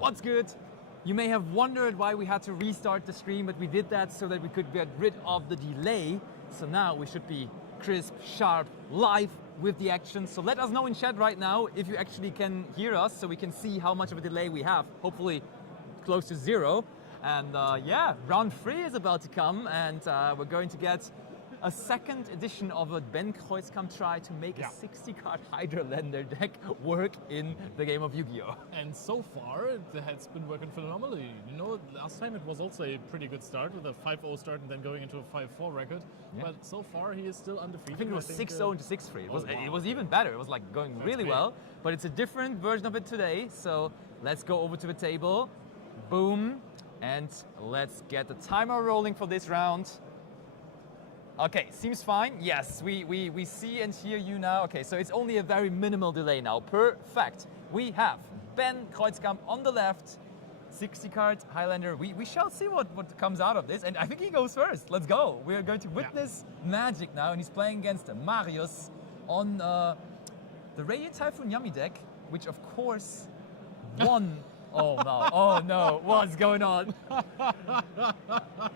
What's good? You may have wondered why we had to restart the stream, but we did that so that we could get rid of the delay. So now we should be crisp, sharp, live with the action. So let us know in chat right now if you actually can hear us so we can see how much of a delay we have. Hopefully close to 0. And yeah, round 3 is about to come, and we're going to get a second edition of a Ben Kreuzkamp try to make a 60-card Highlander deck work in the game of Yu-Gi-Oh! And so far, it has been working phenomenally. You know, last time it was also a pretty good start with a 5-0 start and then going into a 5-4 record. Yeah. But so far, he is still undefeated. I think it was 6-0 to 6-3. It was even better. It was like going really well. But it's a different version of it today. So let's go over to the table. Boom. And let's get the timer rolling for this round. Okay, seems fine. Yes, we see and hear you now. Okay, so it's only a very minimal delay now. Perfect. We have Ben Kreuzkamp on the left, 60 cards, Highlander. We shall see what comes out of this. And I think he goes first. Let's go. We are going to witness magic now. And he's playing against Marius on the Radiant Typhoon Yummy deck, which of course won. Oh no, what's going on?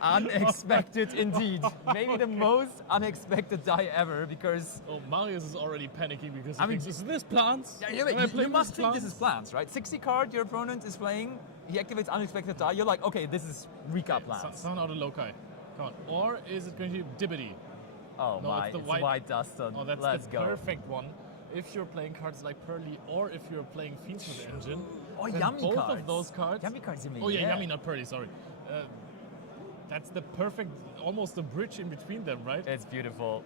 Unexpected indeed. Maybe the most unexpected die ever, because... Oh, Marius is already panicking because he thinks, is this plants? Yeah, you must think this is plants, right? 60 card, your opponent is playing, he activates unexpected die, you're like, okay, this is recap plants. Sound out a loci. Come on. Or is it going to be Dibbity? Oh no, it's white Dustin. Oh, that's Let's the go. perfect one. If you're playing cards like Pearly, or if you're playing Fiends with Engine. Oh, Yummy both cards. Of those cards. Yummy cards, you mean? Oh yeah, Yummy, not Pearly, sorry. That's the perfect, almost a bridge in between them, right? It's beautiful.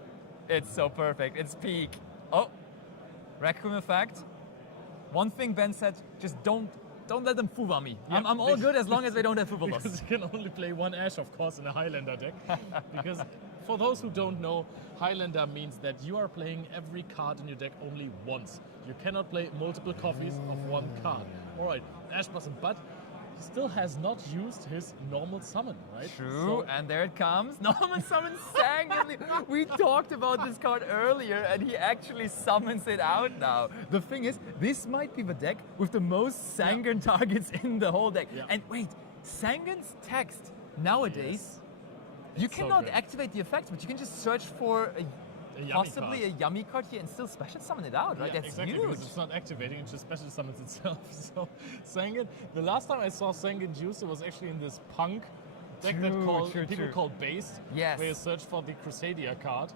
It's so perfect. It's peak. Oh, Raccoon effect. One thing Ben said, just don't let them Fuwa me. Yep. I'm all good as long as they don't have Fuwa. Because you can only play one Ash, of course, in a Highlander deck. Because for those who don't know, Highlander means that you are playing every card in your deck only once. You cannot play multiple copies of one card. All right, Ash Blossom, but he still has not used his normal summon, right? True, and there it comes. Normal summon Sanguine. We talked about this card earlier, and he actually summons it out now. The thing is, this might be the deck with the most Sanguine targets in the whole deck. Yeah. And wait, Sanguine's text nowadays, you cannot activate the effect, but you can just search for possibly a Yummy card here and still special summon it out, right? Yeah, that's exactly, huge. Because it's not activating, it just special summons itself. So Sanguine, the last time I saw Sanguine used, it was actually in this punk deck people call Base, yes, where you search for the Crusadia card.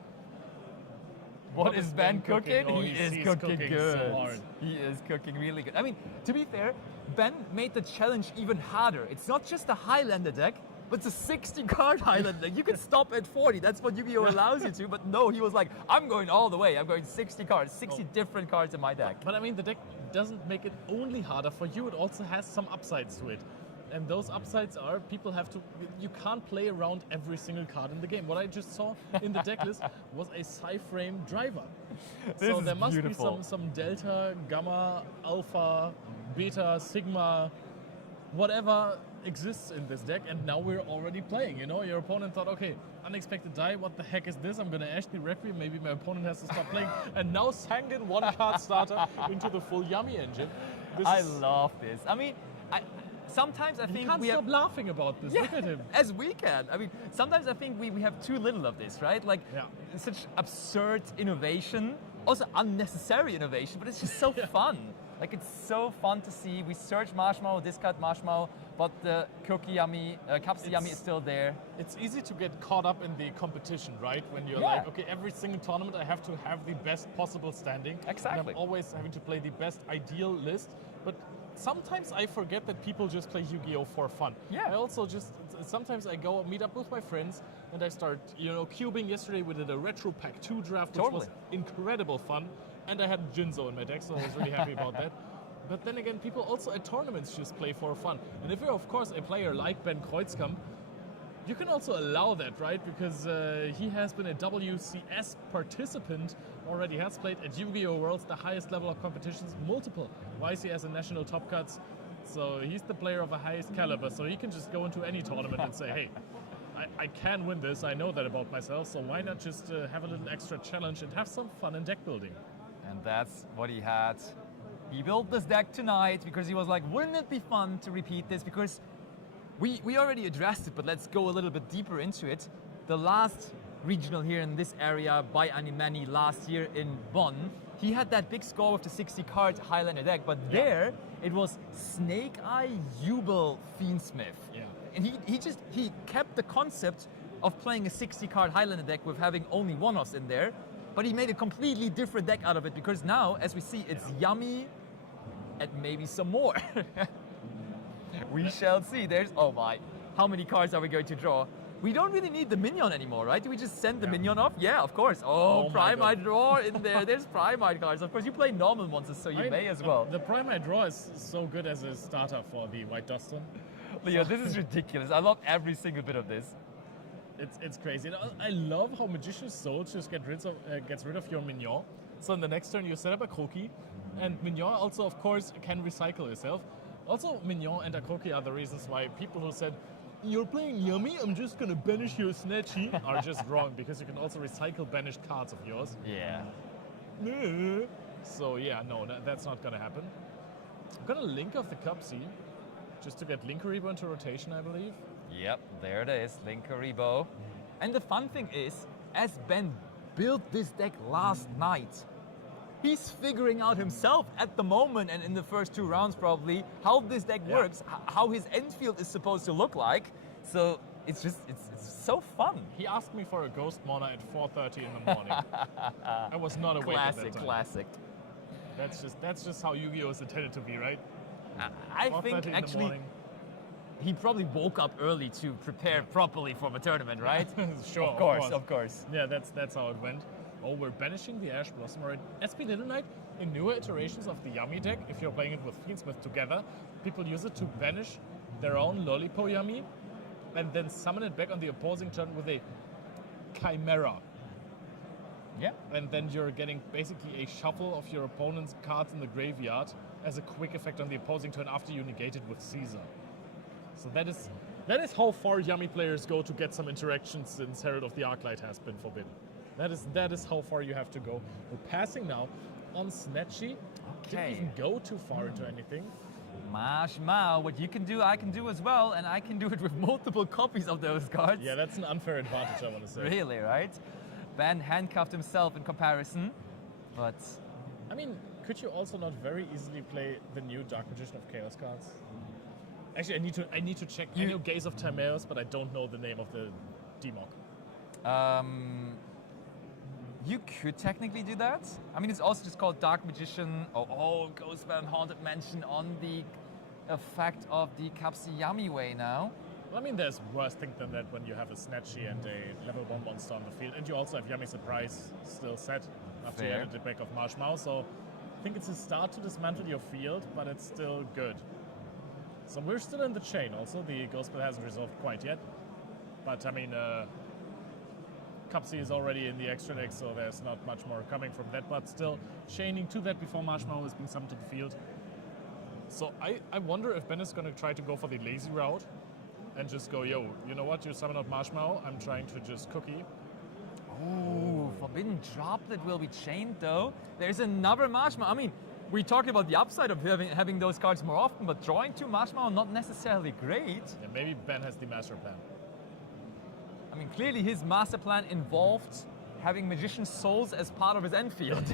What is Ben cooking? Oh, he is cooking good. So hard. He is cooking really good. I mean, to be fair, Ben made the challenge even harder. It's not just a Highlander deck, but it's a 60-card Highlander. You can stop at 40. That's what Yu-Gi-Oh! Allows you to. But no, he was like, I'm going all the way. I'm going 60 cards, 60 different cards in my deck. But I mean, the deck doesn't make it only harder for you. It also has some upsides to it. And those upsides are, you can't play around every single card in the game. What I just saw in the deck list was a Psy-Frame driver. So there must be some Delta, Gamma, Alpha, Beta, Sigma, whatever exists in this deck, and now we're already playing, you know? Your opponent thought, okay, unexpected die, what the heck is this? I'm gonna Ash the Requiem, maybe my opponent has to stop playing. And now Sanguine one-card starter into the full Yummy engine. I love this. I mean, sometimes I think we can't stop laughing about this. Look at him. As we can. I mean, sometimes I think we have too little of this, right? Like, such absurd innovation, also unnecessary innovation, but it's just so fun. Like, it's so fun to see. We search Marshmallow, discard Marshmallow, but the Cookie Yummy, Capsule Yummy is still there. It's easy to get caught up in the competition, right? When you're like, okay, every single tournament I have to have the best possible standing. Exactly. And I'm always having to play the best ideal list. But sometimes I forget that people just play Yu-Gi-Oh! For fun. Yeah. I also sometimes I go meet up with my friends and I start, cubing. Yesterday we did a Retro Pack 2 draft, which was incredible fun. And I had Jinzo in my deck, so I was really happy about that. But then again, people also at tournaments just play for fun. And if you're, of course, a player like Ben Kreuzkamp, you can also allow that, right? Because he has been a WCS participant already, has played at Yu-Gi-Oh! Worlds, the highest level of competitions, multiple YCS and national top cuts. So he's the player of the highest caliber, so he can just go into any tournament and say, hey, I can win this, I know that about myself, so why not just have a little extra challenge and have some fun in deck building? And that's what he had He built this deck tonight because he was like, wouldn't it be fun to repeat this? Because we already addressed it, but let's go a little bit deeper into it. The last regional here in this area by Animany last year in Bonn, he had that big score with the 60 card Highlander deck, but there it was Snake Eye Jubel Fiendsmith. Yeah. And he kept the concept of playing a 60 card Highlander deck with having only one-offs in there, but he made a completely different deck out of it because now, as we see, it's yummy and maybe some more. We shall see. Oh my, how many cards are we going to draw? We don't really need the minion anymore, right? Do we just send the minion off? Yeah, of course. Oh Primite Draw in there. There's Primite cards. Of course, you play normal monsters, so you may as well. The Primite Draw is so good as a starter for the White Dustin. Leo, this is ridiculous. I love every single bit of this. It's crazy. And I love how Magician's Soul just gets rid of your minion. So in the next turn, you set up a Kroki, and minion also, of course, can recycle itself. Also, minion and a Kroki are the reasons why people who said, "You're playing yummy, I'm just gonna banish your Snatchy," are just wrong, because you can also recycle banished cards of yours. Yeah. So yeah, no, that's not gonna happen. I'm gonna link off the Cupsy, just to get Linkuriboh into rotation, I believe. Yep, there it is, Linkuriboh. And the fun thing is, as Ben built this deck last night, he's figuring out himself at the moment and in the first 2 rounds probably how this deck works, how his end field is supposed to look like. So it's so fun. He asked me for a Ghost Mana at 4:30 in the morning. I was not awake at that time. Classic. That's just how Yu-Gi-Oh is intended to be, right? I think actually he probably woke up early to prepare properly for the tournament, right? Sure, of course. Yeah, that's how it went. Oh, we're banishing the Ash Blossom already. SP Little Knight, in newer iterations of the Yummy deck, if you're playing it with Fiendsmith together, people use it to banish their own Lollipo Yummy and then summon it back on the opposing turn with a Chimera. Yeah. And then you're getting basically a shuffle of your opponent's cards in the graveyard as a quick effect on the opposing turn after you negate it with Caesar. So that is how far Yummy players go to get some interactions since Herald of the Arclight has been forbidden. That is how far you have to go. We're passing now on Snatchy. Didn't even go too far into anything. Mashmao, what you can do, I can do as well, and I can do it with multiple copies of those cards. Yeah, that's an unfair advantage, I want to say. Really, right? Ben handcuffed himself in comparison, but... I mean, could you also not very easily play the new Dark Magician of Chaos cards? Actually, I need to check. I know Gaze of Timaeus, but I don't know the name of the Demok. You could technically do that. I mean, it's also just called Dark Magician. Oh, Ghostman Haunted Mansion on the effect of the Kapsiyami way now. Well, I mean, there's worse thing than that when you have a Snatchy and a level 1 monster on the field, and you also have Yummy Surprise still set after you added the back of Marshmallow. So I think it's a start to dismantle your field, but it's still good. So we're still in the chain. Also, the Ghost Spell hasn't resolved quite yet. But I mean, Cupsy is already in the extra deck, so there's not much more coming from that. But still, chaining to that before Marshmallow is being summoned to the field. So I wonder if Ben is going to try to go for the lazy route and just go, yo, you know what? You summon out Marshmallow. I'm trying to just cookie. Oh, Forbidden Droplet will be chained though. There's another Marshmallow. I mean, we talked about the upside of having those cards more often, but drawing 2 Marshmallow not necessarily great. Yeah, maybe Ben has the master plan. I mean, clearly his master plan involved having Magician's Souls as part of his end field.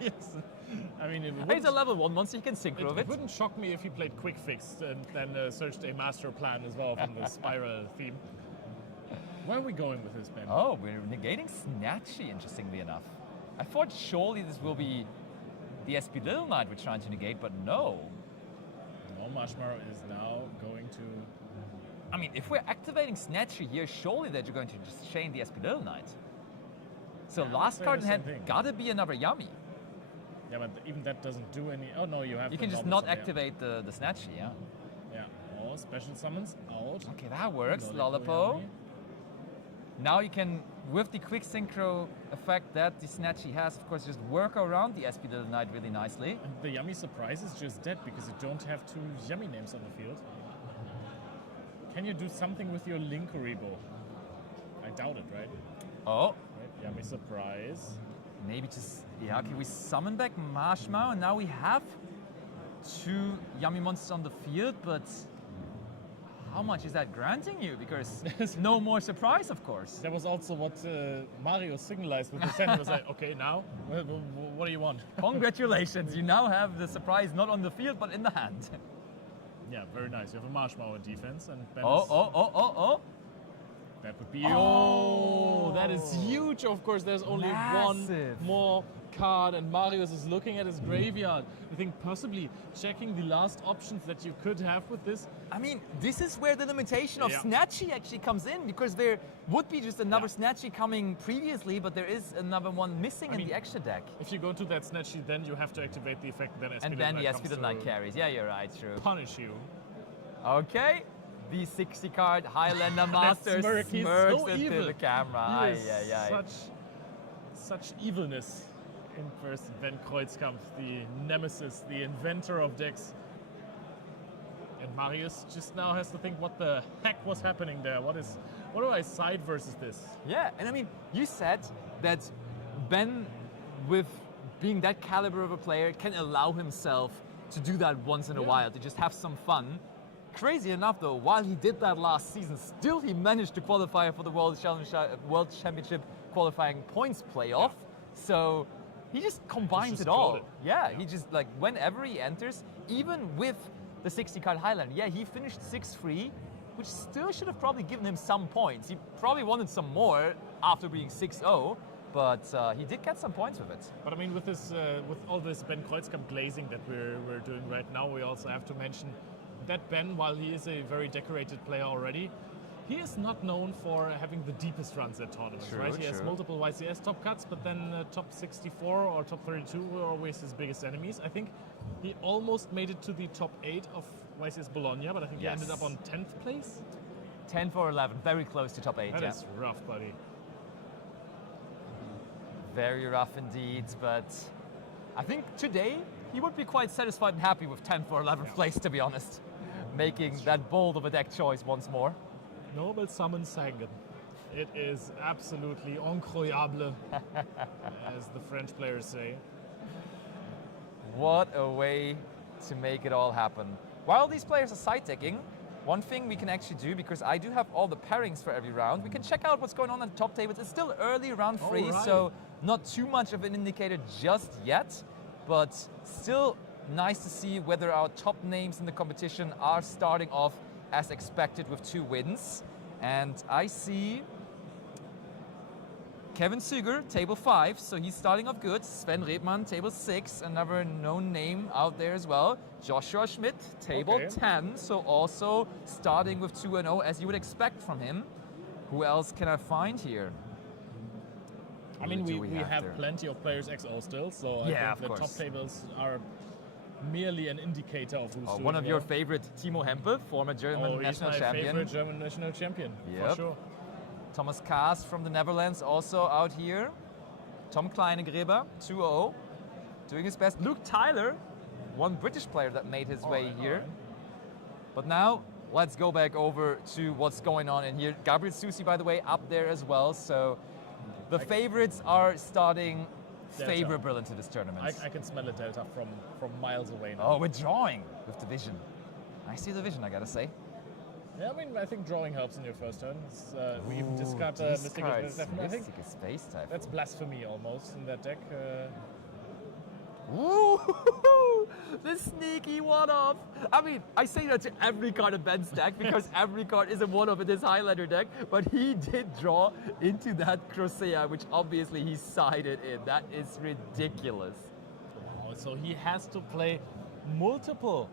Yes. I mean, he's a level 1 monster, he can synchro with it. It wouldn't shock me if he played Quick Fix and then searched a master plan as well from the Spiral theme. Where are we going with this, Ben? Oh, we're negating Snatchy, interestingly enough. I thought surely this will be the SP Little Knight we're trying to negate, but no. No, Marshmallow is now going to... I mean, if we're activating Snatchy here, surely that you're going to just chain the SP Little Knight. So yeah, last card in hand gotta be another Yummy. Yeah, but even that doesn't do any... Oh, no, you have... You can just not activate the Snatchy, yeah. Yeah. Oh, special summons out. Okay, that works. Lollipo. Now you can, with the quick synchro effect that the Snatchy has, of course, just work around the SP Little Knight really nicely. And the Yummy Surprise is just dead because you don't have 2 Yummy names on the field. Can you do something with your Linkuriboh? I doubt it, right? Oh. Right, Yummy Surprise. Maybe just, yeah, okay, we summon back Marshmallow, and now we have two yummy monsters on the field, but how much is that granting you? Because no more surprise, of course. That was also what Mario signalized with his hand. He was like, okay, now, what do you want? Congratulations, you now have the surprise not on the field, but in the hand. Yeah, very nice. You have a marshmallow defense, and Ben Oh. that would be... Oh, that is huge. Of course, there's only Massive. one more card, and Marius is looking at his graveyard. I think possibly checking the last options that you could have with this. I mean, this is where the limitation of Yeah. Snatchy actually comes in, because there would be just another Snatchy coming previously, but there is another one missing in the extra deck. If you go to that Snatchy, then you have to activate the effect, then And then the comes Espidel Knight to carries. Yeah, you're right, true. punish you. Okay. The 60 card Highlander Master smirk, he's smirks so into evil. the camera. He Aye, is aye, aye. such evilness in first Ben Kreuzkampf, the nemesis, the inventor of decks. And Marius just now has to think what the heck was happening there. What do I side versus this? Yeah, and I mean, you said that Ben, with being that caliber of a player, can allow himself to do that once in a while, to just have some fun. Crazy enough though, while he did that last season, still he managed to qualify for the World Championship qualifying points playoff. So he just combines it all. goated. Yeah, he just, like, whenever he enters, even with the 60 card Highlander, he finished 6-3, which still should have probably given him some points. He probably wanted some more after being 6-0, but he did get some points with it. But I mean, with this, with all this Ben Kreuzkampf glazing that we're doing right now, we also have to mention that Ben, while he is a very decorated player already, he is not known for having the deepest runs at tournaments, True, right? He has true. multiple YCS top cuts, but then top 64 or top 32 were always his biggest enemies. I think he almost made it to the top 8 of YCS Bologna, but I think he ended up on 10th place. 10 for 11, very close to top 8, That is rough, buddy. Very rough indeed, but I think today he would be quite satisfied and happy with 10 for 11th place, to be honest. Making that bold of a deck choice once more. Noble summon Sangen. It is absolutely incroyable, as the French players say. What a way to make it all happen. While these players are side decking, one thing we can actually do, because I do have all the pairings for every round, we can check out what's going on the top tables. It's still early, round 3, so not too much of an indicator just yet, but still nice to see whether our top names in the competition are starting off as expected with 2 wins. And I see Kevin Suger, table 5, so he's starting off good. Sven Rebmann, table 6, another known name out there as well. Joshua Schmidt, table 10, so also starting with 2-0 as you would expect from him. Who else can I find here? I mean, Who we do have there? plenty of players XO still, so I Yeah, think the of top course. tables are merely an indicator of who's doing One of your well. favorite, Timo Hempel, former German he's national my champion. favorite German national champion, for Yep. sure. Thomas Kaas from the Netherlands also out here. Tom Kleinegreber, 2-0, doing his best. Luke Tyler, one British player that made his way here. But now, let's go back over to what's going on in here. Gabriel Susi, by the way, up there as well. So the favorites are starting favorable into this tournament. I can smell a delta from miles away now. Oh, we're drawing with the vision. I see the vision, I gotta say. Yeah, I mean, I think drawing helps in your first turn. We even discard Mystical Space Typhoon. I think Mystical Space Typhoon. that's blasphemy almost in that deck. Ooh, the sneaky one-off. I mean, I say that to every card in Ben's deck because every card is a one-off in this Highlander deck, but he did draw into that Crusea, which obviously he sided in. That is ridiculous. Oh, so he has to play multiple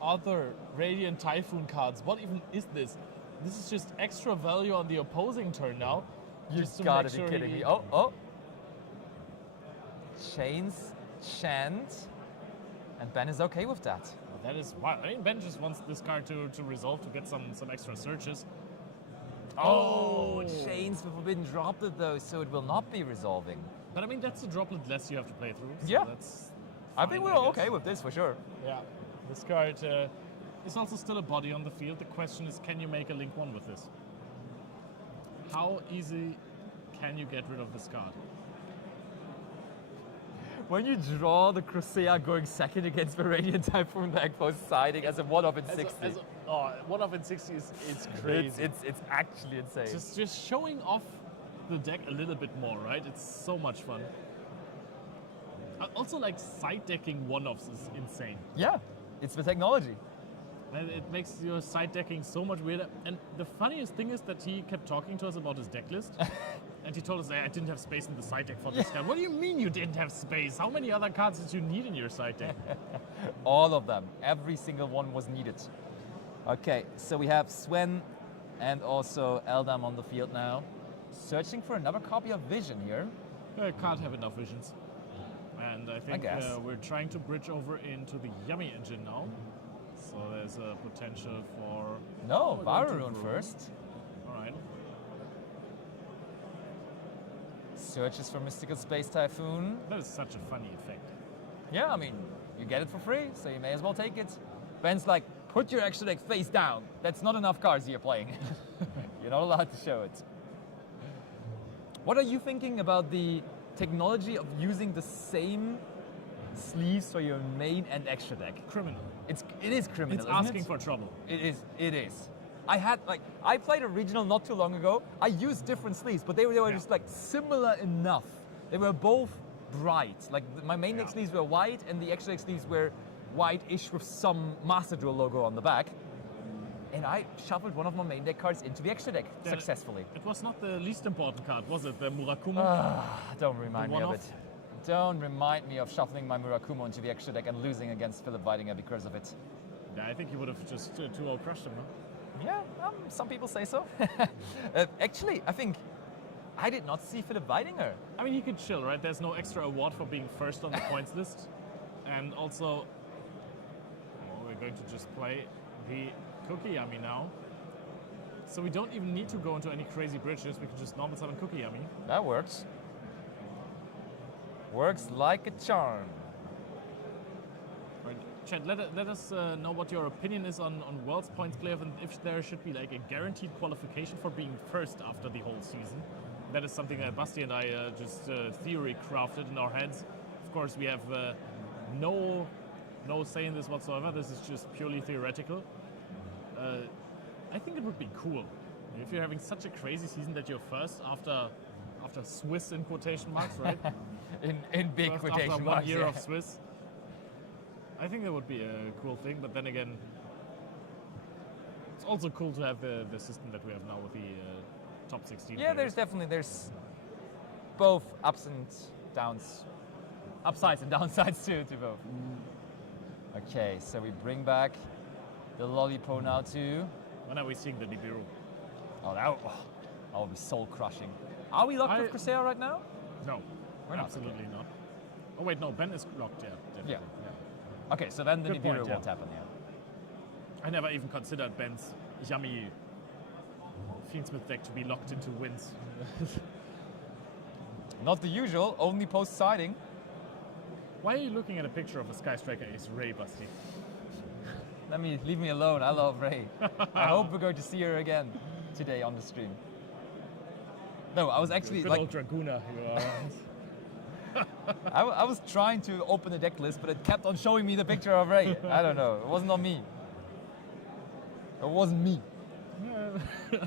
other Radiant Typhoon cards. What even is this? This is just extra value on the opposing turn now. You just to gotta make be sure kidding he- me. Oh. Chains, Chant, and Ben is okay with that. That is wild. I mean, Ben just wants this card to resolve to get some extra searches. Oh, Chains for Forbidden dropped it though, so it will not be resolving. But I mean, that's a droplet less you have to play through. So Yeah. That's I think fine, we're guess. okay with this for sure. Yeah. This card is also still a body on the field. The question is, can you make a Link 1 with this? How easy can you get rid of this card? when you draw the Crusea going second against the Radiant Typhoon back post siding as a 1-off in 60. One off in 60 is crazy. It's actually insane. Just showing off the deck a little bit more, right? It's so much fun. Also, like side decking 1-offs is insane. Yeah, it's the technology. And it makes your side decking so much weirder. And the funniest thing is that he kept talking to us about his deck list. And he told us that I didn't have space in the side deck for this card. What do you mean you didn't have space? How many other cards did you need in your side deck? All of them. Every single one was needed. Okay, so we have Sven and also Eldam on the field now. Searching for another copy of Vision here. I can't have enough visions. And I think we're trying to bridge over into the Yummy engine now. So there's a potential for... No, Varroon first. Alright. Searches for Mystical Space Typhoon. That is such a funny effect. Yeah, I mean, you get it for free, so you may as well take it. Ben's like, put your extra deck face down. That's not enough cards you're playing. You're not allowed to show it. What are you thinking about the technology of using the same sleeves for your main and extra deck? Criminal. It is criminal. It's asking for trouble. It is. I played a regional not too long ago. I used different sleeves, but they were just like similar enough. They were both bright. Like my main deck sleeves were white, and the extra deck sleeves were white-ish with some Master Duel logo on the back. And I shuffled one of my main deck cards into the extra deck successfully. It was not the least important card, was it? The Murakumo? Don't remind me of it. Don't remind me of shuffling my Murakumo into the extra deck and losing against Philip Weidinger because of it. Yeah, I think you would have just 2-0 crushed him, no? Yeah, some people say so. Actually, I think I did not see Philip Weidinger. I mean, he could chill, right? There's no extra award for being first on the points list. And also, we're going to just play the Cookie Yummy now. So we don't even need to go into any crazy bridges. We can just normal summon Cookie Yummy. That works. Works like a charm. Right. Chat, let us know what your opinion is on World's Points playoff and if there should be like a guaranteed qualification for being first after the whole season. That is something that Basti and I just theory crafted in our heads. Of course, we have no say in this whatsoever. This is just purely theoretical. I think it would be cool if you're having such a crazy season that you're first after Swiss in quotation marks, right? in big first quotation after marks. 1 year of Swiss. I think that would be a cool thing, but then again, it's also cool to have the system that we have now with the top 16. Yeah, players. there's both ups and downs, upsides and downsides to both. Okay, so we bring back the Lollipop now too. When are we seeing the Nibiru? Oh, that would be soul crushing. Are we locked with Crusea right now? No, We're not. absolutely not. Oh wait, no, Ben is locked. Yeah, definitely. Yeah. Okay, so then the Good Nibiru point, won't yeah. happen. Yeah. I never even considered Ben's Yummy Fiendsmith deck to be locked into wins. Not the usual, only post siding. Why are you looking at a picture of a Sky Striker Ace Ray, Basti? Leave me alone. I love Ray. I hope we're going to see her again today on the stream. No, I was actually Good like old Draguna, you are. I was trying to open the deck list, but it kept on showing me the picture of Ray. I don't know. It wasn't on me. It wasn't me.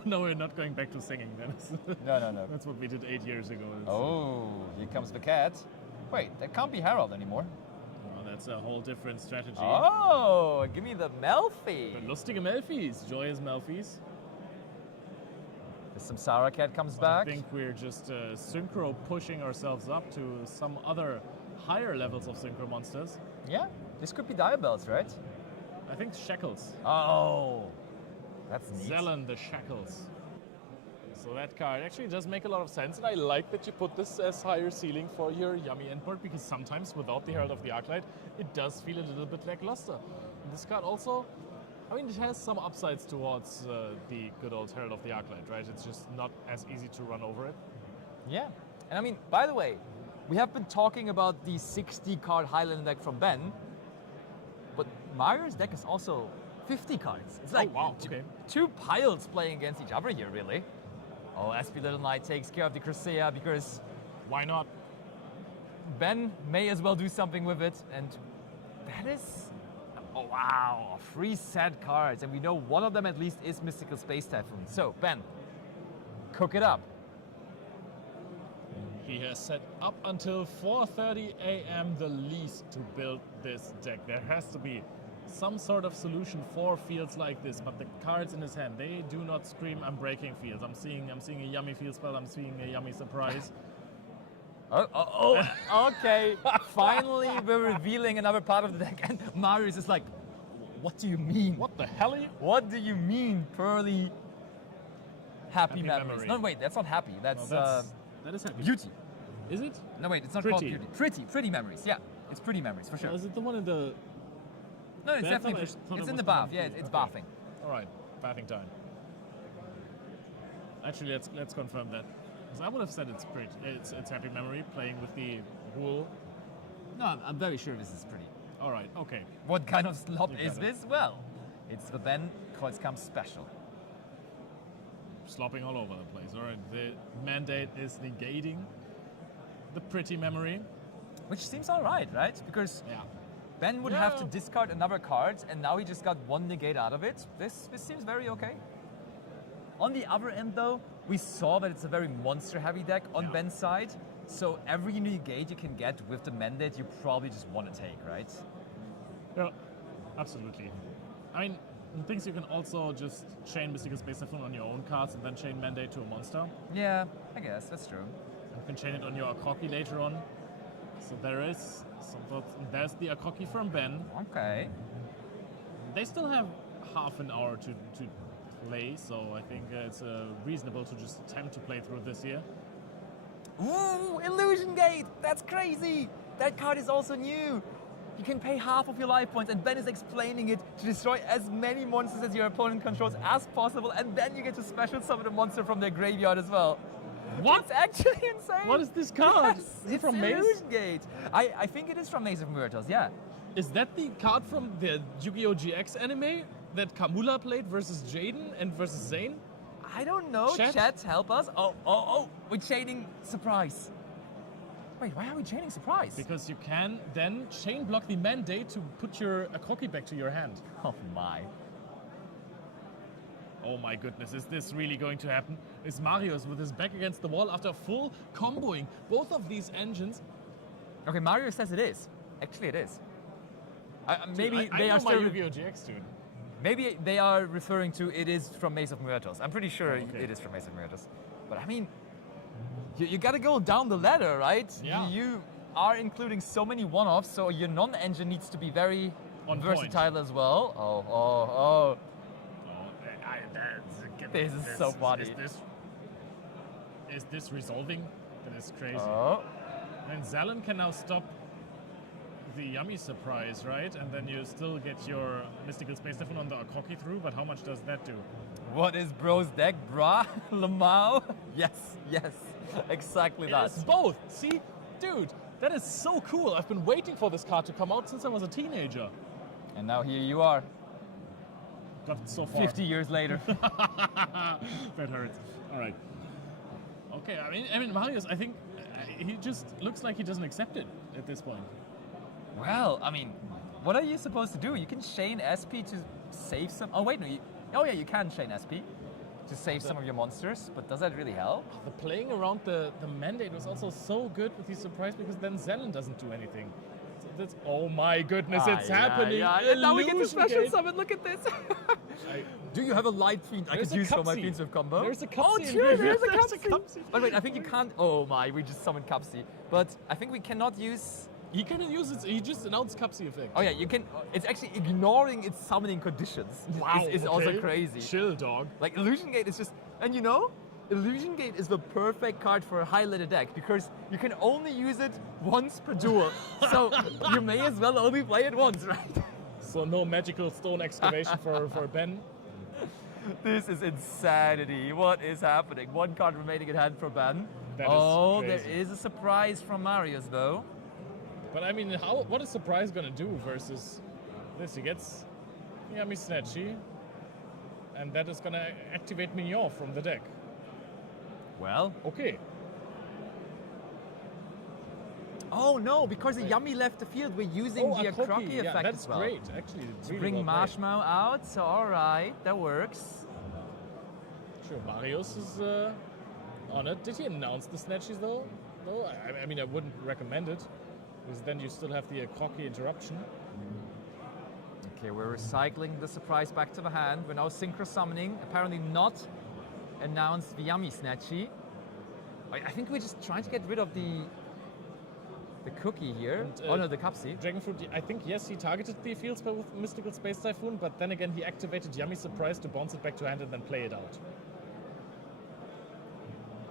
No, we're not going back to singing, Dennis. No. That's what we did 8 years ago. Oh, here comes the cat. Wait, that can't be Harold anymore. Oh, that's a whole different strategy. Oh, give me the Melfi. Lustige Melfis, joyous Melfis. The Samsara cat comes I back. think we're just synchro pushing ourselves up to some other higher levels of synchro monsters. Yeah, this could be Diabells, right? I think Shackles. Oh, that's neat. Zelen the Shackles. So that card actually does make a lot of sense, and I like that you put this as higher ceiling for your Yummy endboard, because sometimes without the Herald of the Arclight, it does feel a little bit lackluster. And this card also, I mean, it has some upsides towards the good old Herald of the Arclight, right? It's just not as easy to run over it. Yeah, and I mean, by the way, we have been talking about the 60 card Highlander deck from Ben, but Mario's deck is also 50 cards. It's like wow, okay. two piles playing against each other here, really. Oh, SP Little Knight takes care of the Crusea because Why not? Ben may as well do something with it, and that is, oh wow, 3 sad cards, and we know one of them at least is Mystical Space Typhoon. So, Ben, cook it up. He has set up until 4:30 a.m. the least to build this deck. There has to be some sort of solution for fields like this, but the cards in his hand, they do not scream, I'm breaking fields. I'm seeing a yummy field spell, I'm seeing a yummy surprise. Okay. Finally, we're revealing another part of the deck, and Mario is just like, what do you mean? What the hell are you? What do you mean, Pearly happy memories? memory. No, wait, that's not happy. That's, that is happy. beauty. Is it? No, wait, it's not Pretty. called beauty. Pretty memories. Yeah, it's pretty memories for sure. Is it the one in the... No, it's I definitely. thought It's it in was the the one bath. Yeah, too. it's Okay. bathing. All right, bathing time. Actually, let's confirm that. Because I would have said it's happy memory playing with the wool. No, I'm very sure this is pretty. All right, okay. What kind of slop You is got it. this? Well, it's the Ben Kreuzkamp special. Slopping all over the place. All right, the mandate is negating the pretty memory. Which seems alright, right? Because Yeah. Ben would have to Yeah. discard another card, and now he just got 1 negate out of it. This seems very okay. On the other end, though, we saw that it's a very monster-heavy deck on Yeah. Ben's side. So every negate you can get with the mandate, you probably just want to take, right? Yeah, absolutely. I mean, the things you can also just chain Mystical Space Typhoon on your own cards and then chain mandate to a monster. Yeah, I guess that's true. You can chain it on your Akoki later on. So there is some thoughts. There's the Akoki from Ben. Okay. They still have half an hour to play, so I think it's reasonable to just attempt to play through this here. Ooh, Illusion Gate! That's crazy! That card is also new. You can pay half of your life points, and Ben is explaining it to destroy as many monsters as your opponent controls as possible, and then you get to special summon a monster from their graveyard as well. What? It's actually insane! What is this card? Yes, Is it it's from Maze? Illusion Gate. I think it is from Maze of Myrtles, yeah. Is that the card from the Yu-Gi-Oh! GX anime that Kamula played versus Jaden and versus Zane? I don't know. Chat? Chat, help us. Oh, we're chaining Surprise. Wait, why are we chaining Surprise? Because you can then chain block the mandate to put your Akoki back to your hand. Oh my. Oh my goodness, is this really going to happen? Is Marius with his back against the wall after full comboing both of these engines? Okay, Mario says it is. Actually, it is. Maybe I they know are my still. Yu-Gi-Oh! GX dude. Maybe they are referring to it is from Maze of Myrtles. I'm pretty sure Okay. it is from Maze of Myrtles. But I mean, you gotta go down the ladder, right? Yeah. You are including so many one-offs, so your non-engine needs to be very On point. versatile as well. Oh. Oh, This is so funny. Is this resolving? That is crazy. Oh. And Zalin can now stop the yummy surprise, right? And then you still get your Mystical Space Typhoon on the Akoki through, but how much does that do? What is bro's deck, brah? Lamau? Yes, exactly that. It's both! See? Dude, that is so cool. I've been waiting for this card to come out since I was a teenager. And now here you are, Got it so far. 50 years later. That hurts. All right. Okay, I mean, Marius, I think he just looks like he doesn't accept it at this point. Well, I mean, what are you supposed to do? You can chain SP to save some. Oh wait, no. You can chain SP to save some of your monsters, but does that really help? The playing around the mandate was also so good with the surprise because then Zelen doesn't do anything. So that's, oh my goodness, it's happening! Yeah. And now we get to Illusion special Gate. summon. Look at this. Do you have a light fiend I There's could a use for cup my seed. fiends with combo? There's a cup Oh, seed. true, there's a There's cup a cup seed. seed. But wait, I think you can't. Oh my, we just summoned Cupsy. But I think we cannot use. He couldn't use it. He just announced Cupsy effect. Oh yeah, you can. It's actually ignoring its summoning conditions. Wow, is also okay. crazy. Chill, dog. Like Illusion Gate is just, and you know, Illusion Gate is the perfect card for a Highlander deck because you can only use it once per duel. So you may as well only play it once, right? So no magical stone excavation for Ben. This is insanity. What is happening? One card remaining in hand for Ben. That is Oh, there crazy. is a surprise from Marius though. But I mean, what is Surprise gonna do versus this? He gets Yummy Snatchy, and that is gonna activate Mignon from the deck. Well, Okay. Oh no, because the Yummy left the field, we're using the a Crocky yeah, effect that's as well. great. Actually, it's To really bring well played. Marshmallow out, so alright, that works. Sure, Marius is on it. Did he announce the snatches though? No, I mean I wouldn't recommend it, because then you still have the Crocky interruption. Okay, we're recycling the surprise back to the hand. We're now synchro summoning, apparently not announced the Yummy Snatchy. I think we're just trying to get rid of the cookie here. And, oh no, the Cupsy. Dragonfruit, I think yes, he targeted the field spell with Mystical Space Typhoon, but then again he activated Yummy Surprise to bounce it back to hand and then play it out.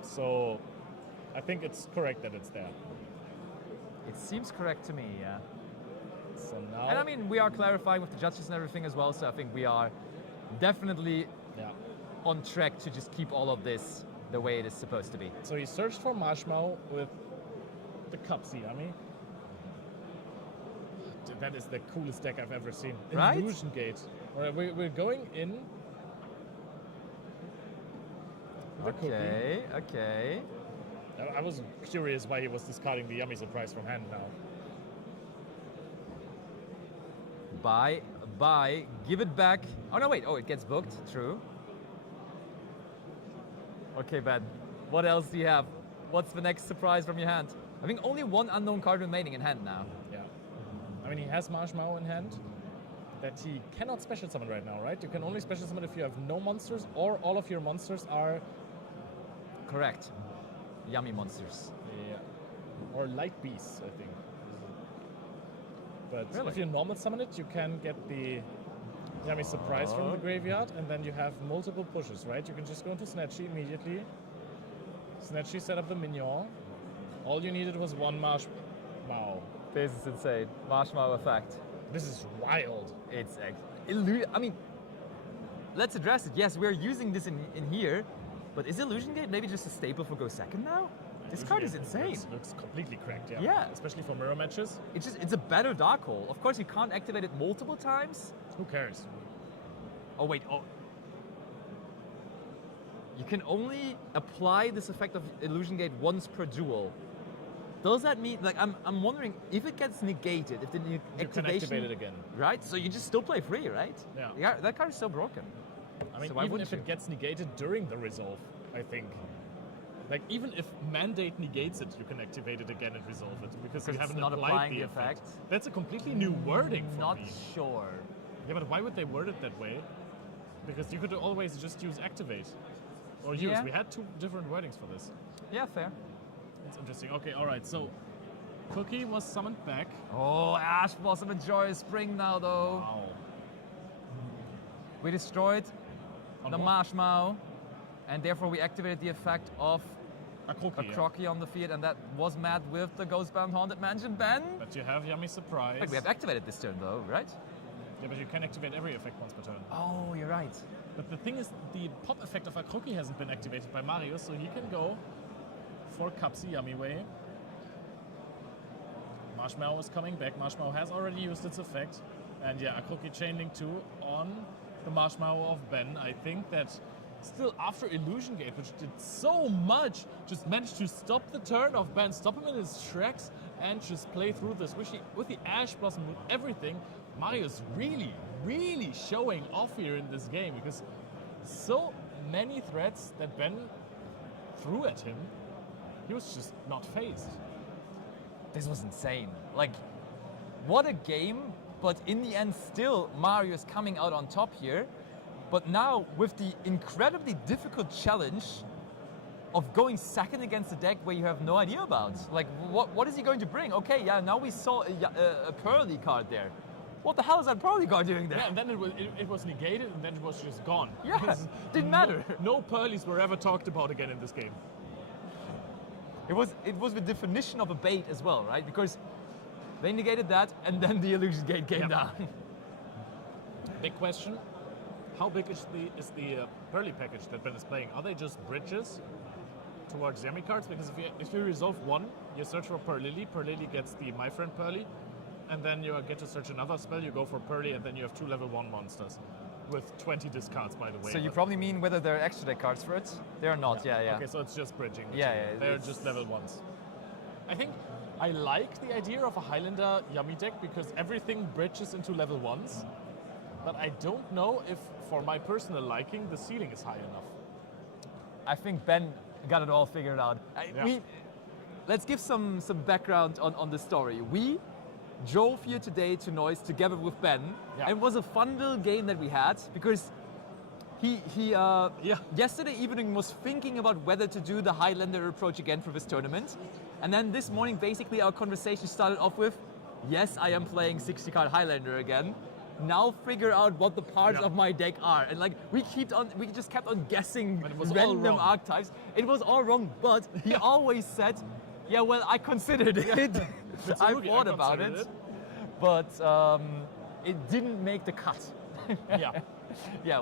So I think it's correct that it's there. It seems correct to me, yeah. So now, And I mean, we are clarifying with the judges and everything as well, so I think we are definitely yeah. on track to just keep all of this the way it is supposed to be. So he searched for Marshmallow with the Cupsy Yummy. That is the coolest deck I've ever seen. Right? Illusion Gate. Alright, we're going in. The cookie. Okay. I was curious why he was discarding the Yummy Surprise from hand now. Bye, give it back. Oh no, wait, it gets booked, true. Okay, Ben, what else do you have? What's the next surprise from your hand? I think only one unknown card remaining in hand now. Yeah. I mean, he has Marshmallow in hand that he cannot special summon right now, right? You can only special summon if you have no monsters or all of your monsters are... Correct. Yummy monsters. Yeah. Or light beasts, I think. But Really? if you normal summon it, you can get the Yummy Surprise from the graveyard, and then you have multiple pushes, right? You can just go into Snatchy immediately. Snatchy set up the minion. All you needed was one Marshmallow. This is insane. Marshmallow effect. This is wild. It's I mean, let's address it. Yes, we're using this in here, but is Illusion Gate maybe just a staple for Go Second now? This card is insane. Looks completely cracked, yeah. Yeah. Especially for mirror matches. It's a better Dark Hole. Of course, you can't activate it multiple times. Who cares? Oh wait, you can only apply this effect of Illusion Gate once per duel. Does that mean, like, I'm wondering if it gets negated, if the You activation... can activate it again. Right? So you just still play free, right? Yeah. That card is so broken. I mean, So why even wouldn't if you? it gets negated during the resolve, I think. Like, even if Mandate negates it, you can activate it again and resolve it. Because you it's haven't not applied applying the the effect. effect. That's a completely new wording for Not me. sure. Yeah, but why would they word it that way? Because you could always just use activate. Or use. Yeah. We had two different wordings for this. Yeah, fair. That's interesting. Okay, alright, so Cookie was summoned back. Oh, Ash Blossom and Joyous Spring now, though. Wow. We destroyed On the what? Marshmallow, and therefore we activated the effect of A Cookie, a yeah. Crocky on the field, and that was met with the Ghostbound Haunted Mansion, Ben. But you have Yummy Surprise. Wait, we have activated this turn, though, right? Yeah, but you can activate every effect once per turn. Oh, you're right. But the thing is, the pop effect of Akroki hasn't been activated by Mario, so he can go for Cupsy Yummy Way. Marshmallow is coming back. Marshmallow has already used its effect. And yeah, Akroki Chainlink 2 on the Marshmallow of Ben. I think that still after Illusion Gate, which did so much, just managed to stop the turn of Ben, stop him in his tracks, and just play through this. With the Ash Blossom, with everything, Mario's really, really showing off here in this game, because so many threats that Ben threw at him, he was just not phased. This was insane. Like, what a game, but in the end, still, Mario is coming out on top here. But now, with the incredibly difficult challenge of going second against a deck where you have no idea about. Like, what is he going to bring? Okay, yeah, now we saw a Pearly card there. What the hell is that Pearly card doing there? Yeah, and then it was negated, and then it was just gone. Yeah, Because didn't matter. No Pearlies were ever talked about again in this game. It was the definition of a bait as well, right? Because they negated that, and then the Illusion Gate came down. Big question. How big is the Pearly package that Ben is playing? Are they just bridges towards Yummy cards? Because if you resolve one, you search for Pearly. Pearly gets the My Friend Pearly, and then you get to search another spell. You go for Pearly, and then you have 2 level 1 monsters with 20 discards, by the way. So you probably mean whether there are extra deck cards for it? They are not. Yeah. Okay, so it's just bridging. Yeah, They're it's- just level 1s. I think I like the idea of a Highlander Yummy deck because everything bridges into level 1s. But I don't know if, for my personal liking, the ceiling is high enough. I think Ben got it all figured out. Let's give some background on the story. We drove here today to Neuss together with Ben, and it was a fun little game that we had because he yesterday evening was thinking about whether to do the Highlander approach again for this tournament. And then this morning, basically, our conversation started off with, yes, I am playing 60 card Highlander again. Now figure out what the parts of my deck are. And like we just kept on guessing random archetypes. It was all wrong, but he always said, yeah, well, I considered it. I thought about it. But it didn't make the cut. Yeah,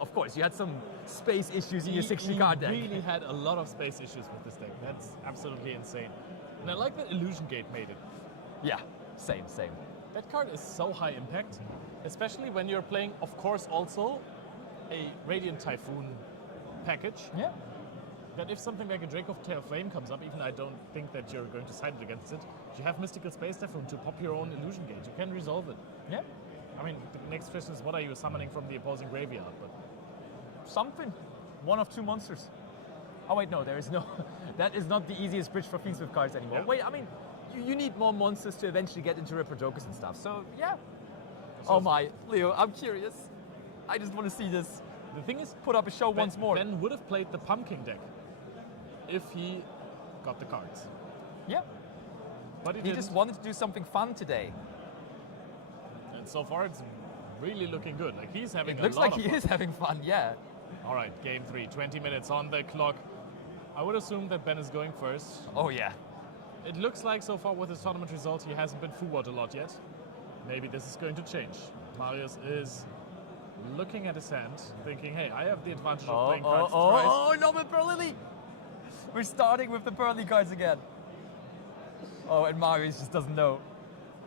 of course. You had some space issues in your 60 card deck. We really had a lot of space issues with this deck. That's absolutely insane. And I like that Illusion Gate made it. Yeah, same. That card is so high impact, especially when you're playing, of course, also a Radiant Typhoon package. Yeah. That if something like a Drake of Tail Flame comes up, even I don't think that you're going to side it against it, you have Mystical Space Typhoon to pop your own Illusion Gate. You can resolve it. Yeah. I mean, the next question is, what are you summoning from the opposing graveyard? But something. One of two monsters. Oh wait, no, there is no. That is not the easiest bridge for Fiends with cards anymore. Yeah. Wait, I mean, you need more monsters to eventually get into Reprojokus and stuff. So yeah. Oh my, Leo, I'm curious. I just want to see this. The thing is, put up a show once more. Ben would have played the Pumpkin deck if he got the cards. Yeah. But he just wanted to do something fun today. And so far, it's really looking good. Like he's having a lot of fun. It looks like he is having fun, yeah. All right, game 3, 20 minutes on the clock. I would assume that Ben is going first. Oh yeah. It looks like so far with his tournament results, he hasn't been full-word a lot yet. Maybe this is going to change. Marius is looking at his hand, thinking, hey, I have the advantage of playing cards twice. Oh, no, with Pearl Lily! We're starting with the Pearly cards again. Oh, and Marius just doesn't know.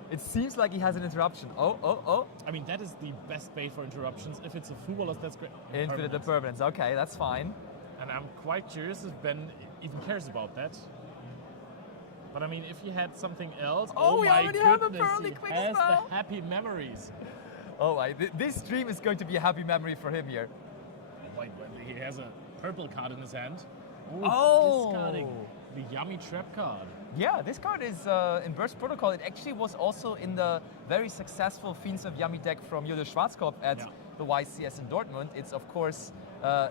It seems like he has an interruption. Oh. I mean, that is the best bait for interruptions. If it's a full that's great. Infinite Impermanence. Okay, that's fine. And I'm quite curious if Ben even cares about that. But I mean, if he had something else, oh my goodness, have a Pearly he has the happy memories. Oh, this stream is going to be a happy memory for him here. Wait, he has a purple card in his hand. Ooh, discarding the Yummy Trap card. Yeah, this card is in Burst Protocol. It actually was also in the very successful Fiends of Yummy deck from Julius Schwarzkopf at the YCS in Dortmund. It's of course,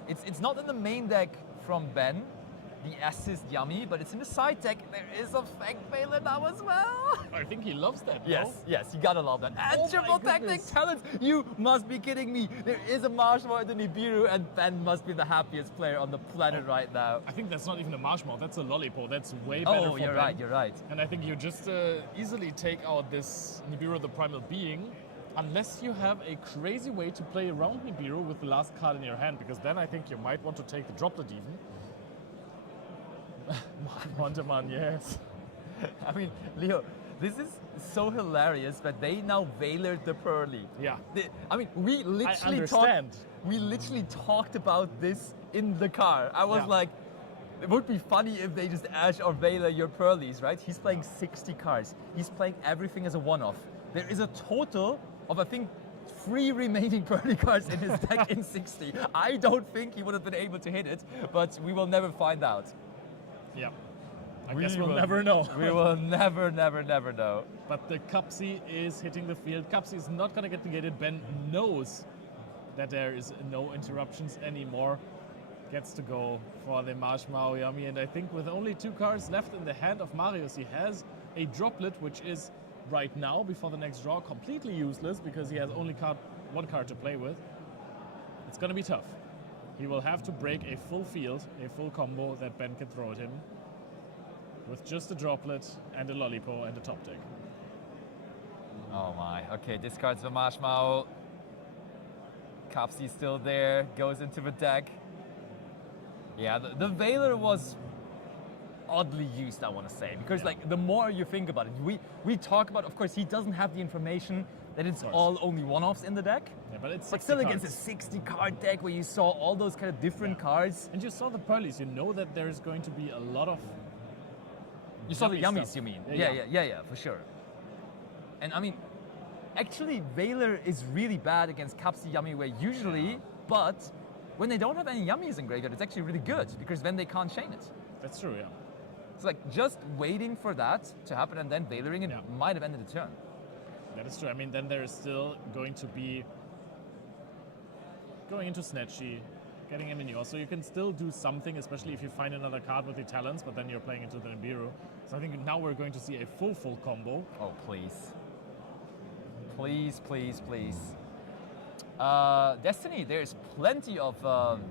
it's not in the main deck from Ben, the Assist Yummy, but it's in the side deck. There is a Fang Veiler now as well. I think he loves that. Yes, you gotta love that. And triple Tactic Talents. You must be kidding me. There is a Marshmallow in the Nibiru, and Ben must be the happiest player on the planet right now. I think that's not even a Marshmallow. That's a Lollipop. That's way better. Oh, you're right. You're right. And I think you just easily take out this Nibiru, the Primal Being, unless you have a crazy way to play around Nibiru with the last card in your hand, because then I think you might want to take the Droplet even. Monteman, yes. I mean, Leo, this is so hilarious that they now veilered the Pearly. Yeah. I mean, we literally talked about this in the car. I was like, it would be funny if they just Ash or Veiler your Pearlies, right? He's playing 60 cards. He's playing everything as a one-off. There is a total of, I think, 3 remaining Pearly cards in his deck in 60. I don't think he would have been able to hit it, but we will never find out. Yeah. I guess we'll never know. We will never know. But the Cupsy is hitting the field. Cupsy is not going to get negated. Ben knows that there is no interruptions anymore. Gets to go for the Marshmallow Yummy. And I think with only 2 cards left in the hand of Marius, he has a Droplet, which is right now, before the next draw, completely useless because he has only 1 card to play with. It's going to be tough. He will have to break a full field, a full combo that Ben can throw at him with just a Droplet and a Lollipop and a top deck. Oh my, okay, discards the Marshmallow. Cupsy's still there, goes into the deck. Yeah, the Veiler was oddly used, I want to say, because like the more you think about it, we talk about, of course, he doesn't have the information that it's all only one-offs in the deck. Yeah, but it's still cards. Against a 60 card deck where you saw all those kind of different cards. And you saw the Pearlies, you know that there's going to be a lot of You saw the Yummy yummies, stuff. you mean? Yeah, Yeah, for sure. And I mean, actually, Valor is really bad against Kapsi Yummy Way usually, but when they don't have any yummies in graveyard, it's actually really good because then they can't chain it. That's true, yeah. It's like just waiting for that to happen and then Valoring it Yeah. might have ended the turn. That is true. I mean, then there is still going to be going into Snatchy, getting him in yours. So you can still do something, especially if you find another card with the talents, but then you're playing into the Nibiru. So I think now we're going to see a full combo. Oh, please. Please. Destiny, there's plenty of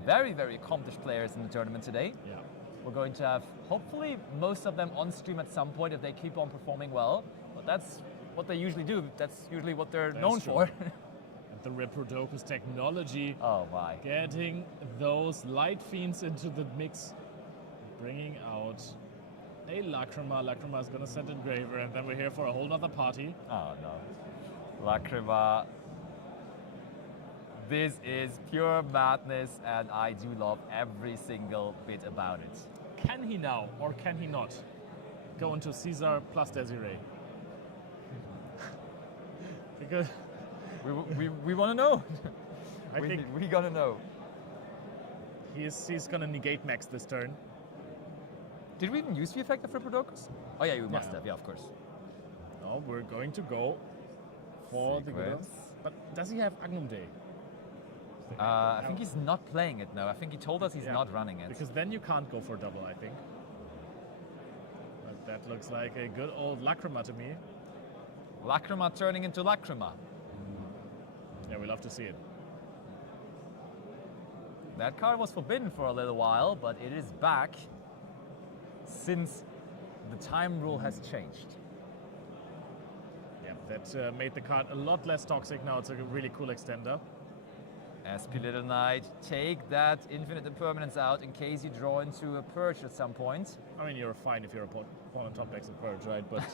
very, very accomplished players in the tournament today. Yeah. We're going to have, hopefully, most of them on stream at some point if they keep on performing well. But that's what they usually do. That's usually what they're known true. for. And the Reprodokus technology, Oh, my. getting those Light Fiends into the mix, bringing out a Lacrima. Lacrima is going to send Engraver, and then we're here for a whole nother party. Oh, no. Lacrima. This is pure madness, and I do love every single bit about it. Can he now, or can he not, go into Caesar plus Desiree? Because We want to know. I think we gotta know. he's going to negate Max this turn. Did we even use the effect of Reprodokus? Oh yeah, we must Yeah. have. Yeah, of course. No, we're going to go for the good. Sequence. But does he have Agnum Day? I think he's not playing it now. I think he told us he's Yeah, not running it. Because then you can't go for double, I think. But that looks like a good old Lacrima to me. Lacrima turning into Lacrima. Yeah, we love to see it. That card was forbidden for a little while, but it is back since the time rule has changed. Yeah, that made the card a lot less toxic. Now it's a really cool extender. SP Little Knight, take that infinite impermanence out in case you draw into a purge at some point. I mean, you're fine if your opponent top decks a purge, right? But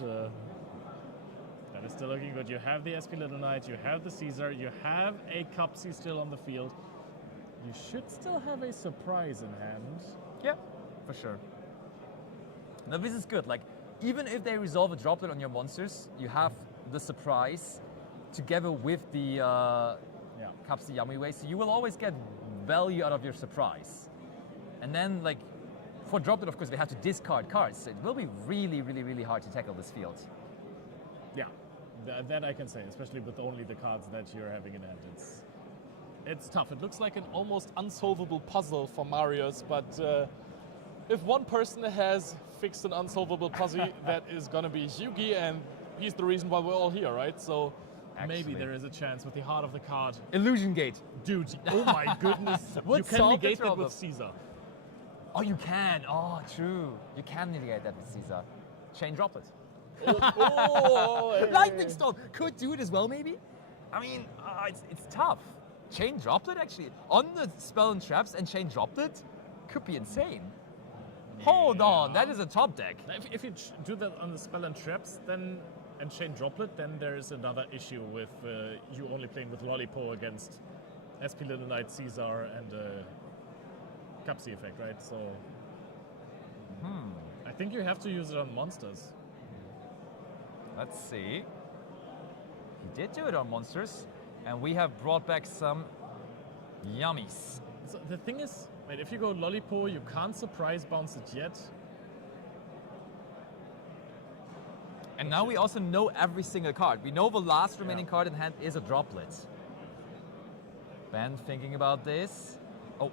that is still looking good. You have the SP Little Knight, you have the Caesar, you have a Cupsy still on the field. You should still have a surprise in hand. Yeah, for sure. Now this is good. Like, even if they resolve a droplet on your monsters, you have the surprise together with the Yeah. Kapsi Yummy Way, so you will always get value out of your surprise. And then, like, for droplet, of course, they have to discard cards, so it will be really hard to tackle this field. Yeah, that I can say, especially with only the cards that you're having in hand. It's tough. It looks like an almost unsolvable puzzle for Marius, but if one person has fixed an unsolvable puzzle, that is gonna be Yugi, and he's the reason why we're all here, right? So Maybe Actually. there is a chance with the heart of the card. Illusion Gate. Dude, oh my goodness. Would You can solve the negate it problem. with Caesar. Oh, you can. Oh, true. You can mitigate that with Caesar. Chain Droplet. oh, Lightning Storm could do it as well, maybe. I mean, it's tough. Chain Droplet, actually, on the Spell and Traps and Chain Droplet could be insane. Hold on, that is a top deck. Now, if you do that on the spell and traps, then and chain droplet, then there is another issue with you only playing with Lollipo against SP Little Knight, Caesar, and Cupsy effect, right? So I think you have to use it on monsters. Let's see. He did do it on monsters, and we have brought back some yummies. So the thing is, wait, if you go Lollipo, you can't surprise bounce it yet. And now we also know every single card. We know the last remaining card in hand is a droplet. Ben thinking about this. Oh,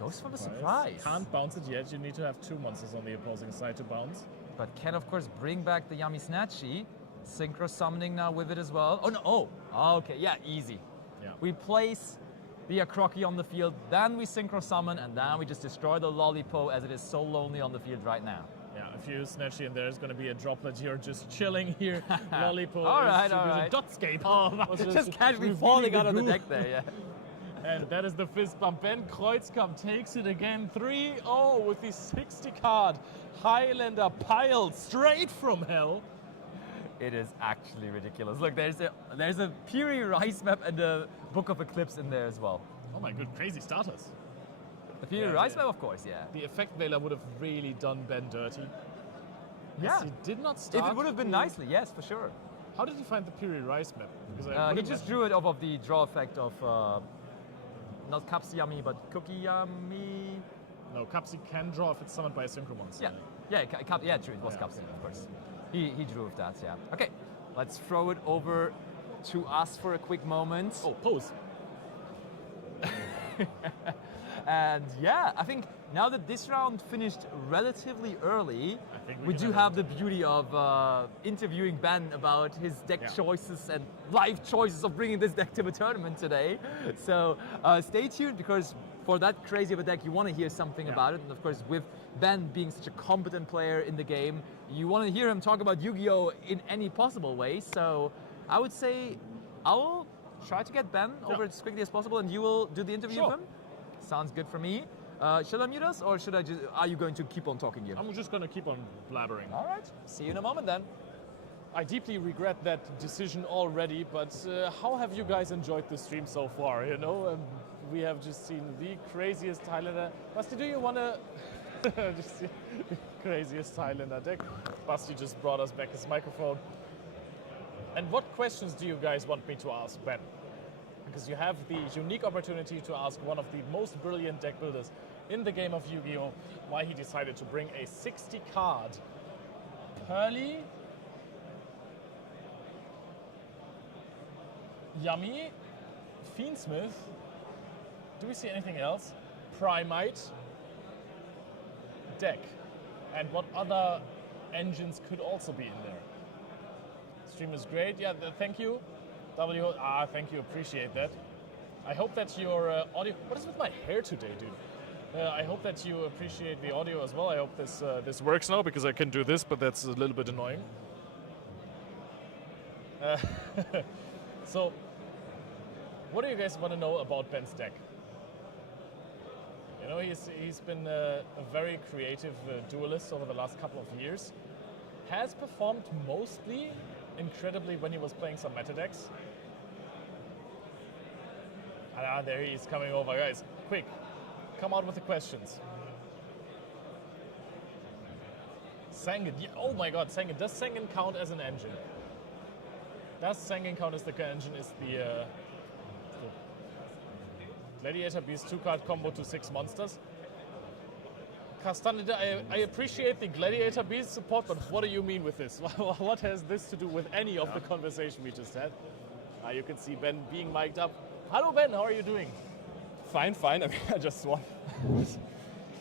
goes for the surprise. Can't bounce it yet. You need to have two monsters on the opposing side to bounce. But can, of course, bring back the Yummy Snatchy. Synchro summoning now with it as well. Oh, no. Oh, okay. Yeah, easy. Yeah. We place the Akroki on the field, then we synchro summon, and then we just destroy the Lollipo as it is so lonely on the field right now. Yeah, if you Snatchy and there's going to be a droplet, you're just chilling here. Lollipo All is right, to all do right. the dotscape. Oh, just casually falling out of the deck there, yeah. And that is the fist bump. Ben Kreuzkamp takes it again. 3-0 with the 60 card. Highlander piled straight from hell. It is actually ridiculous. Look, there's a Piri Rice map and a Book of Eclipse in there as well. Oh my good, crazy starters. The Piri Rice map, of course, yeah. The effect Veiler would have really done Ben dirty. Yeah. He did not start. If it would have been nicely, yes, for sure. How did he find the Piri Rice map? Because He just drew it off of the draw effect of not Kapsiyami, but Kukiyami. No, Kapsi can draw if it's summoned by a synchro monster. Yeah, yeah, true. It was Yeah. Kapsiyami, of course. He drew with that. Yeah. Okay, let's throw it over to us for a quick moment. Oh, pose. And yeah, I think now that this round finished relatively early, I think we can do have the beauty of interviewing Ben about his deck Yeah. choices and life choices of bringing this deck to the tournament today. So stay tuned, because for that crazy of a deck, you want to hear something Yeah. about it. And of course, with Ben being such a competent player in the game, you want to hear him talk about Yu-Gi-Oh! In any possible way. So I would say I will try to get Ben over as quickly as possible, and you will do the interview Sure. with him. Sounds good for me. Should I mute us, or should I just? Are you going to keep on talking here? I'm just gonna keep on blabbering. All right. See you in a moment then. I deeply regret that decision already, but how have you guys enjoyed the stream so far? You know, we have just seen the craziest Highlander. Basti, do you want to just see the craziest Highlander deck? Basti just brought us back his microphone. And what questions do you guys want me to ask Ben? Because you have the unique opportunity to ask one of the most brilliant deck builders in the game of Yu-Gi-Oh! Why he decided to bring a 60 card Pearly, Yummy, Fiendsmith. Do we see anything else? Primite deck. And what other engines could also be in there? Stream is great. Yeah, thank you. Thank you. Appreciate that. I hope that your audio. What is with my hair today, dude? I hope that you appreciate the audio as well. I hope this works now, because I can do this, but that's a little bit annoying. So, what do you guys want to know about Ben's deck? You know, he's been a very creative duelist over the last couple of years. Has performed mostly incredibly when he was playing some meta decks. There he is coming over. Guys, quick, come out with the questions. Sangen, oh my god, Sangen. Does Sangen count as an engine? Does Sangen count as the engine? Is the Gladiator Beast 2-card combo to 6 monsters? Castaneda, I appreciate the Gladiator Beast support, but what do you mean with this? What has this to do with any of the conversation we just had? You can see Ben being mic'd up. Hello Ben, how are you doing? Fine. I mean, I just won.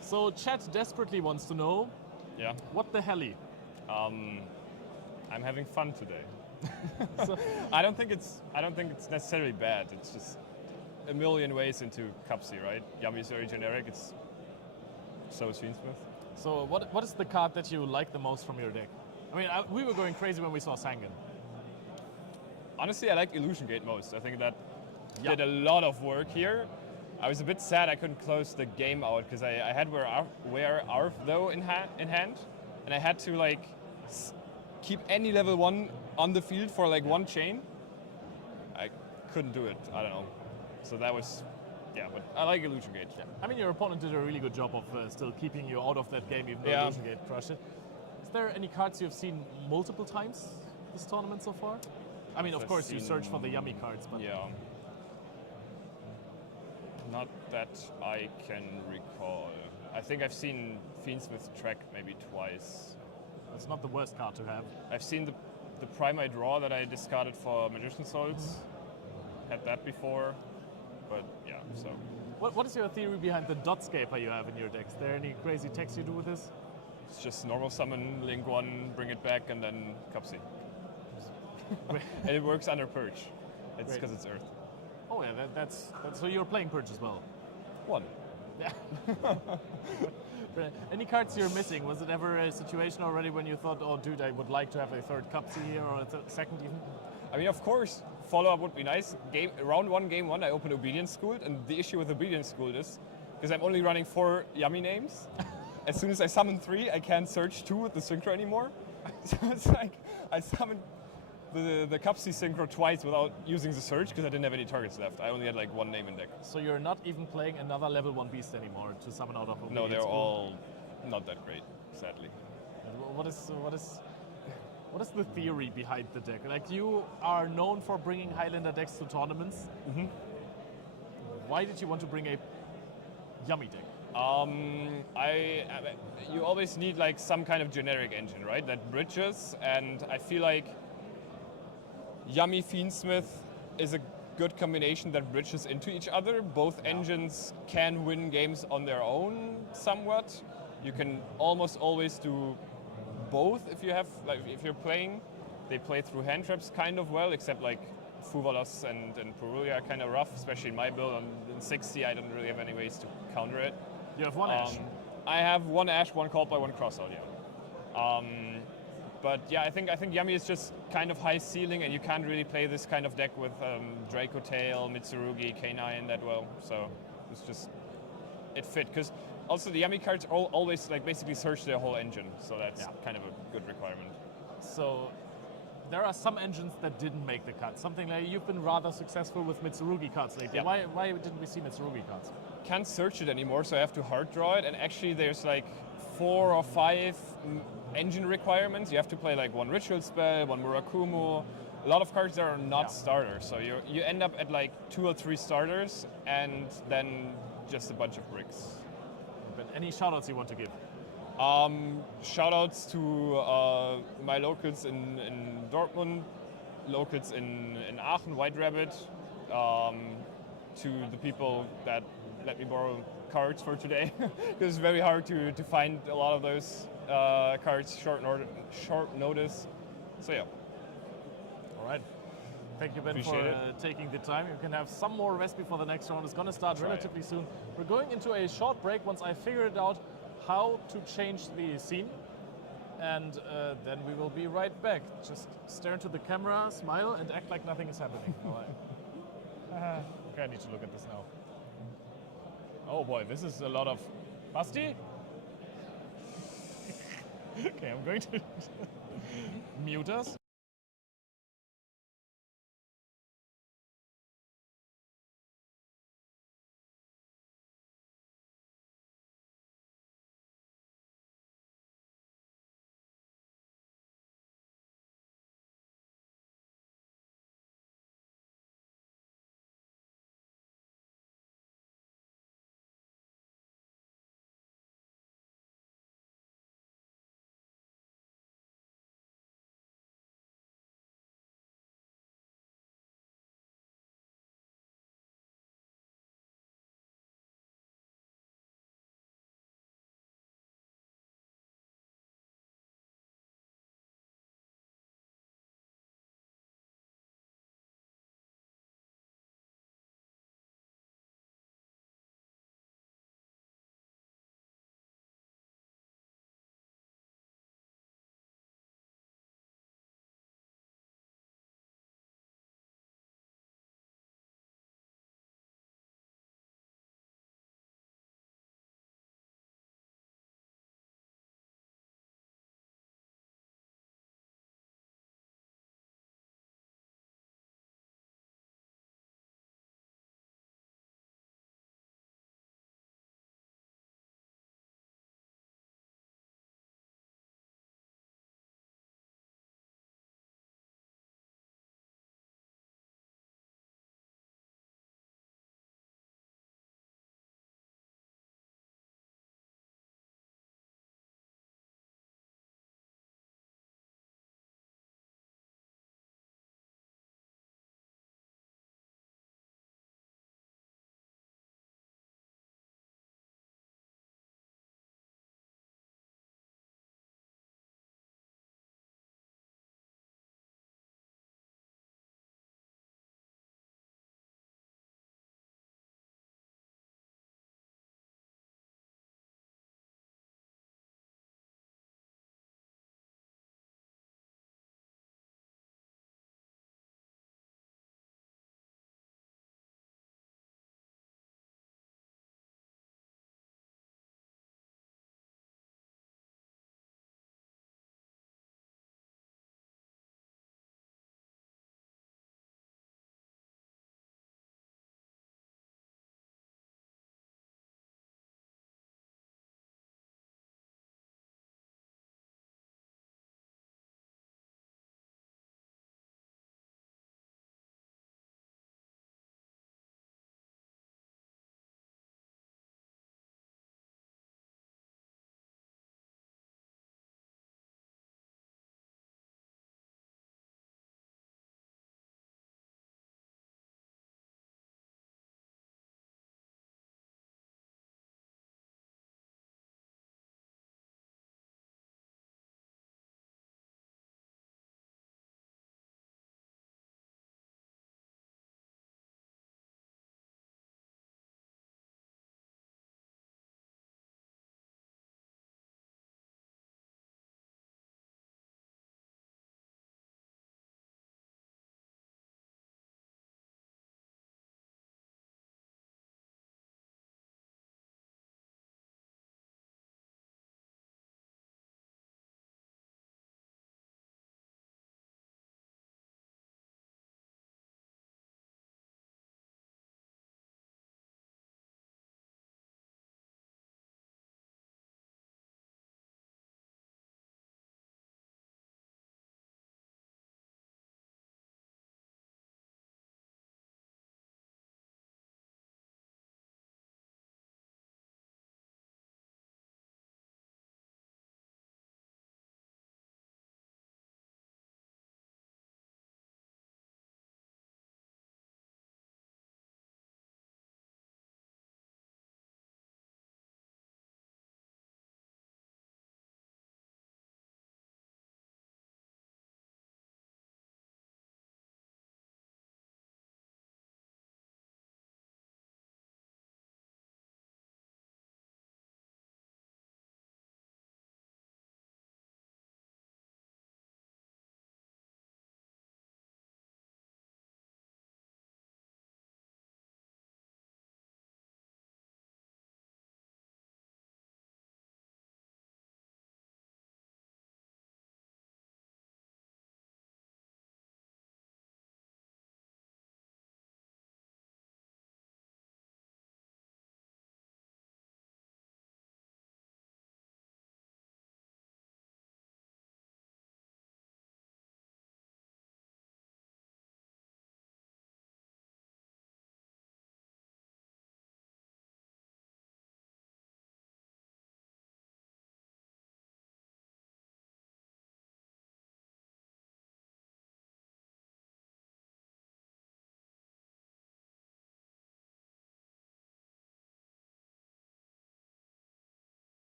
So chat desperately wants to know, Yeah. what the helly? I'm having fun today. I don't think it's necessarily bad. It's just a million ways into Cupsy, right? Yummy is very generic. It's so is Fiendsmith. So what is the card that you like the most from your deck? I mean, we were going crazy when we saw Sangen. Honestly, I like Illusion Gate most. I think that did a lot of work here. I was a bit sad I couldn't close the game out, because I had Where Arf though in hand, and I had to like keep any level 1 on the field for like one chain. I couldn't do it. I don't know. So that was, but I like Illusion Gate. Yeah. I mean, your opponent did a really good job of still keeping you out of that game, even though Illusion Gate crushed it. Is there any cards you've seen multiple times this tournament so far? I mean, of course, you search for the yummy cards, but... Yeah. Not that I can recall. I think I've seen Fiendsmith track maybe twice. It's not the worst card to have. I've seen the Primate Draw that I discarded for Magician Souls. Had that before, but yeah, so. What is your theory behind the Dotscaper you have in your decks? Is there any crazy text you do with this? It's just normal summon, link 1, bring it back, and then Cupsy. And it works under Purge. It's because it's Earth. Oh yeah, that's so you're playing Purge as well. 1. Yeah. Any cards you're missing? Was it ever a situation already when you thought, oh dude, I would like to have a third Cupsy here, or a second even? I mean, of course, follow-up would be nice. Round 1, game 1, I opened Obedience School, and the issue with Obedience School is, because I'm only running 4 yummy names, as soon as I summon 3, I can't search 2 with the Synchro anymore. So it's like, I summoned the Cupsy Synchro twice without using the search, because I didn't have any targets left. I only had like 1 name in deck. So you're not even playing another level 1 beast anymore to summon out of Obedience No, they're School? all not that great, sadly. what is the theory behind the deck? Like, you are known for bringing Highlander decks to tournaments. Why did you want to bring a Yummy deck? You always need like some kind of generic engine, right? That bridges, and I feel like Yummy Fiendsmith is a good combination that bridges into each other. Both engines can win games on their own somewhat. You can almost always do both if you have, like, if you're playing. They play through hand traps kind of well, except like Fuvalos and Purulia are kind of rough, especially in my build. In 60, I don't really have any ways to counter it. You have one Ash. I have one Ash, one Called by, one Crossout, yeah. But yeah, I think Yummy is just kind of high ceiling, and you can't really play this kind of deck with Draco Tail, Mitsurugi, K9 that well. So it's just, it fit. Because also the Yummy cards always like basically search their whole engine, so that's kind of a good requirement. So there are some engines that didn't make the cut. Something like you've been rather successful with Mitsurugi cards lately. Yeah. Why didn't we see Mitsurugi cards? Can't search it anymore, so I have to hard draw it. And actually, there's like 4 or 5 engine requirements. You have to play like one Ritual Spell, one Murakumo. A lot of cards that are not starters, so you end up at like 2 or 3 starters, and then just a bunch of bricks. But any shoutouts you want to give? Shoutouts to my locals in Dortmund, locals in Aachen, White Rabbit, to the people that let me borrow cards for today. Because it's very hard to find a lot of those cards short notice. So yeah. All right. Thank you, Ben, Appreciate for taking the time. You can have some more rest before the next round. It's going to start relatively soon. We're going into a short break once I figure it out how to change the scene. And then we will be right back. Just stare into the camera, smile, and act like nothing is happening. All right. Okay, I need to look at this now. Oh boy, this is a lot of... Basti? Okay, I'm going to mute us.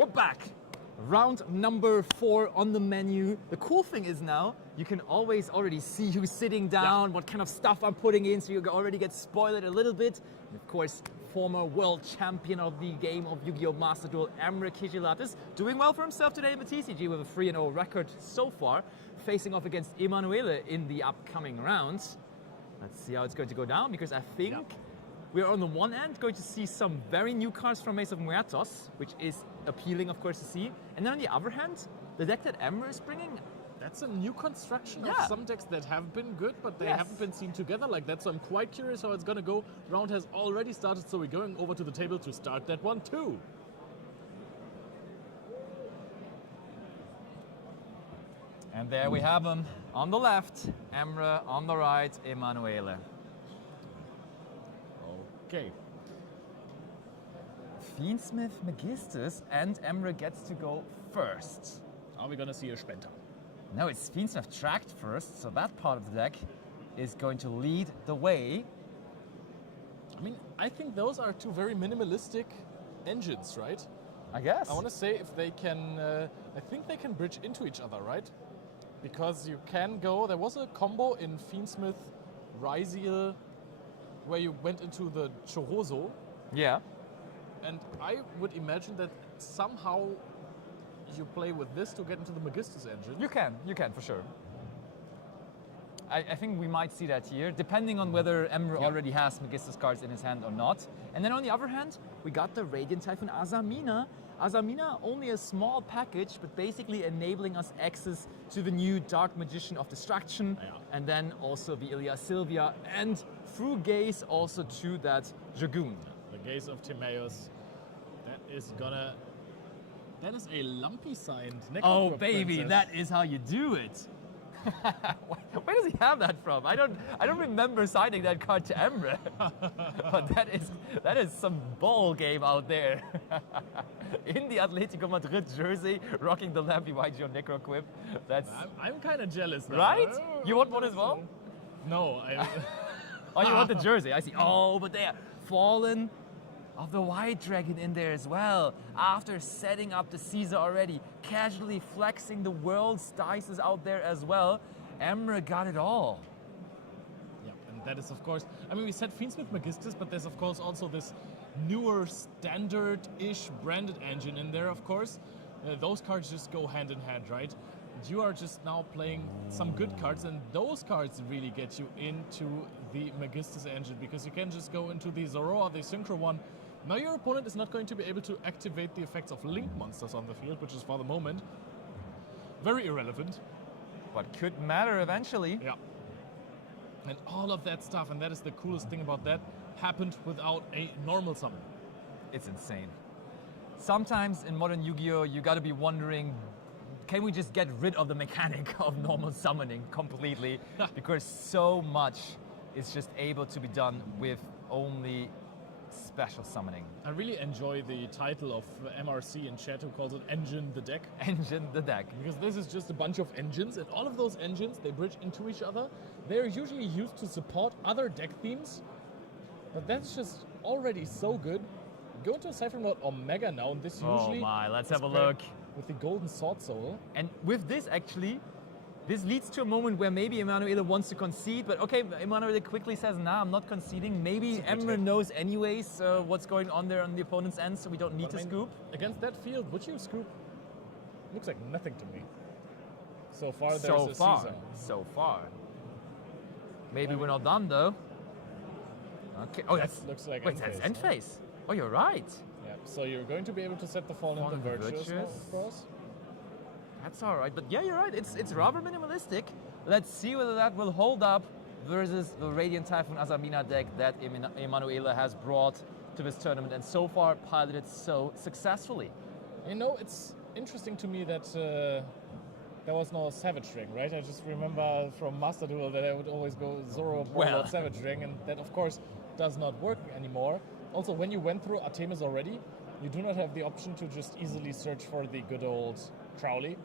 We're back. Round number 4 on the menu. The cool thing is now you can always already see who's sitting down, what kind of stuff I'm putting in, so you already get spoiled a little bit. And of course, former world champion of the game of Yu-Gi-Oh! Master Duel, Emre Kijilatis, doing well for himself today in the TCG with a 3-0 record so far, facing off against Emanuele in the upcoming rounds. Let's see how it's going to go down, because I think we're on the one end going to see some very new cards from Mace of Muertos, which is appealing, of course, to see. And then on the other hand, the deck that Emre is bringing, That's a new construction Yeah. of some decks that have been good, but they Yes. haven't been seen together like that. So I'm quite curious how it's going to go. Round has already started, so we're going over to the table to start that one too. and there we have him. On the left, Emre. On the right, Emanuele. Okay. Fiendsmith, Magistus, and Emre gets to go first. Are we going to see a Spenta? No, it's Fiendsmith tracked first, so that part of the deck is going to lead the way. I mean, I think those are two very minimalistic engines, right? I guess. I want to say if they can, I think they can bridge into each other, right? Because you can go, there was a combo in Fiendsmith Ryziel where you went into the Chorozo, Yeah. and I would imagine that somehow you play with this to get into the Magistus engine. You can for sure. I think we might see that here, depending on whether Emre already has Magistus cards in his hand or not. And then on the other hand, we got the Radiant Typhoon Azamina. Azamina, only a small package, but basically enabling us access to the new Dark Magician of Distraction, Yeah. and then also the Ilya Sylvia, and through Gaze also to that Dragoon. The Gaze of Timaeus, that is a lumpy signed Oh Necrocrop baby, princess. that is how you do it. Where does he have that from? I don't remember signing that card to Emre. But that is some ball game out there. In the Atletico Madrid jersey, rocking the Lampy YGO Necroquip. That's I'm kind of jealous now. right. Oh, You want one as well? No, I. Oh, you want the jersey? I see. Oh, but they are Fallen of the White Dragon in there as well. After setting up the Caesar already, casually flexing the world's dices out there as well, Emre got it all. Yeah, and that is of course. I mean, we said Fiendsmith Magistus, but there's of course also this newer standard-ish branded engine in there. Of course, those cards just go hand in hand, right? You are just now playing some good cards, and those cards really get you into the Magistus engine, because you can just go into the Zoroa, the Synchro one. Now your opponent is not going to be able to activate the effects of link monsters on the field, which is for the moment very irrelevant. But could matter eventually. Yeah. And all of that stuff, and that is the coolest thing about that, happened without a normal summon. It's insane. Sometimes in modern Yu-Gi-Oh! You gotta be wondering, can we just get rid of the mechanic of normal summoning completely? Because so much is just able to be done with only special summoning. I really enjoy the title of MRC in chat who calls it Engine the Deck, Engine the deck. because this is just a bunch of engines, and all of those engines, they bridge into each other. They're usually used to support other deck themes, but that's just already so good. Go to Cypher Mode Omega now, and this Oh usually my, let's is have a paired look. with the Golden Sword Soul. And with this actually, this leads to a moment where maybe Emanuele wants to concede, but okay, Emanuele quickly says, nah, I'm not conceding. Maybe It's a good Emre hit. knows anyways what's going on there on the opponent's end, so we don't need But I to mean, scoop. Against that field, would you scoop? Looks like nothing to me. So far, there's So a far, Caesar. so far. Maybe we're not done though. Okay. Oh, that's looks like wait, end that's phase, end no? phase. Oh, you're right. Yeah, so you're going to be able to set the Fallen Fallen into Virtuous, now, Virtuous. of course. That's all right. But yeah, you're right. It's rather minimalistic. Let's see whether that will hold up versus the Radiant Typhoon Azamina deck that Emanuele has brought to this tournament and so far piloted so successfully. You know, it's interesting to me that there was no Savage Ring, right? I just remember from Master Duel that I would always go Zoro, Well. Warlord, Savage Ring, and that, of course, does not work anymore. Also, when you went through Artemis already, you do not have the option to just easily search for the good old Crowley,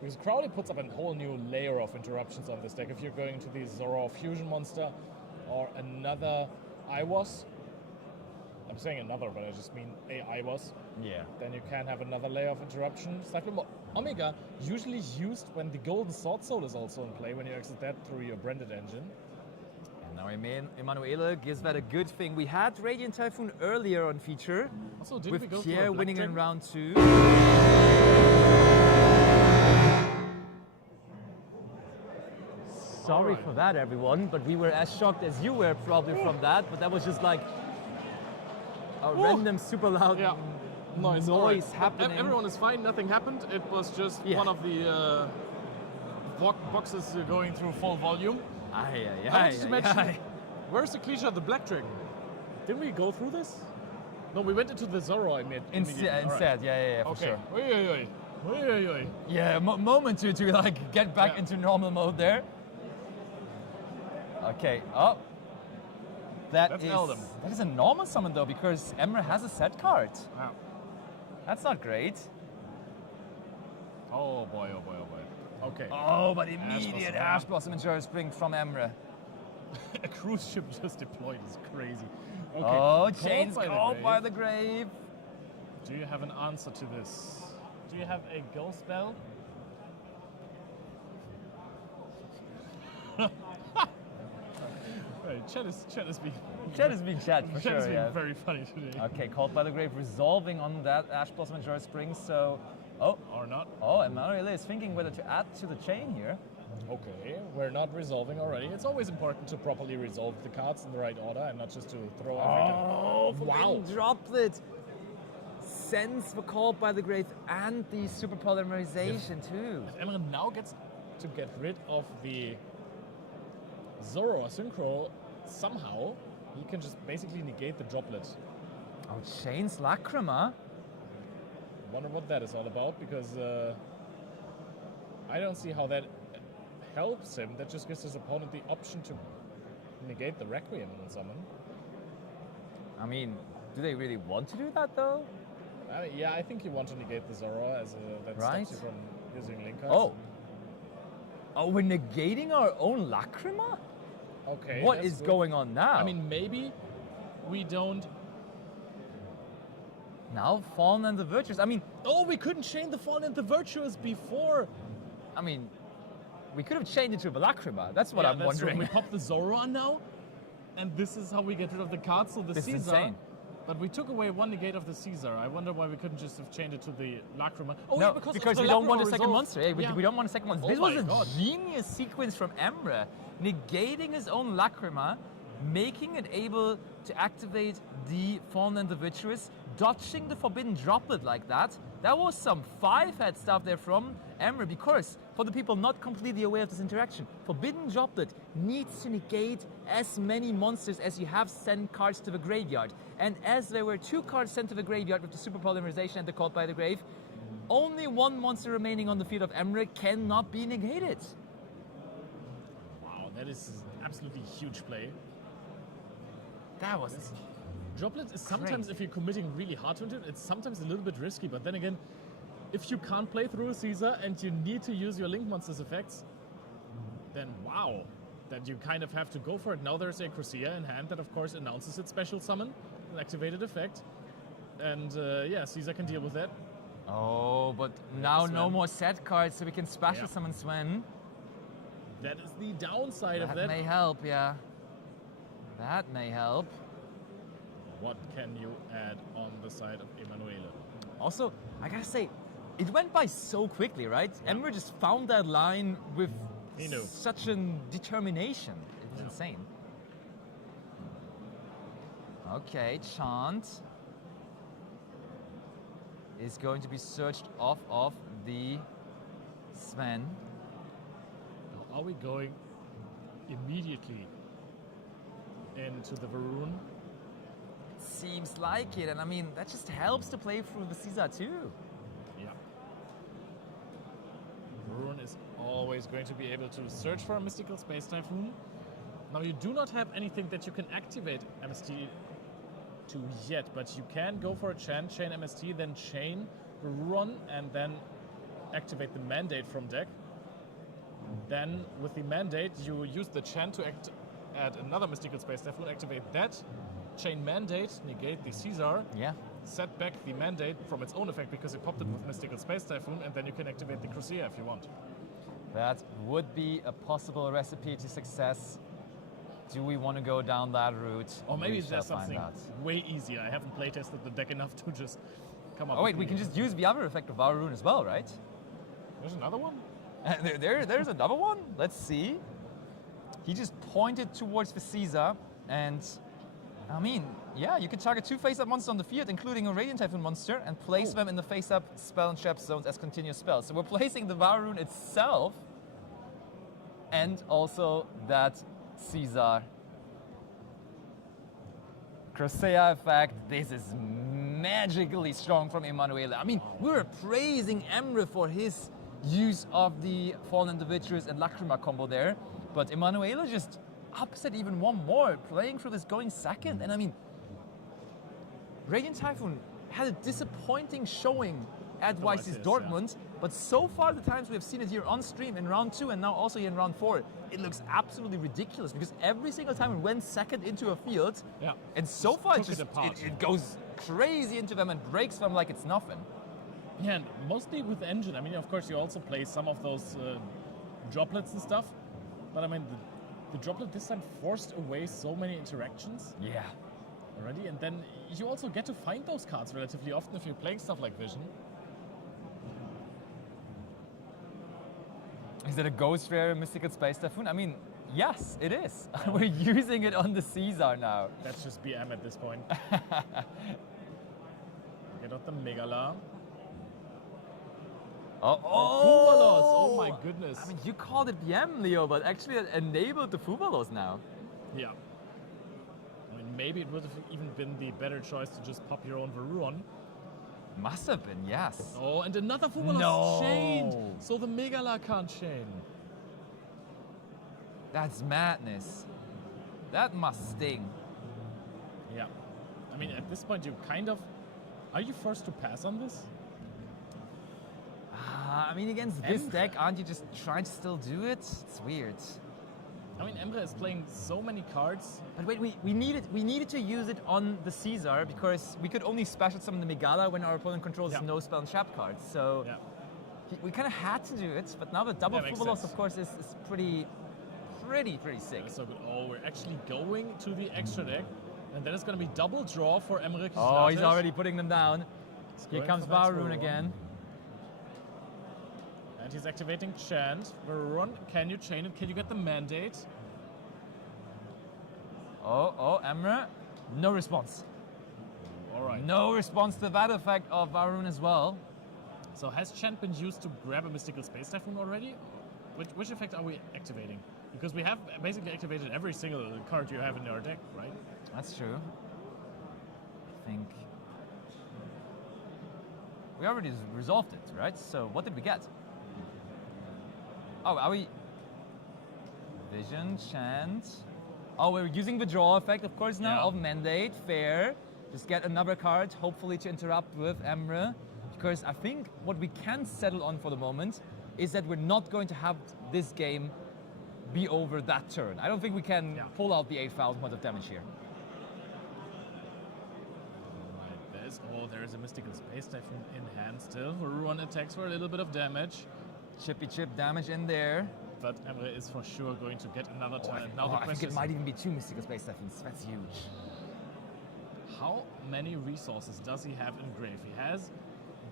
because Crowley puts up a whole new layer of interruptions on this deck. If you're going to the Zoro Fusion monster or another IWAS, I'm saying another, but I just mean AI was. Yeah. Then you can have another layer of interruption. Slightly more Omega, usually used when the Golden Sword Soul is also in play, when you exit that through your branded engine. And now Emanuele gives that a good thing. We had Radiant Typhoon earlier on feature, Also, did we with go for a Pierre Black winning Dragon? in round 2. Sorry Alright. for that, everyone, but we were as shocked as you were probably from that, but that was just like a random super loud Yeah. Noise noise happening. Everyone is fine, nothing happened. It was just Yeah. one of the boxes going through full volume. Aye, aye, I aye, wanted to aye, mention, aye. where's the cliche of the Black Dragon? Didn't we go through this? No, we went into the Zoro immediately. Instead, yeah, for Okay. sure. Oi, oi, oi. Oi, oi, oi. Yeah, moment to like get back Yeah. into normal mode there. Okay, oh. That's Eldom. That is a normal summon though, because Emra has a set card. Wow. That's not great. Oh boy, oh boy, oh boy. Okay. Oh, but immediate Blossom. Ash Blossom and Joy Spring from Emra. A cruise ship just deployed is crazy. Okay. Oh, Called chains by the called grave. by the grave. Do you have an answer to this? Do you have a go spell? Right, chat is being Chat is being chat for chat is sure, being yeah. very funny today. Okay, called by the grave, resolving on that Ash Blossom and Joy Spring. So, Or not? Emanuele is thinking whether to add to the chain here. Okay, we're not resolving already. It's always important to properly resolve the cards in the right order and not just to throw everything. Oh, Wow. Droplet. Sends the called by the grave and the super polymerization too. If Emma now gets to get rid of the Zoro or Synchro somehow, he can just basically negate the droplet. Oh, Chains Lacrima. Wonder what that is all about, because I don't see how that helps him. That just gives his opponent the option to negate the Requiem on summon. I mean, do they really want to do that though? Yeah, I think you want to negate the Zoro as that Right. stops you from using link cards. Oh. Oh, we're negating our own Lacrima? Okay. What that's is good. going on now? I mean, maybe we don't. now Fallen and the Virtuous. I mean, Oh, we couldn't chain the Fallen and the Virtuous before. we could have changed it to a Lacrima. That's what Yeah, I'm that's true. wondering. We pop the Zoro on now, and this is how we get rid of the card. So the This is Caesar. insane. But we took away one negate of the Caesar. I wonder why we couldn't just have changed it to the Lacrima. Oh, No, yeah, because of the we don't want a Lacrima second resolve. monster. Yeah, Yeah. we don't want a second monster. Oh This was my a God. genius sequence from Emra, negating his own Lacrima, making it able to activate the Fallen and the Virtuous, dodging the Forbidden Droplet like that. That was some 5-head stuff there from Emra, because for the people not completely aware of this interaction, Forbidden Droplet needs to negate as many monsters as you have sent cards to the graveyard. And as there were 2 cards sent to the graveyard with the Super Polymerization and the Called by the Grave, only 1 monster remaining on the field of Emra cannot be negated. Wow, that is absolutely huge play. That was Droplet is sometimes, Great. if you're committing really hard to it, it's sometimes a little bit risky. But then again, if you can't play through a Caesar and you need to use your Link Monsters effects, then wow, that you kind of have to go for it. Now there's a Crucia in hand that, of course, announces its special summon, an activated effect. And yeah, Caesar can deal with that. Oh, but now no Sven. more set cards, so we can special Yeah. summon Sven. That is the downside of That that. may help, yeah. That may help. What can you add on the side of Emanuele? Also, I gotta say, it went by so quickly, right? Ember just found that line with He knew. such a determination. It was insane. Okay, Chant is going to be searched off of the Sven. Are we going immediately into the Varun? Seems like it, and I mean, that just helps to play through the Caesar too. Yeah. Varun is always going to be able to search for a Mystical Space Typhoon. Now you do not have anything that you can activate MST to yet, but you can go for a chain MST, then chain Varun, and then activate the mandate from deck. Then with the mandate, you use the chant to add another Mystical Space Typhoon, activate that, chain Mandate, negate the Caesar, Yeah. set back the Mandate from its own effect because you popped it with Mystical Space Typhoon, and then you can activate the Crusader if you want. That would be a possible recipe to success. Do we want to go down that route? Or maybe We shall there's find something out. way easier. I haven't playtested the deck enough to just come up Oh with wait, we the- can just use the other effect of Varun as well, right? There's another one? There's another one. Let's see. He just pointed towards the Caesar, and I mean, yeah, you can target 2 face-up monsters on the field, including a Radiant Typhoon monster, and place them in the face-up spell and trap zones as continuous spells. So we're placing the Varun itself, and also that Caesar. Crusader effect. This is magically strong from Emanuele. I mean, we were praising Emre for his use of the Fallen Individuals and Lacrima combo there, but Emanuele just ups it even one more, playing for this going second. And I mean, Radiant Typhoon had a disappointing showing at YC's YCS, Dortmund, but so far the times we have seen it here on stream in round 2 and now also here in round 4, it looks absolutely ridiculous because every single time it went second into a field, Yeah. and so far took it it apart. it goes crazy into them and breaks them like it's nothing. Yeah, and mostly with Engine. I mean, of course, you also play some of those droplets and stuff, but I mean, the droplet this time forced away so many interactions Yeah. already, and then you also get to find those cards relatively often if you're playing stuff like Vision. Is it a Ghost Rare Mystical Space Typhoon? I mean, yes, it is. We're using it on the Caesar now. That's just BM at this point. Get out the Megala. Oh, Fuvalos! Oh my goodness. I mean, you called it BM, Leo, but actually it enabled the Fuvalos now. Yeah. I mean, maybe it would have even been the better choice to just pop your own Varuon. Must have been, yes. Oh, and another Fuvalos No. chained! So the Megala can't chain. That's madness. That must sting. Yeah. I mean, at this point, you kind of... Are you forced to pass on this? I mean, against this Emre. deck, aren't you just trying to still do it? It's weird. I mean, Emre is playing so many cards. But wait, we needed to use it on the Caesar because we could only special summon the Megala when our opponent controls Yeah. no spell and trap cards. So Yeah. we kind of had to do it. But now the double Yeah, makes Fuvalos, sense. of course, is pretty sick. That's so good. Oh, we're actually going to the extra deck. And then it's going to be double draw for Emre. Oh, he's Kisnates. already putting them down. Here going comes for next Varun Varuon. again. And he's activating Chant. Varuon, can you chain it? Can you get the Mandate? Oh, Emre. No response. All right. No response to that effect of Varun as well. So has Chant been used to grab a Mystical Space Typhoon already? Which effect are we activating? Because we have basically activated every single card you have in your deck, right? That's true. I think we already resolved it, right? So what did we get? Oh, are we... Vision, Chant. Oh, we're using the draw effect, of course, now, Yeah. of Mandate. Fair. Just get another card, hopefully to interrupt with Emre. Because I think what we can settle on for the moment is that we're not going to have this game be over that turn. I don't think we can Yeah. pull out the 8,000 points of damage here. Right, there is a Mystical Space Typhoon in hand still. Varuon attacks for a little bit of damage. Chippy chip damage in there. But Emre is for sure going to get another Oh, I time. think, Now the I think question it is, might even be 2 Mystical Space Typhoons. That's huge. how many resources does he have in grave? He has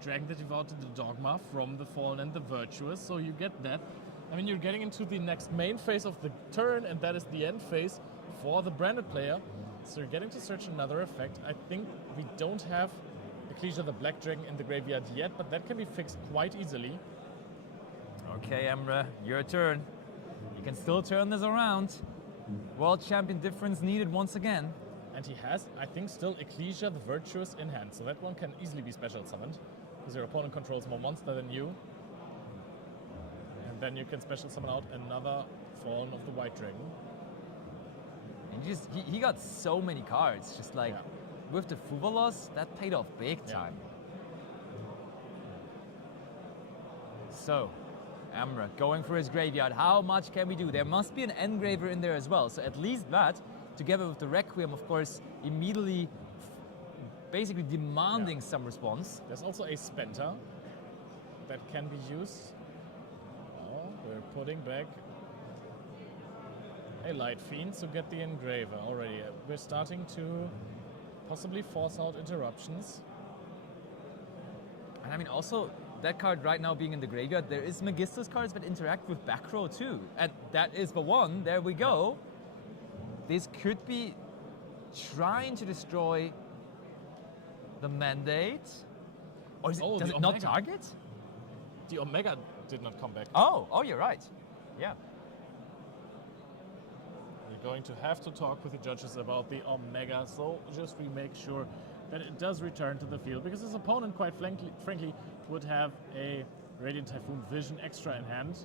Dragon that Devoured the Dogma from the Fallen and the Virtuous, so you get that. I mean, you're getting into the next main phase of the turn, and that is the end phase for the branded player. So you're getting to search another effect. I think we don't have Ecclesia the Black Dragon in the graveyard yet, but that can be fixed quite easily. Okay, Emre, your turn. You can still turn this around. World Champion difference needed once again. And he has, I think, still Ecclesia the Virtuous in hand, so that one can easily be special summoned, because your opponent controls more monster than you. And then you can special summon out another Fallen of the White Dragon. And he got so many cards. Just like Yeah. with the Fuvalos, that paid off big Yeah. time. So, Emre going for his graveyard. How much can we do? There must be an engraver in there as well. So at least that, together with the Requiem, of course, immediately basically demanding some response. There's also a Spenta that can be used. Oh, we're putting back a Light Fiend to get the Engraver already. We're starting to possibly force out interruptions. And I mean, also, that card right now being in the graveyard, there is Magister's cards that interact with back row too. And that is the one. There we go. This could be trying to destroy the mandate. Or is it, Oh, does the it not Omega. target? The Omega did not come back. Oh, you're right. Yeah. We're going to have to talk with the judges about the Omega, so just we make sure that it does return to the field, because his opponent, quite frankly, would have a Radiant Typhoon Vision extra in hand.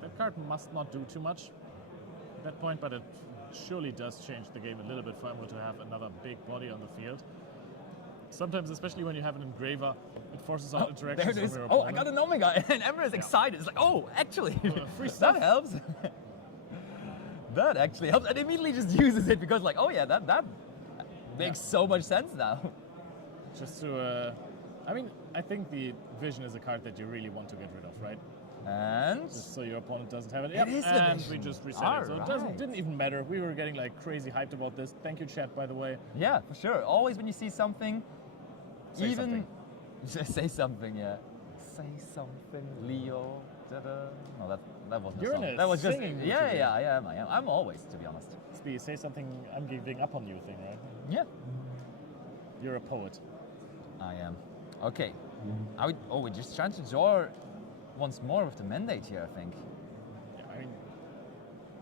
That card must not do too much at that point, but it surely does change the game a little bit for Emerald to have another big body on the field. Sometimes, especially when you have an Engraver, it forces out interactions There it is. from your Oh, I opponent. got an Omega. And Ember is excited. It's like, oh, actually, free that stuff. helps. That actually helps. And immediately just uses it because like, oh yeah, that makes so much sense now. Just to, I mean, I think the Vision is a card that you really want to get rid of, right? And Just so your opponent doesn't have it. It is the and Vision. we just reset it. So it Alright. didn't even matter. We were getting like crazy hyped about this. Thank you, chat, by the way. yeah, for sure. Always when you see something, Say something. Just say something, yeah. Say something, Leo. Da-da. No, that wasn't You're a song. in a That was just singing mood yeah, today. yeah, I am. I'm always, to be honest. It's the say something, I'm giving up on you thing, right? Yeah, You're a poet. I am. Okay. We're just trying to draw once more with the mandate here, I think. Yeah, I mean,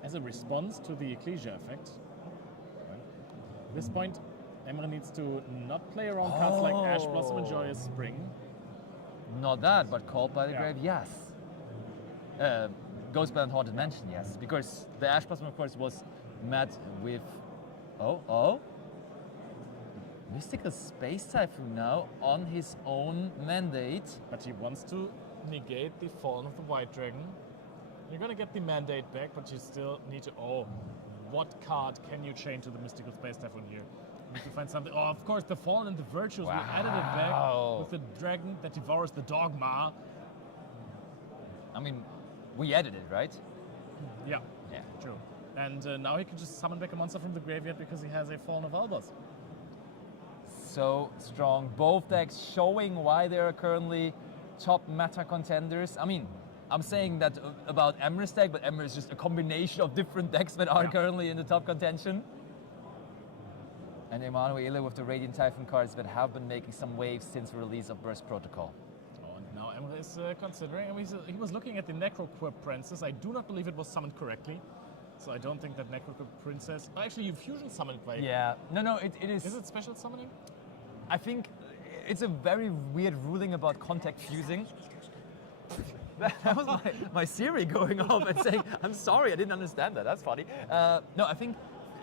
as a response to the Ecclesia effect, right, at this point, Emre needs to not play around cards like Ash Blossom and Joyous Spring. Not that, but Called by the Yeah. Grave, yes. Ghost Band Haunted Mansion, yes. Because the Ash Blossom, of course, was met with... Oh? Mystical Space Typhoon now on his own mandate. But he wants to negate the Fallen of the White Dragon. You're gonna get the mandate back, but you still need to... Oh, what card can you chain to the Mystical Space Typhoon here? You need to find something... Oh, of course, the Fallen and the Virtues. We added it back Wow. with the dragon that devours the Dogma. I mean, we added it, right? Yeah, Yeah. true. And now he can just summon back a monster from the graveyard because he has a Fallen of Albus. So strong. Both decks showing why they are currently top meta contenders. I mean, I'm saying that about Emre's deck, but Emre is just a combination of different decks that are currently in the top contention. And Emanuele with the Radiant Typhoon cards that have been making some waves since the release of Burst Protocol. Oh, and now Emre is considering, and he was looking at the Necroquip Princess. I do not believe it was summoned correctly. So I don't think that Necroquip Princess... Oh, actually, you fusion summoned by... Yeah. No, it is. Is it special summoning? I think it's a very weird ruling about contact fusing. That was my Siri going off and saying, I'm sorry, I didn't understand that. That's funny. No, I think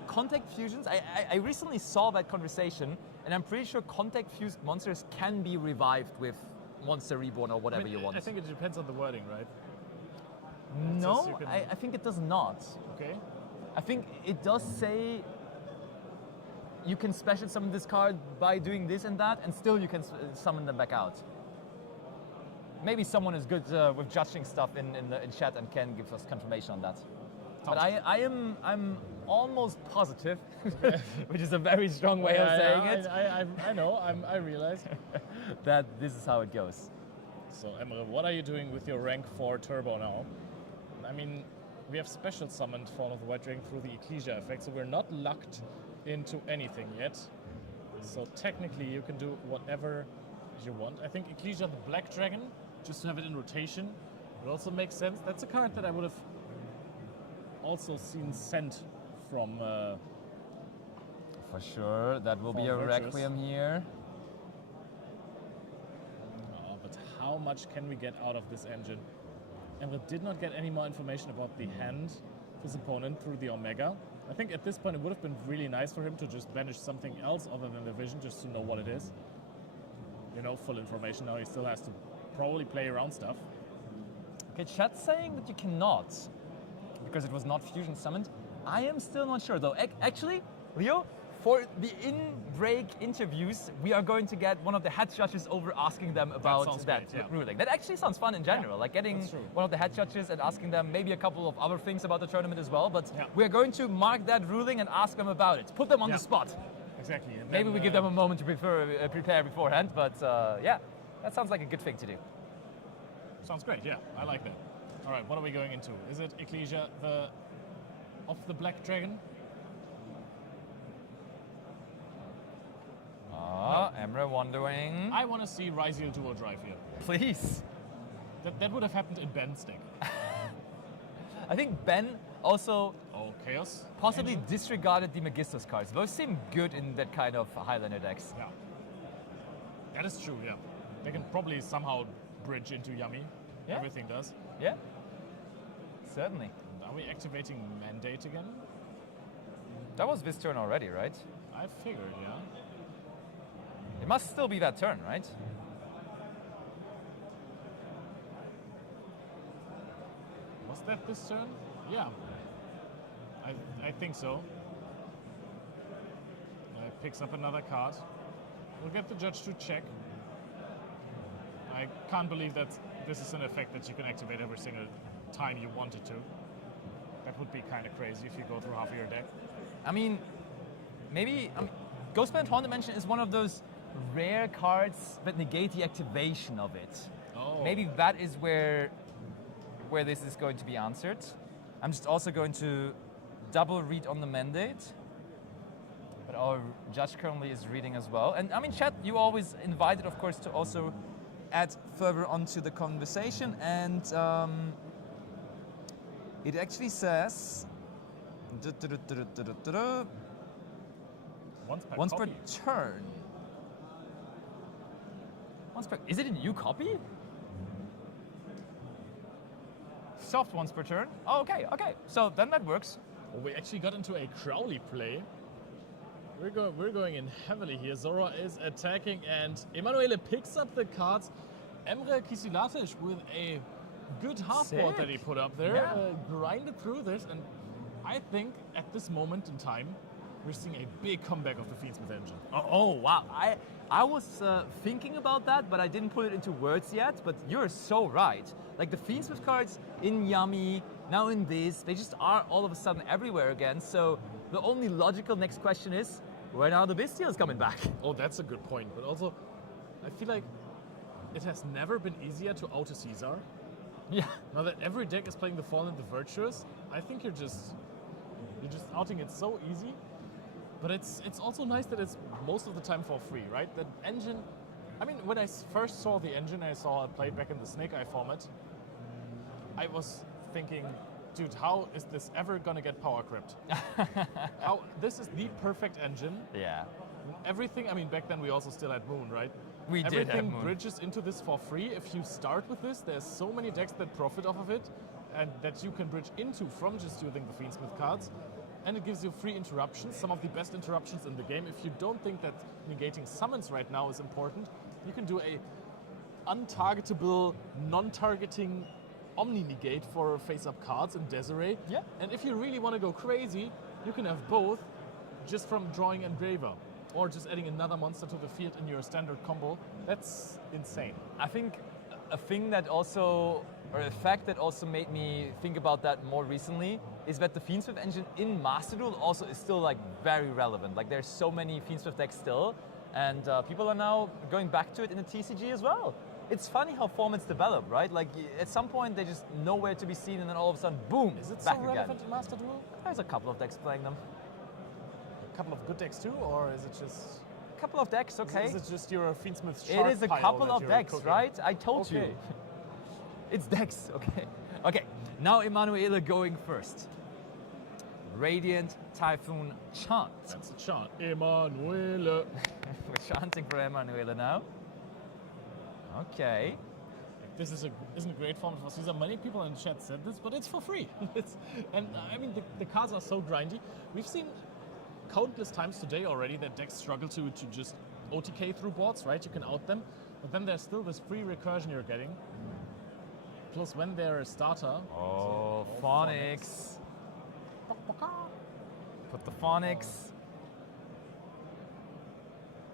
contact fusions, I recently saw that conversation, and I'm pretty sure contact fused monsters can be revived with Monster Reborn or whatever you want. I think it depends on the wording, right? No, you can- I think it does not. Okay. I think it does say you can special summon this card by doing this and that, and still you can summon them back out. Maybe someone is good with judging stuff in chat and can give us confirmation on that. But I'm almost positive, which is a very strong way of saying it, I know, I realize. that this is how it goes. So, Emre, what are you doing with your rank 4 turbo now? I mean, we have special summoned Fall of the White Dragon through the Ecclesia effect, so we're not locked into anything yet. So technically you can do whatever you want. I think Ecclesia the Black Dragon, just to have it in rotation, would also make sense. That's a card that I would have also seen sent from... For sure, that will be a For Virtuous. Requiem here. but how much can we get out of this engine? And we did not get any more information about the hand of his opponent through the Omega. I think at this point it would have been really nice for him to just banish something else other than the Vision, just to know what it is. You know, full information. Now he still has to probably play around stuff. Okay, chat's saying that you cannot, because it was not fusion summoned. I am still not sure though. Actually, Leo, for the in-break interviews, we are going to get one of the head judges over asking them about sounds that great, yeah. ruling. That actually sounds fun in general, like getting that's true. one of the head judges and asking them maybe a couple of other things about the tournament as well. But Yeah. we're going to mark that ruling and ask them about it. Put them on Yeah. the spot. Exactly. And Maybe then, we give them a moment to prepare beforehand, but yeah, that sounds like a good thing to do. Sounds great, yeah. I like that. All right, what are we going into? Is it Ecclesia of the Black Dragon? Emre wondering. I want to see Ryziel duo drive here. Please. That would have happened in Ben's deck. I think Ben also Oh, Chaos. possibly Engine? disregarded the Magistus cards. Those seem good in that kind of Highlander decks. Yeah. That is true, yeah. They can probably somehow bridge into Yummy. Yeah. Everything does. Yeah, certainly. And are we activating Mandate again? That was this turn already, right? I figured, yeah. It must still be that turn, right? Was that this turn? Yeah. I think so. Picks up another card. We'll get the judge to check. I can't believe that this is an effect that you can activate every single time you wanted to. That would be kind of crazy if you go through half of your deck. I mean, maybe Ghostband Horn Dimension is one of those rare cards that negate the activation of it. Oh. Maybe that is where this is going to be answered. I'm just also going to double read on the mandate. But our judge currently is reading as well. And I mean, chat, you always invited, of course, to also add further onto the conversation. And it actually says once per copy. turn. Is it a new copy? Soft once per turn. Oh, okay. So then that works. Well, we actually got into a Crowley play. We're going in heavily here. Zora is attacking, and Emanuele picks up the cards. Emre Kisilatic with a good half board that he put up there, Yeah. grinded through this, and I think at this moment in time, we're seeing a big comeback of the Fiendsmith engine. Oh wow. I was thinking about that, but I didn't put it into words yet. But you're so right. Like the Fiendsmith cards in Yummy, now in this, they just are all of a sudden everywhere again. So the only logical next question is, when are the Bestials coming back? Oh, that's a good point. But also, I feel like it has never been easier to out a Caesar. Yeah. Now that every deck is playing the Fallen, the Virtuous, I think you're just outing it so easy. But it's also nice that it's most of the time for free, right? That engine, I mean, when I first saw the engine, I saw it played back in the Snake Eye format, I was thinking, dude, how is this ever gonna get power crept? This is the perfect engine. Yeah. Everything, I mean, back then we also still had Moon, right? We did have Everything Moon. bridges into this for free. If you start with this, there's so many decks that profit off of it and that you can bridge into from just using the Fiendsmith cards. And it gives you free interruptions, some of the best interruptions in the game. If you don't think that negating summons right now is important, you can do a untargetable, non-targeting Omni-negate for face-up cards in Desiree. Yeah. And if you really want to go crazy, you can have both just from drawing Engraver. Or just adding another monster to the field in your standard combo. That's insane. I think a thing that also, or a fact that also made me think about that more recently is that the Fiendsmith engine in Master Duel also is still like very relevant. Like there's so many Fiendsmith decks still, and people are now going back to it in the TCG as well. It's funny how formats develop, right? Like at some point they're just nowhere to be seen, and then all of a sudden, boom, Is it back so again. relevant in Master Duel? There's a couple of decks playing them. A couple of good decks too, or is it just? A couple of decks, okay. Is it just your Fiendsmith It shark is a pile couple that of you're decks, cooking? right? I told you. Okay. It's decks, okay. Okay, now Emanuele going first. Radiant Typhoon Chant. That's a chant. Emanuele. We're chanting for Emanuele now. Okay. This isn't a great format for Caesar. Many people in chat said this, but it's for free. And I mean, the cards are so grindy. We've seen countless times today already that decks struggle to just OTK through boards, right? You can out them, but then there's still this free recursion you're getting. Plus, when they're a starter. Oh, Phonics. Put the Phonics.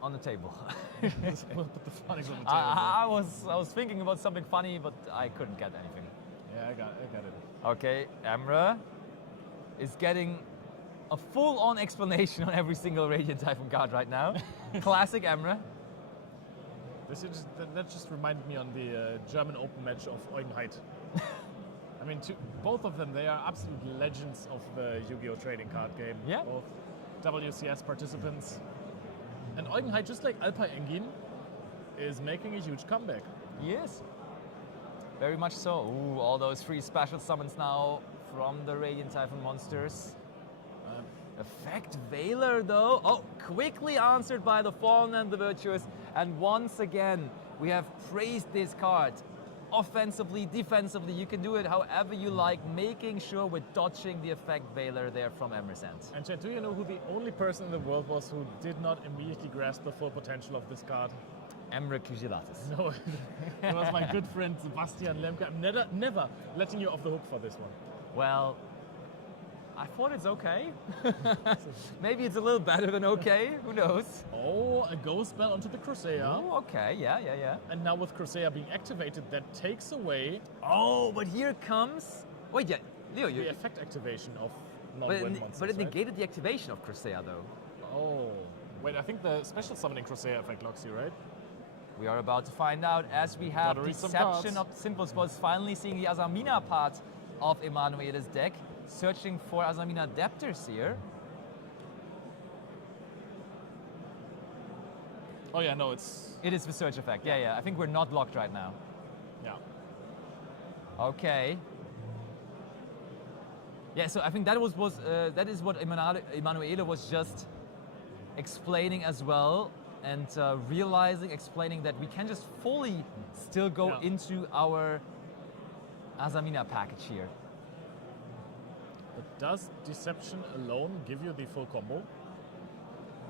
on the table. We'll put the phonics on the table. I was thinking about something funny, but I couldn't get anything. Yeah, I got it. Okay, Emre is getting a full-on explanation on every single Radiant Typhoon card right now. Classic Emre. That just reminded me on the German Open match of Eugenheit. I mean, both of them, they are absolute legends of the Yu-Gi-Oh! Trading card game. Yeah. Both WCS participants. And Eugenheit, just like Alpay Engin, is making a huge comeback. Yes. Very much so. Ooh, all those free special summons now from the Radiant Typhoon monsters. Effect Veiler though. Oh, quickly answered by the Fallen and the Virtuous. And once again, we have praised this card. Offensively, defensively, you can do it however you like, making sure we're dodging the Effect Veiler there from Emre's end. And Chad, do you know who the only person in the world was who did not immediately grasp the full potential of this card? Emre Kujilatis. No, it was my good friend Sebastian Lemke. I'm never letting you off the hook for this one. Well, I thought it's okay. Maybe it's a little better than okay, who knows? Oh, a ghost spell onto the Crusader. Oh, okay, yeah. And now with Crusader being activated, that takes away Oh, but here comes... Wait, yeah, Leo, the effect activation of but non-win it, monsters, but it right? negated the activation of Crusader though. Oh. Wait, I think the special summoning Crusader effect locks you, right? We are about to find out as we have Gotta read some Deception cards. of Simple Spots, finally seeing the Azamina part of Emanuele's deck, searching for Azamina Depters here. Oh yeah, no, it's... It is the search effect, yeah. I think we're not locked right now. Yeah. Okay. Yeah, so I think that that is what Emanuele was just explaining as well, and explaining that we can just fully still go into our Azamina package here. But does Deception alone give you the full combo?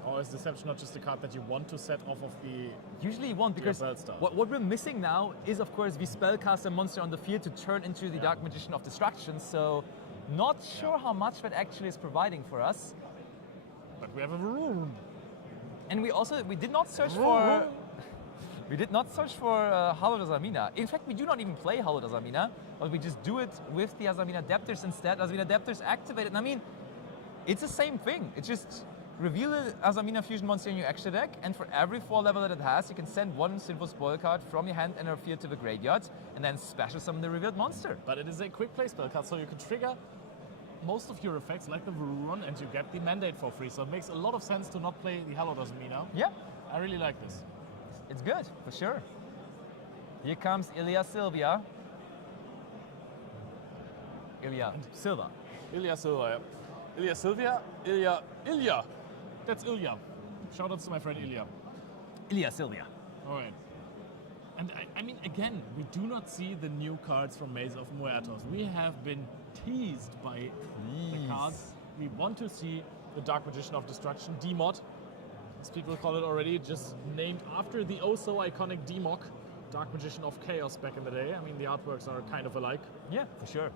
Or is Deception not just a card that you want to set off of the... Usually you won't, because spell style? what we're missing now is, of course, the spellcaster monster on the field to turn into the Dark Magician of Destruction, so not sure how much that actually is providing for us. But we have a room. And we did not search for... We did not search for Hallowed Azamina. In fact, we do not even play Hallowed Azamina, but we just do it with the Azamina Depters instead. Azamina Depters activated. And I mean, it's the same thing. It's just reveal the Azamina Fusion monster in your extra deck, and for every 4 level that it has, you can send 1 Sinful Spoil card from your hand and your field to the graveyard, and then special summon the revealed monster. But it is a quick play spell card, so you can trigger most of your effects like the run, and you get the mandate for free. So it makes a lot of sense to not play the Hallowed Azamina. Yeah. I really like this. It's good, for sure. Here comes Ilya Silva. Ilya Silva. Ilya Silva, yeah. Ilya Silvia, Ilya. That's Ilya. Shout outs to my friend Ilya. Ilya Silva. All right. And I mean, again, we do not see the new cards from Maze of Muertos. We have been teased by the cards. We want to see the Dark Magician of Destruction, D-Mod, as people call it already, just named after the oh-so-iconic D-Mock, Dark Magician of Chaos back in the day. I mean, the artworks are kind of alike. Yeah, for sure.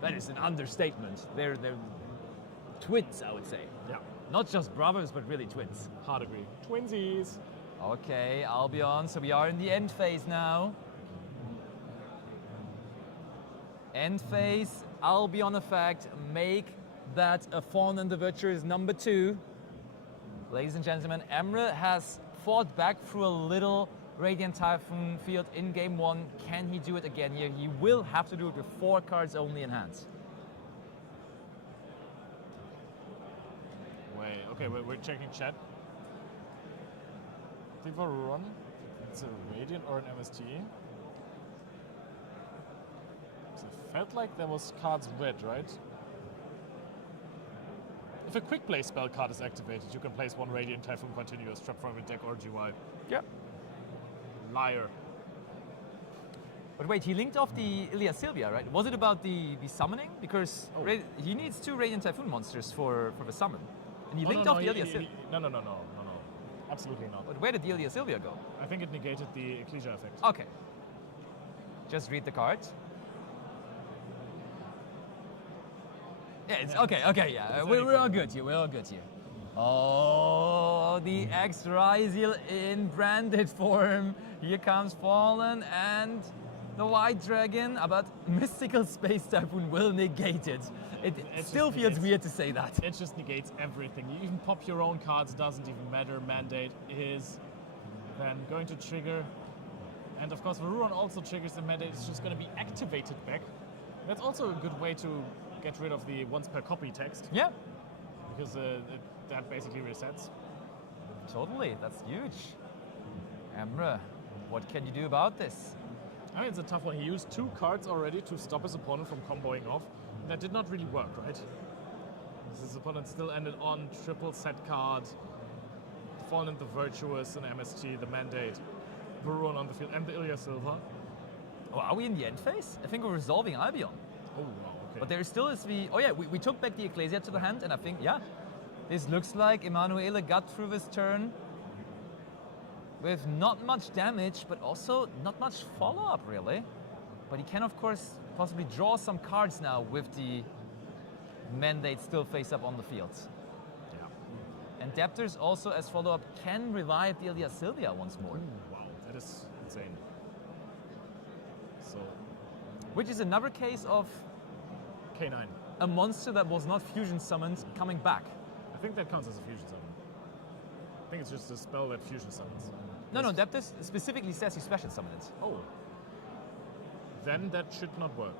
That is an understatement. They're twins, I would say. Yeah. Not just brothers, but really twins. Hard agree. Twinsies. Okay, Albion, so we are in the end phase now. End phase, Albion effect, make that a Fawn and the Virtuous number 2. Ladies and gentlemen, Emre has fought back through a little Radiant Typhoon field in game 1. Can he do it again here? He will have to do it with 4 cards only in hand. Wait, okay, we're checking chat. Diva Run, it's a Radiant or an MST. So it felt like there was cards red, right? If a quick play spell card is activated, you can place 1 Radiant Typhoon continuous trap from your deck or GY. Yeah. Liar. But wait, he linked off the Ilya Silvia, right? Was it about the summoning? Because he needs 2 Radiant Typhoon monsters for the summon. And he linked off the Ilya Silvia. No. Absolutely not. But where did the Ilya Silvia go? I think it negated the Ecclesia effect. Okay. Just read the card. Yeah, it's okay, yeah. We're all good here, Oh, the X-Rysil in branded form. Here comes Fallen and the White Dragon, but Mystical Space Typhoon will negate it. It still just feels negates- weird to say that. It just negates everything. You even pop your own cards, doesn't even matter. Mandate is then going to trigger. And of course, Varuron also triggers the mandate. It's just going to be activated back. That's also a good way to get rid of the once per copy text, Yeah, because that basically resets. totally. That's huge. Emre, what can you do about this? I mean, it's a tough one. He used 2 cards already to stop his opponent from comboing off. That did not really work, right? His opponent still ended on triple set card, Fallen the Virtuous, and MST, the Mandate, Varuron on the field, and the Ilya Silva. Oh, are we in the end phase? I think we're resolving Albion. Oh, wow, okay. But there still is the... Oh yeah, we took back the Ecclesia to the hand, and I think, yeah, this looks like Emanuele got through this turn with not much damage, but also not much follow-up, really. But he can, of course, possibly draw some cards now with the Mandate still face up on the field. Yeah. And Deptors also, as follow-up, can revive the Ilya Sylvia once more. Wow, that is insane. So, Which is another case of K9. a monster that was not fusion summoned coming back. I think that counts as a fusion summon. I think it's just a spell that fusion summons. No, Deptors specifically says you special summon it. Oh. Then that should not work.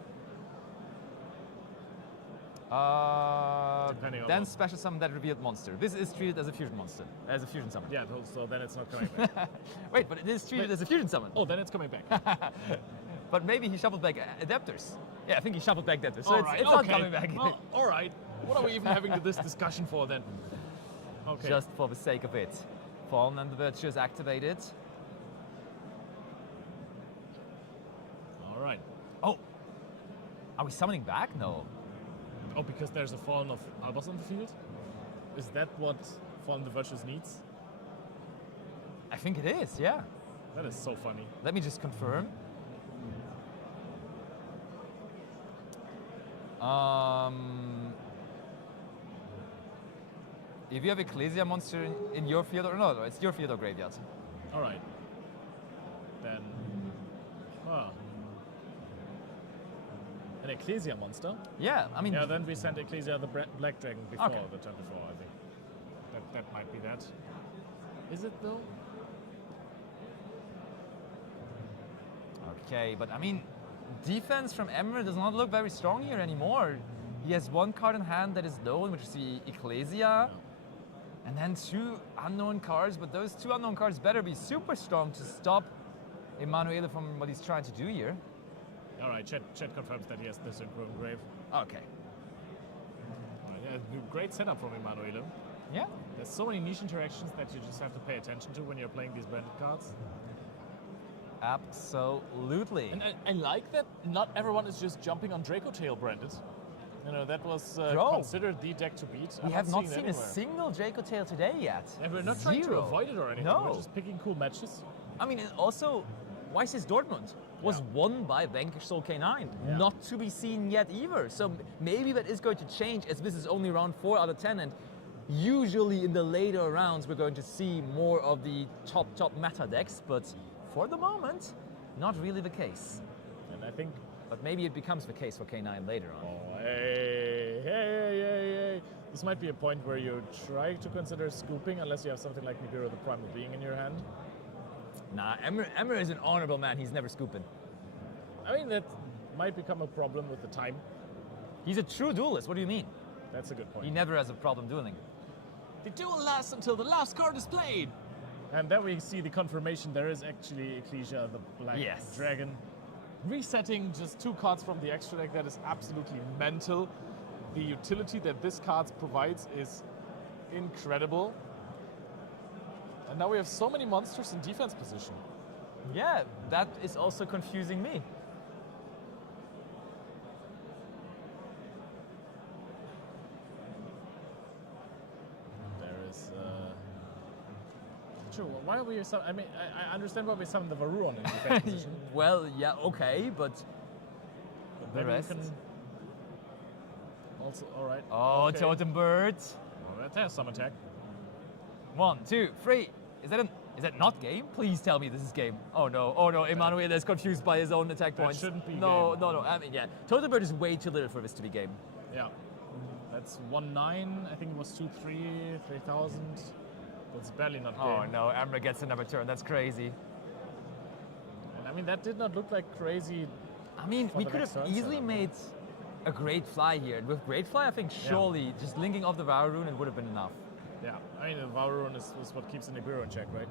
Depending on Then what. special summon that revealed monster. This is treated as a fusion monster, as a fusion summon. Yeah, so then it's not coming back. Wait, but it is treated as a fusion summon. Oh, then it's coming back. But maybe he shuffled back Adapters. Yeah, I think he shuffled back Adapters, so All it's, right, it's not okay. coming back. Well, all right. What are we even having this discussion for then? Okay. Just for the sake of it. Fallen and the Virtuous activated. All right. Oh, are we summoning back? No. Oh, because there's a Fallen of Albus on the field? Is that what Fallen the Virtuous needs? I think it is, yeah. That is so funny. Let me just confirm. If you have Ecclesia monster in your field, or no, it's your field or graveyard. All right. Then, an Ecclesia monster. Yeah, I mean, Yeah, then we sent Ecclesia the Black Dragon before Okay. the turn before, I think. That might be that. Is it though? okay, but I mean, defense from Emre does not look very strong here anymore. He has 1 card in hand that is known, which is the Ecclesia, and then 2 unknown cards, but those 2 unknown cards better be super strong to stop Emanuele from what he's trying to do here. All right, Chet confirms that he has this in Chrome Grave. Okay. All right, yeah, great setup from Emanuele. Yeah. There's so many niche interactions that you just have to pay attention to when you're playing these branded cards. Absolutely. And I like that not everyone is just jumping on Draco Tail branded. You know, that was Bro. considered the deck to beat. We have not seen a anywhere. single Draco Tail today yet. And we're not trying to Zero. avoid it or anything. No. We're just picking cool matches. I mean, and also, Weiss Dortmund was Yeah. won by Vanquish Soul K9. Yeah. Not to be seen yet either. So maybe that is going to change as this is only round 4 out of 10. And usually in the later rounds, we're going to see more of the top meta decks. But for the moment, not really the case. And I think, But maybe it becomes the case for K9 later on. oh, hey. This might be a point where you try to consider scooping unless you have something like Nibiru the Primal Being in your hand. Nah, Emre is an honorable man. He's never scooping. I mean, that might become a problem with the time. He's a true duelist. What do you mean? That's a good point. He never has a problem dueling. The duel lasts until the last card is played. And then we see the confirmation there is actually Ecclesia, the Black Yes. Dragon. Resetting just 2 cards from the extra deck, that is absolutely mental. The utility that this card provides is incredible. And now we have so many monsters in defense position. Yeah, that is also confusing me. There is... Sure, why are we... I mean, I understand why we summoned the Varuron in defense position. Well, yeah, okay, but the Maybe you rest. can also, all right. Oh, okay. Totem Bird. All right, there's some attack. 1, 2, 3. Is that not game? Please tell me this is game. Oh no, Emanuele is confused by his own attack points. shouldn't be no, game. No. I mean, yeah. Total Bird is way too little for this to be game. Yeah. That's 1-9. I think it was 2-3, 3,000. That's barely not game. Oh no, Emre gets another turn. That's crazy. And I mean, that did not look like crazy. I mean, For we the could next have turn, easily so- made a great fly here. And with great fly, I think surely just linking off the Vow Rune, it would have been enough. Yeah. I mean, the Valorun is what keeps the Nibiru in check, right?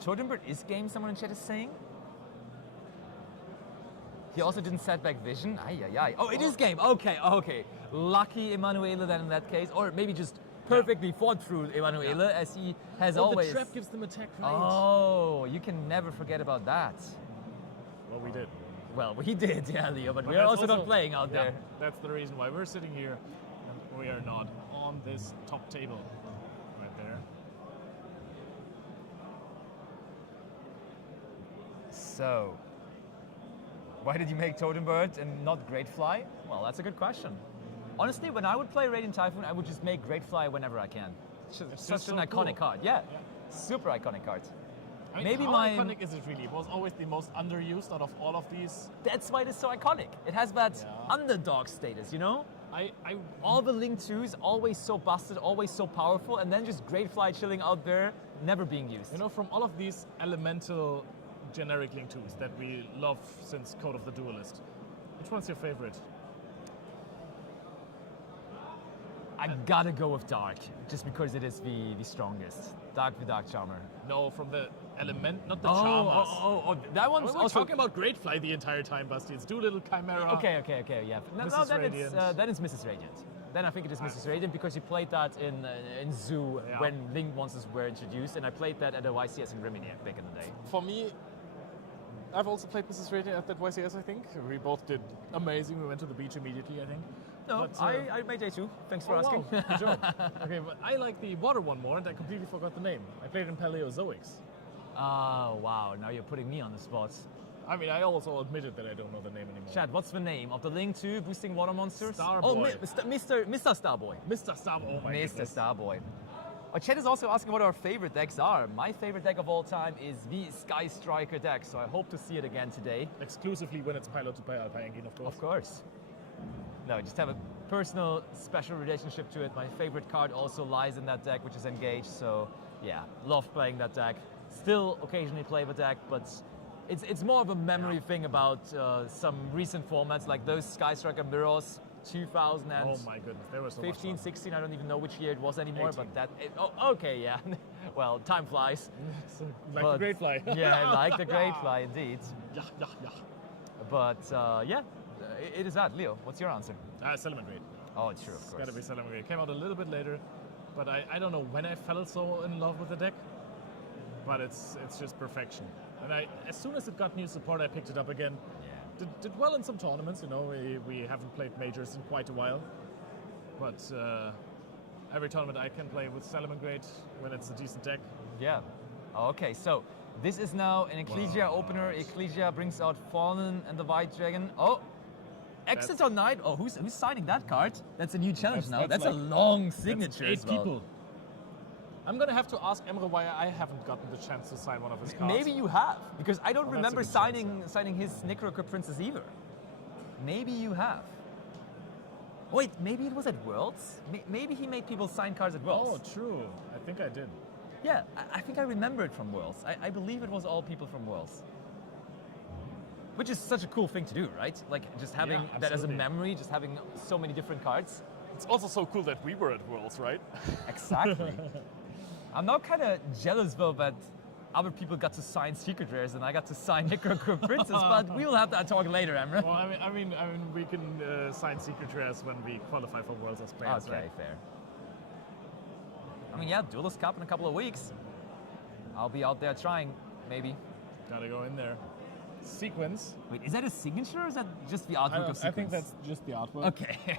Totem Bird is game, someone in chat is saying. He also didn't set back vision. Ay. Oh, it is game. Okay. Lucky Emanuele then in that case. Or maybe just perfectly fought through Emanuele as he has always. The trap gives them attack, right? Oh, you can never forget about that. Well, we did. Well, we did, yeah, Leo, but we're that's also not playing out yeah, there. That's the reason why we're sitting here and we are not on this top table. Right there. So, why did you make Totem Bird and not Great Fly? Well, that's a good question. Honestly, when I would play Radiant Typhoon, I would just make Great Fly whenever I can. It's It's such just an so iconic cool. card. Yeah, super iconic card. I mean, Maybe how my- iconic is it really? It was always the most underused out of all of these. That's why it is so iconic. It has that Yeah. underdog status, you know? I All the Link 2s, always so busted, always so powerful, and then just Great Fly chilling out there, never being used. You know, from all of these elemental generic Link 2s that we love since Code of the Duelist, which one's your favorite? I gotta go with Dark, just because it is the strongest. Dark the Dark Charmer. No, from the element, not the Charmers. That one's We're also... talking about Great Fly the entire time, Basti. It's Doolittle, Chimera. Okay, yeah. No, Mrs. then Radiant. then it's Mrs. Radiant. Then I think it is Mrs. Radiant because you played that in Zoo Yeah. when Link monsters were introduced, and I played that at a YCS in Rimini back in the day. For me, I've also played Mrs. Radiant at that YCS, I think. We both did amazing. We went to the beach immediately, I think. No, But, I made day 2. Thanks for Oh, asking. wow. Good job. Okay, but I like the water one more, and I completely forgot the name. I played in Paleozoics. Oh, wow. Now you're putting me on the spot. I mean, I also admitted that I don't know the name anymore. Chad, what's the name of the Link 2 boosting water monsters? Starboy. Oh, Mr. Starboy. Mr. Stab. Oh my Mr. goodness. Starboy. Oh, Chad is also asking what our favorite decks are. My favorite deck of all time is the Sky Striker deck, so I hope to see it again today. Exclusively when it's piloted by Alpine, of course. Of course. No, I just have a personal special relationship to it. My favorite card also lies in that deck, which is Engage, so yeah, love playing that deck. Still occasionally play the deck, but it's more of a memory thing about some recent formats like those Sky Striker Mirrors 2000 and Oh my goodness, there was so much 15, fun. 16, I don't even know which year it was anymore, 18. but that, oh, okay, yeah. Well, time flies. Like But- the Great Fly. Yeah, like the Great Fly, indeed. Yeah. But yeah, it is that. Leo, what's your answer? Salamangreat. Oh, it's true, of It's course. gotta be Salamangreat. It came out a little bit later, but I don't know when I fell so in love with the deck, but it's just perfection. And as soon as it got new support, I picked it up again. Yeah. Did well in some tournaments, you know, we haven't played majors in quite a while, but every tournament I can play with Salamangreat when it's a decent deck. Yeah. Okay, so this is now an Ecclesia opener. Ecclesia brings out Fallen and the White Dragon. Oh, Exeter Knight. Oh, who's signing that card? That's a new challenge now. that's That's a like- long signature. That's as 8 well. people. I'm gonna have to ask Emre why I haven't gotten the chance to sign one of his cards. Maybe you have, because I don't Well, that's a remember good chance, signing his Necroker Princess either. Maybe you have. Wait, maybe it was at Worlds? Maybe he made people sign cards at Oh, Worlds. true. I think I did. Yeah, I think I remember it from Worlds. I believe it was all people from Worlds. Which is such a cool thing to do, right? Like just having Yeah, that as a absolutely. memory, just having so many different cards. It's also so cool that we were at Worlds, right? Exactly. I'm now kind of jealous though that other people got to sign Secret Rares and I got to sign Necroker Princess, but we will have that talk later, Emre. Well, I mean, we can sign Secret Rares when we qualify for Worlds as players, Okay, right? fair. I mean, yeah, Duelist Cup in a couple of weeks. I'll be out there trying, maybe. Gotta go in there. Sequence. Wait, is that a signature or is that just the artwork of Sequence? I think that's just the artwork. Okay.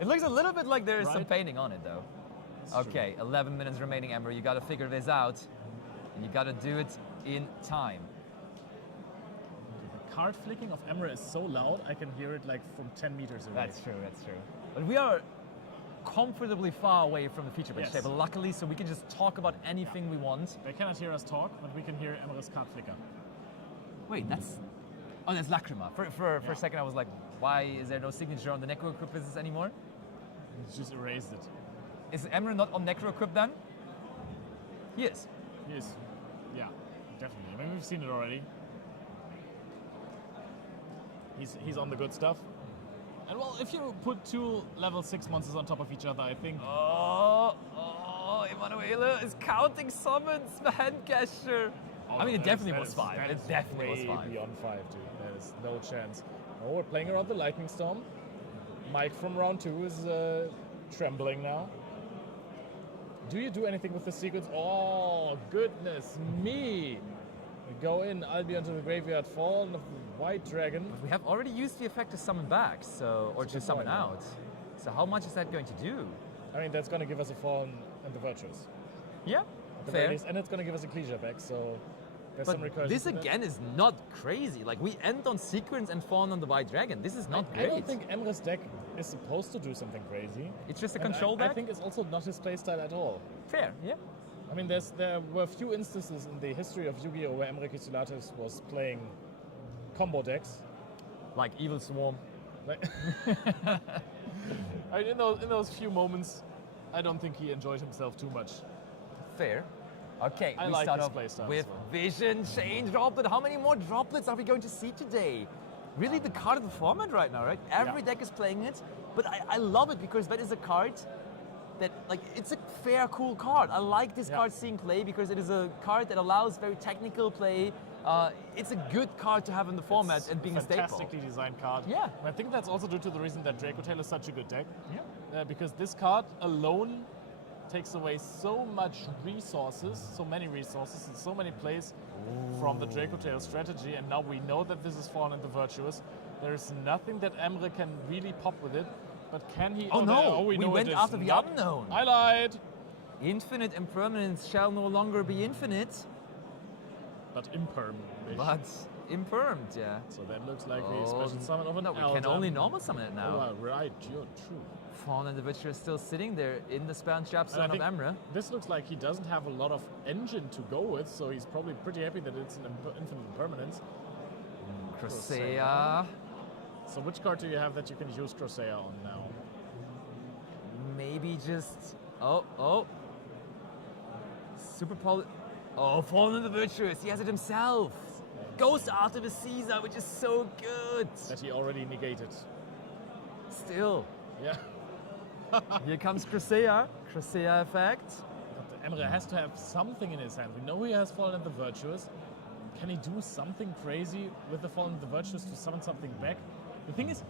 It looks a little bit like there is some Right. painting on it, though. It's Okay, 11 minutes remaining, Ember. You got to figure this out, and you got to do it in time. The card flicking of Emre is so loud, I can hear it like from 10 meters away. That's true. That's true. But we are comfortably far away from the feature bench Yes. table, luckily, so we can just talk about anything we want. They cannot hear us talk, but we can hear Emre's card flicker. Wait, that's... Oh, that's Lacrima. For a second I was like, why is there no signature on the Necro Equip business anymore? He's just erased it. Is Emre not on Necro Equip then? He is. He is. Yeah, definitely. I mean, we've seen it already. He's on the good stuff. And well, if you put 2 level 6 monsters on top of each other, I think... Oh, Emanuele is counting summons, the hand gesture. I mean, it definitely was 5. It definitely was 5. Beyond 5, dude. There is no chance. Oh, we're playing around the Lightning Storm. Mike from round 2 is trembling now. Do you do anything with the sequence? Oh, goodness me! We go in, Albion to the graveyard, Fallen of the White Dragon. We have already used the effect to summon back, so or to summon point, out. So how much is that going to do? I mean, that's going to give us a Fallen and the Virtuous. Yeah, At the fair. very least, and it's going to give us a Ecclesia back, so there's some recursion. But this to that. again is not crazy. Like, we end on sequence and Fawn on the White Dragon. This is not I great. don't think Emre's deck is supposed to do something crazy. It's just a And control I deck? think it's also not his playstyle at all. Fair, yeah. I mean, there were few instances in the history of Yu-Gi-Oh! Where Emre Kisulatis was playing combo decks. Like Evil Swarm. Like I mean, in those few moments, I don't think he enjoyed himself too much. Fair. Okay, I we like start his off playstyle with as well. Vision Chain Droplet. How many more droplets are we going to see today? Really the card of the format right now, right? Every deck is playing it, but I love it because that is a card that, like, it's a fair, cool card. I like this card seeing play because it is a card that allows very technical play. It's a good card to have in the format It's and being a staple. fantastically designed card. Yeah. And I think that's also due to the reason that Draco Tail is such a good deck. Yeah. Because this card alone takes away so much resources, so many resources, and so many plays from the Draco Tail strategy. And now we know that this is Fallen and the Virtuous. There is nothing that Emre can really pop with it. But can he? Oh no! we We know went it is after the not. unknown. I lied. Infinite impermanence shall no longer be infinite, But imperm. but impermed, yeah. So that looks like a special summon of an No, we Elder. can only normal summon it now. Oh, right, you're true. Fawn and the Witcher is still sitting there in the Span Trap And I Zone of think Emre. This looks like he doesn't have a lot of engine to go with, so he's probably pretty happy that it's an infinite impermanence. Crosea. So which card do you have that you can use Crosea on now? Maybe just... Oh. Super Poly... Oh, Fawn and the Virtuous. He has it himself. Goes after the Caesar, which is so good. That he already negated. Still. Yeah. Here comes Crosea. Crosea effect. But Emre has to have something in his hand. We know he has Fallen and the Virtuous. Can he do something crazy with the Fallen and the Virtuous to summon something back? The thing is,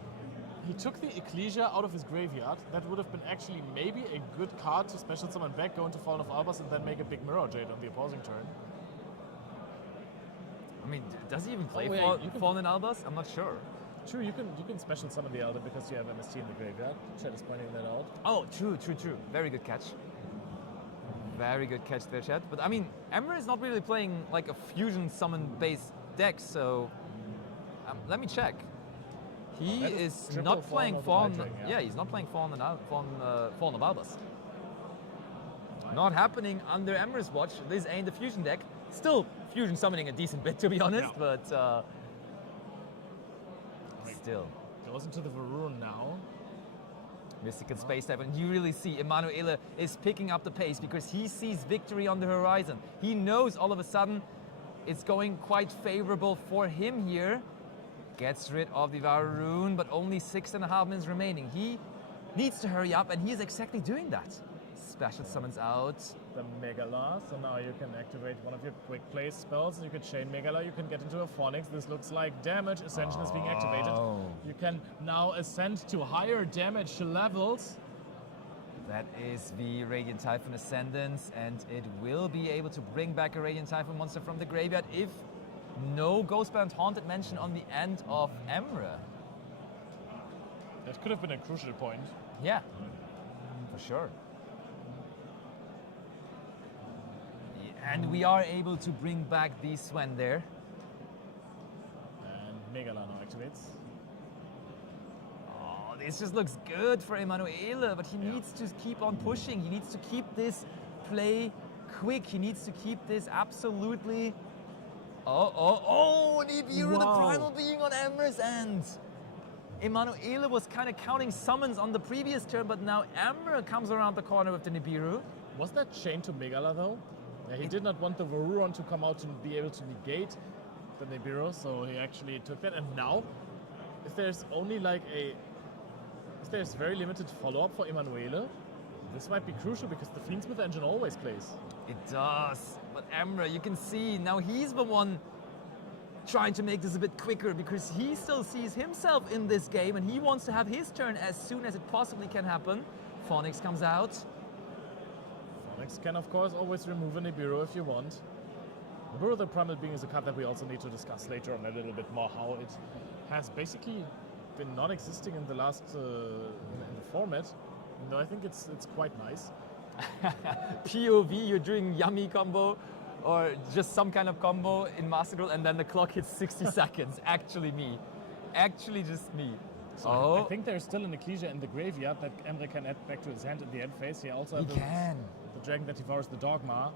he took the Ecclesia out of his graveyard. That would have been actually maybe a good card to special summon back, go into Fallen of Albas, and then make a big Mirror Jade on the opposing turn. I mean, does he even play Oh, yeah, Fawn you can- Fawn and Albas? I'm not sure. True, you can special summon the Elder because you have MST in the graveyard. Chat is pointing that out. Oh, true. Very good catch. Very good catch there, Chat. But I mean, Emre is not really playing like a fusion summon-based deck, so let me check. He That is is triple not playing Fawn of Fawn. the Night Ring, yeah. He's not playing Fawn of Albas. Not happening under Emre's watch. This ain't the fusion deck. Still fusion summoning a decent bit, to be honest, Yeah. but still. Goes into the Varun now. Mystical Space Type, and you really see Emanuele is picking up the pace because he sees victory on the horizon. He knows all of a sudden it's going quite favorable for him here. Gets rid of the Varun, but only 6.5 minutes remaining. He needs to hurry up, and he is exactly doing that. Special summons out. The Megala, so now you can activate one of your quick play spells. You can chain Megala, you can get into a Phonics. This looks like damage. Ascension is being activated. Oh. You can now ascend to higher damage levels. That is the Radiant Typhoon Ascendance, and it will be able to bring back a Radiant Typhoon monster from the graveyard if no Ghostbound Haunted mention on the end of Emre. That could have been a crucial point. Yeah, for sure. And we are able to bring back the Sven there. And Megala now activates. Oh, this just looks good for Emanuele, but he needs to keep on pushing. He needs to keep this play quick. He needs to keep this absolutely... Nibiru, the primal being on Emre's end. Emanuele was kind of counting summons on the previous turn, but now Emre comes around the corner with the Nibiru. Was that chained to Megala though? Yeah, he did not want the Varuron to come out to be able to negate the Nibiru, so he actually took that. And now, if there's only like if there's very limited follow-up for Emanuele, this might be crucial because the Fiendsmith engine always plays. It does, but Emre, you can see now he's the one trying to make this a bit quicker because he still sees himself in this game and he wants to have his turn as soon as it possibly can happen. Phonix comes out. Phonix can of course always remove a Nibiru if you want. Nibiru the Primal Being is a card that we also need to discuss later on a little bit more, how it has basically been non-existing in the last in the format. No, I think it's quite nice. POV, you're doing yummy combo or just some kind of combo in Master Duel and then the clock hits 60 seconds. Actually me. Actually just me. So I think there's still an Ecclesia in the graveyard that Emre can add back to his hand in the end phase. He also has the Dragon that devours the Dogma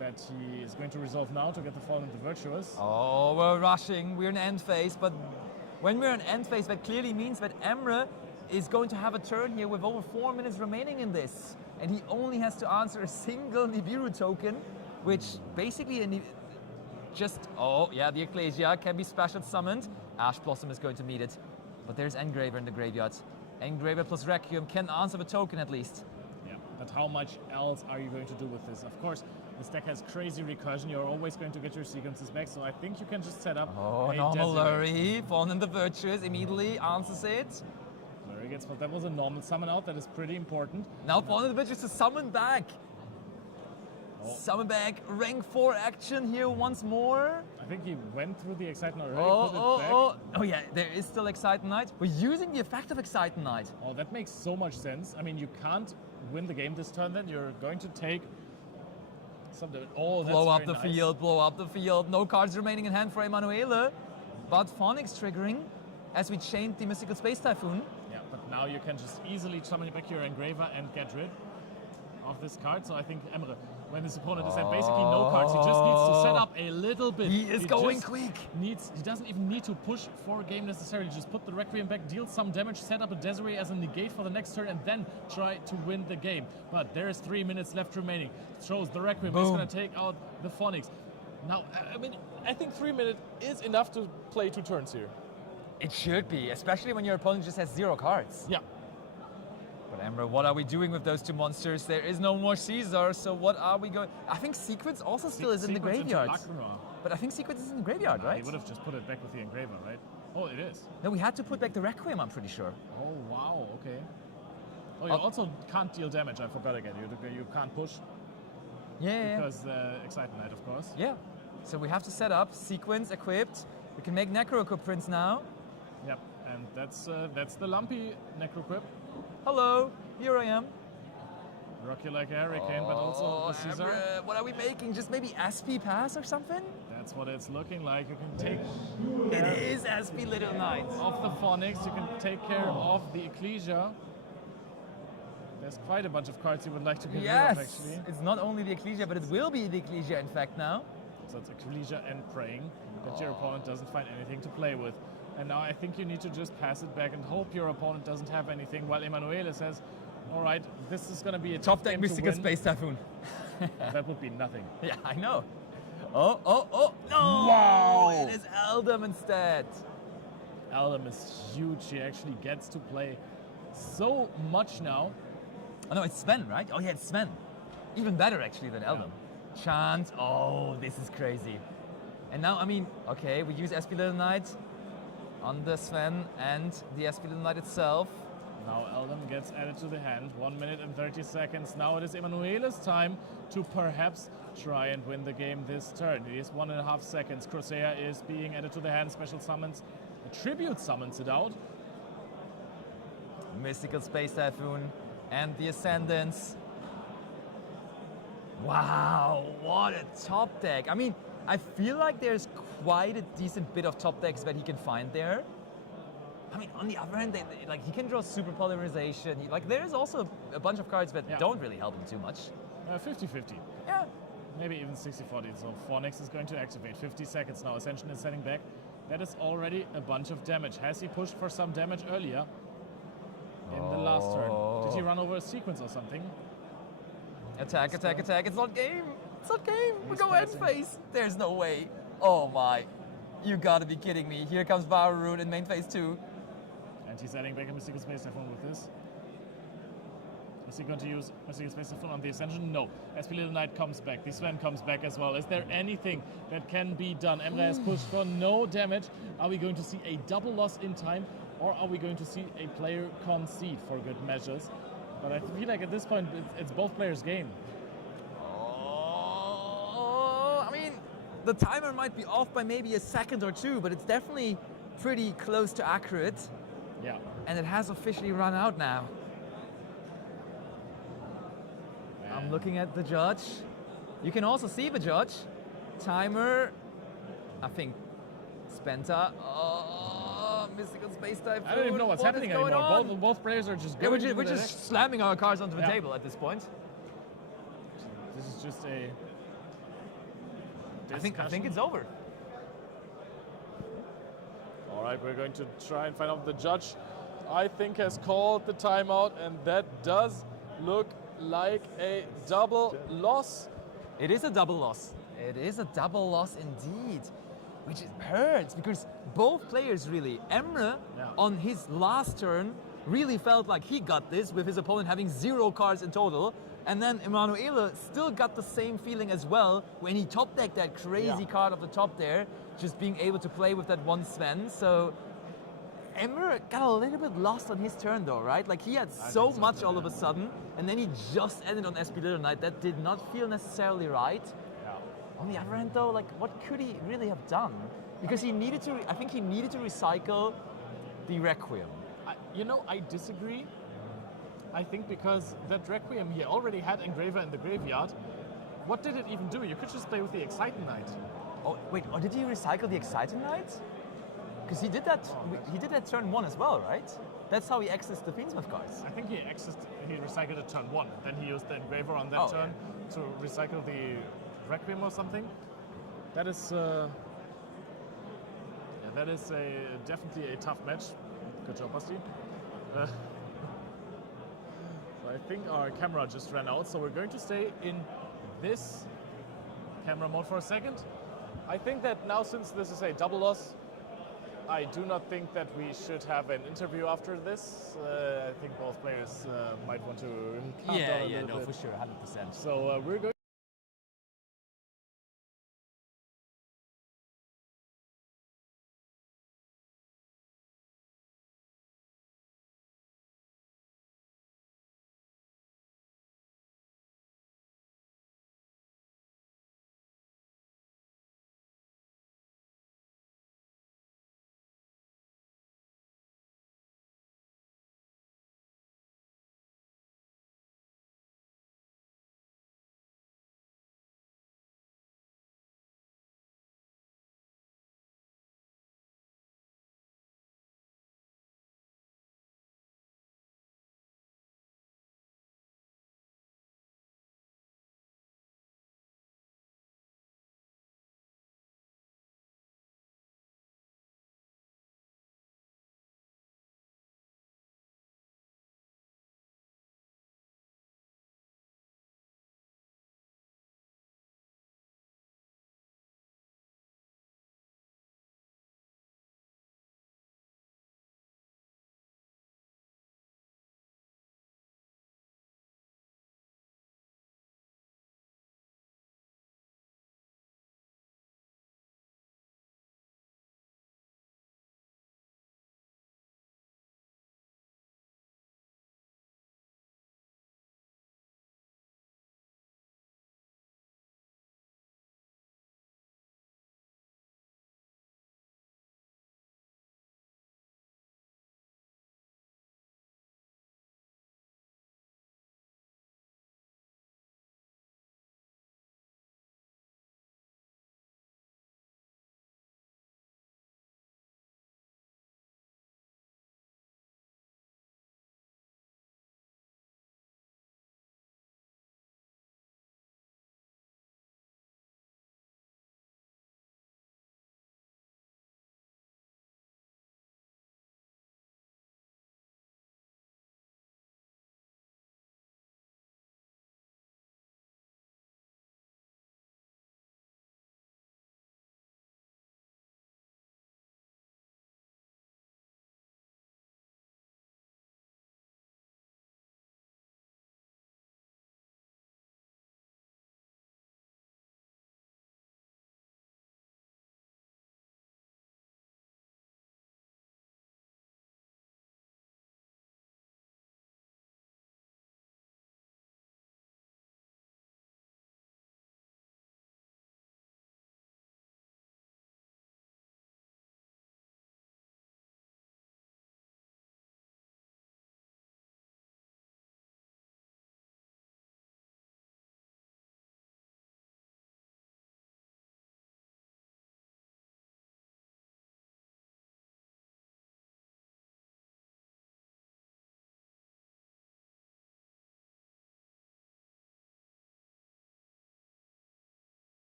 that he is going to resolve now to get the Fallen and the Virtuous. Oh, we're rushing. We're in end phase, but when we're in end phase, that clearly means that Emre is going to have a turn here with over 4 minutes remaining in this. And he only has to answer a single Nibiru token, which basically the Ecclesia can be special summoned. Ash Blossom is going to meet it. But there's Engraver in the graveyard. Engraver plus Requiem can answer the token at least. Yeah, but how much else are you going to do with this? Of course, this deck has crazy recursion. You're always going to get your sequences back, so I think you can just set up a normal Lurry. Fallen and the Virtuous immediately answers it. Lurry gets, but that was a normal summon out. That is pretty important. Now Fallen and the Virtuous to summon back. Summon back, rank 4 action here once more. I think he went through the Excite Knight already. Oh yeah, there is still Excite Knight. We're using the effect of Excite Knight. Oh, that makes so much sense. I mean, you can't win the game this turn then. You're going to take some... Oh, that's blow up the nice. field, blow up the field. No cards remaining in hand for Emanuele. But Phonix triggering as we chained the Mystical Space Typhoon. Yeah, but now you can just easily summon back your Engraver and get rid of this card. So I think Emre, when his opponent has had basically no cards, he just needs to set up a little bit. He is going quick. He doesn't even need to push for a game necessarily. Just put the Requiem back, deal some damage, set up a Desiree as a negate for the next turn, and then try to win the game. But there is 3 minutes left remaining. Shows the Requiem is going to take out the Phonix. Now, I mean, I think 3 minutes is enough to play 2 turns here. It should be, especially when your opponent just has 0 cards. Yeah. But Emre, what are we doing with those 2 monsters? There is no more Caesar, so what are we going... I think Sequence also still is in the graveyard. But I think Sequence is in the graveyard, right? He would have just put it back with the Engraver, right? Oh, it is. No, we had to put back the Requiem, I'm pretty sure. Oh, wow, okay. Oh, you also can't deal damage, I forgot again. You can't push. Yeah. Because Excite Knight, of course. Yeah. So we have to set up Sequence equipped. We can make Necroquip Prince now. Yep, and that's the lumpy Necroquip. Hello, here I am. Rock you like a hurricane, but also the Caesar. Emre, what are we making? Just maybe SP Pass or something? That's what it's looking like. You can take... It is SP Little Knight. Of the Phonix, you can take care of the Ecclesia. There's quite a bunch of cards you would like to get rid of, actually. It's not only the Ecclesia, but it will be the Ecclesia, in fact, now. So it's Ecclesia and Praying, that your opponent doesn't find anything to play with. And now I think you need to just pass it back and hope your opponent doesn't have anything, while Emanuele says, all right, this is going to be a top deck Mystical Space Typhoon. That would be nothing. Yeah, I know. Oh, no! Wow! It is Eldam instead. Eldam is huge. He actually gets to play so much now. Oh no, it's Sven, right? Oh yeah, it's Sven. Even better actually than Eldam. Yeah. Chant. Oh, this is crazy. And now, I mean, okay, we use SP Little Knight on the Sven and the SP Little Knight itself. Now Eldam gets added to the hand. 1 minute and 30 seconds. Now it is Emanuele's time to perhaps try and win the game this turn. It is 1.5 seconds. Crusea is being added to the hand. Special summons. A tribute summons it out. Mystical Space Typhoon and the Ascendants. Wow, what a top deck. I mean, I feel like there's quite a decent bit of top decks that he can find there. I mean, on the other hand, like he can draw super polarization. Like there's also a bunch of cards that don't really help him too much. 50-50. Yeah. Maybe even 60-40. So Fornix is going to activate. 50 seconds now. Ascension is setting back. That is already a bunch of damage. Has he pushed for some damage earlier in the last turn? Did he run over a sequence or something? Attack, attack, attack. It's not game. It's not game. We He's go end passing. phase. There's no way. Oh my. You gotta be kidding me. Here comes Varroon in main phase 2. And he's adding back a Mystical Space Typhoon with this. Is he going to use Mystical Space Typhoon on the Ascension? No. SP Little Knight comes back. The Sven comes back as well. Is there anything that can be done? Emre has pushed for no damage. Are we going to see a double loss in time? Or are we going to see a player concede for good measures? But I feel like at this point, it's both players' game. Oh, I mean, the timer might be off by maybe a second or two, but it's definitely pretty close to accurate. Yeah. And it has officially run out now. I'm looking at the judge. You can also see the judge. Timer, I think, Spenta. Oh, Mystical Space Typhoon. I don't even know what's happening anymore. Both players are just going. We're just slamming our cards onto the table at this point. This is just a. I think it's over. All right, we're going to try and find out. The judge, I think, has called the timeout, and that does look like a double loss. It is a double loss. It is a double loss indeed, which hurts because both players really. Emre, on his last turn, really felt like he got this with his opponent having 0 cards in total. And then Emanuele still got the same feeling as well when he top decked that crazy card off the top there, just being able to play with that one Sven. So Emre got a little bit lost on his turn though, right? Like he had so much all of a sudden, and then he just ended on SP Little Knight. That did not feel necessarily right. Yeah. On the other hand though, like what could he really have done? Because he needed to, I think he needed to recycle the Requiem. I disagree. I think because that Requiem he already had Engraver in the graveyard. What did it even do? You could just play with the Exciting Knight. Oh wait, or did he recycle the Exciting Knight? Because he did that. He did that turn 1 as well, right? That's how he accessed the Fiendsmith cards. I think he recycled it turn 1. Then he used the Engraver on that turn to recycle the Requiem or something. That is, that is definitely a tough match. Good job, Basti. So I think our camera just ran out, so we're going to stay in this camera mode for a second. I think that now, since this is a double loss, I do not think that we should have an interview after this. I think both players might want to calm down a little bit. For sure, 100%. So we're going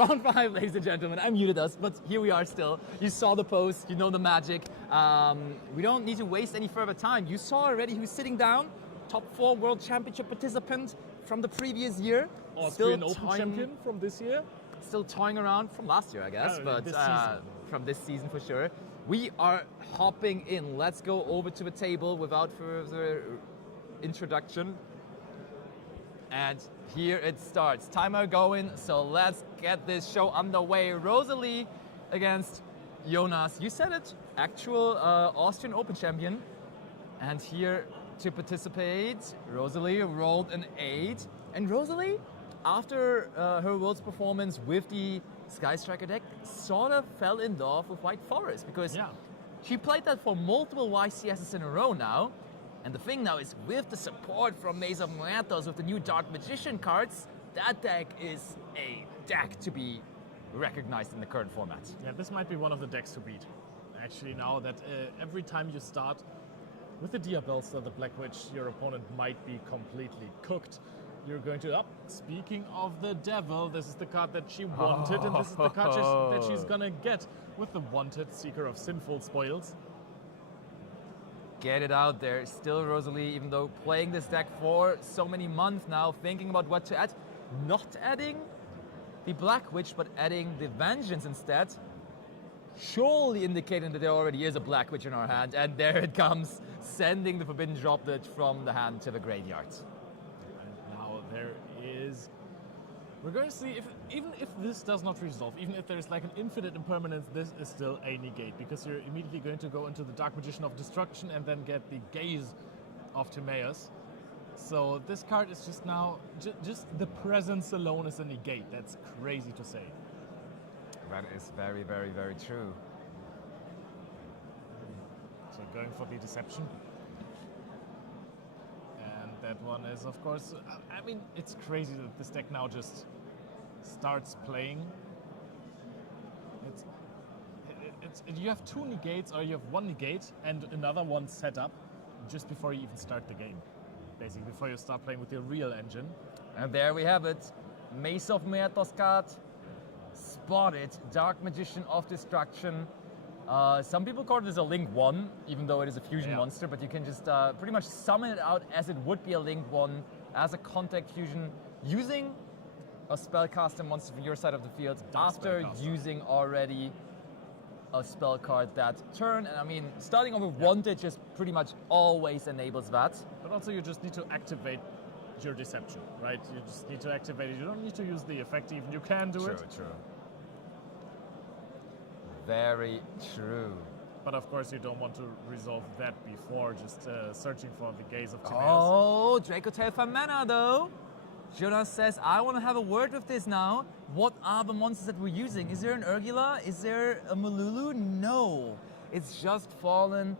Round 5, ladies and gentlemen. I muted us, but here we are still. You saw the post, you know the magic. We don't need to waste any further time. You saw already who's sitting down. Top 4 World Championship participant from the previous year. Austrian Open champion from this year. Still toying around from last year, I guess, but this season. from this season for sure. We are hopping in. Let's go over to the table without further introduction. And here it starts. Timer going, so let's get this show underway. Rosalie against Jonas. You said it, actual Austrian Open champion. And here to participate, Rosalie rolled an 8. And Rosalie, after her Worlds performance with the Sky Striker deck, sort of fell in love with White Forest because she played that for multiple YCSs in a row now. And the thing now is, with the support from Maze of Muertos with the new Dark Magician cards, that deck is a deck to be recognized in the current format. Yeah, this might be one of the decks to beat. Actually, now that every time you start with the Diabellstar, the Black Witch, your opponent might be completely cooked. You're going to Speaking of the Devil, this is the card that she wanted, and this is the card that she's gonna get with the wanted Seeker of Sinful Spoils. Get it out there. Still Rosalie, even though playing this deck for so many months now, thinking about what to add. Not adding the Black Witch, but adding the Vengeance instead. Surely indicating that there already is a Black Witch in our hand. And there it comes, sending the Forbidden Droplet from the hand to the graveyard. And now there is... We're going to see if, even if this does not resolve, even if there's like an infinite impermanence, this is still a negate because you're immediately going to go into the Dark Magician of Destruction and then get the Gaze of Timaeus. So this card is just now, just the presence alone is a negate. That's crazy to say. That is very, very, very true. So going for the Deception. And that one is, of course, I mean, it's crazy that this deck now just starts playing. You have 2 negates, or you have 1 negate and another one set up just before you even start the game. Basically, before you start playing with your real engine. And there we have it. Mace of Muertos card. Spotted. Dark Magician of Destruction. Some people call this a Link 1, even though it is a fusion monster, but you can just pretty much summon it out as it would be a Link 1, as a contact fusion, using a spellcaster monster from your side of the field after using already a spell card that turn. And I mean, starting off with Wanted just pretty much always enables that. But also you just need to activate your Deception, right? You just need to activate it. You don't need to use the effect even. You can do it. True. Very true. But of course you don't want to resolve that before just searching for the Gaze of Timaeus. Oh, Draco Tail for mana though. Jonas says, I want to have a word with this now. What are the monsters that we're using? Is there an Urgula? Is there a Mululu? No. It's just Fallen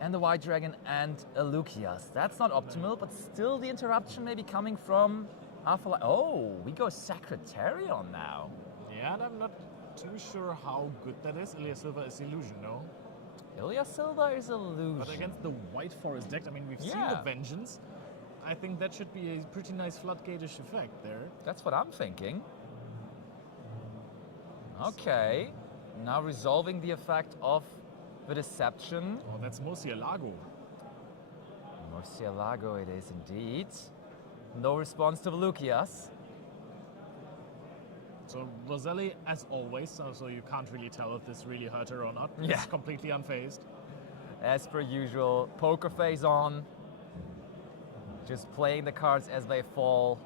and the White Dragon and a Lucius. That's not optimal, but still the interruption may be coming from Alpha. Oh, we go Secretarion now. Yeah, and I'm not too sure how good that is. Ilya Silva is Illusion, no? Ilya Silva is Illusion. But against the White Forest deck, I mean, we've seen the Vengeance. I think that should be a pretty nice floodgate-ish effect there. That's what I'm thinking. Okay, now resolving the effect of the Deception. Oh, that's Murcielago. Murcielago it is indeed. No response to the Lucius. So Rosalie, as always, so you can't really tell if this really hurt her or not. Yeah. It's completely unfazed. As per usual, poker face on. Just playing the cards as they fall.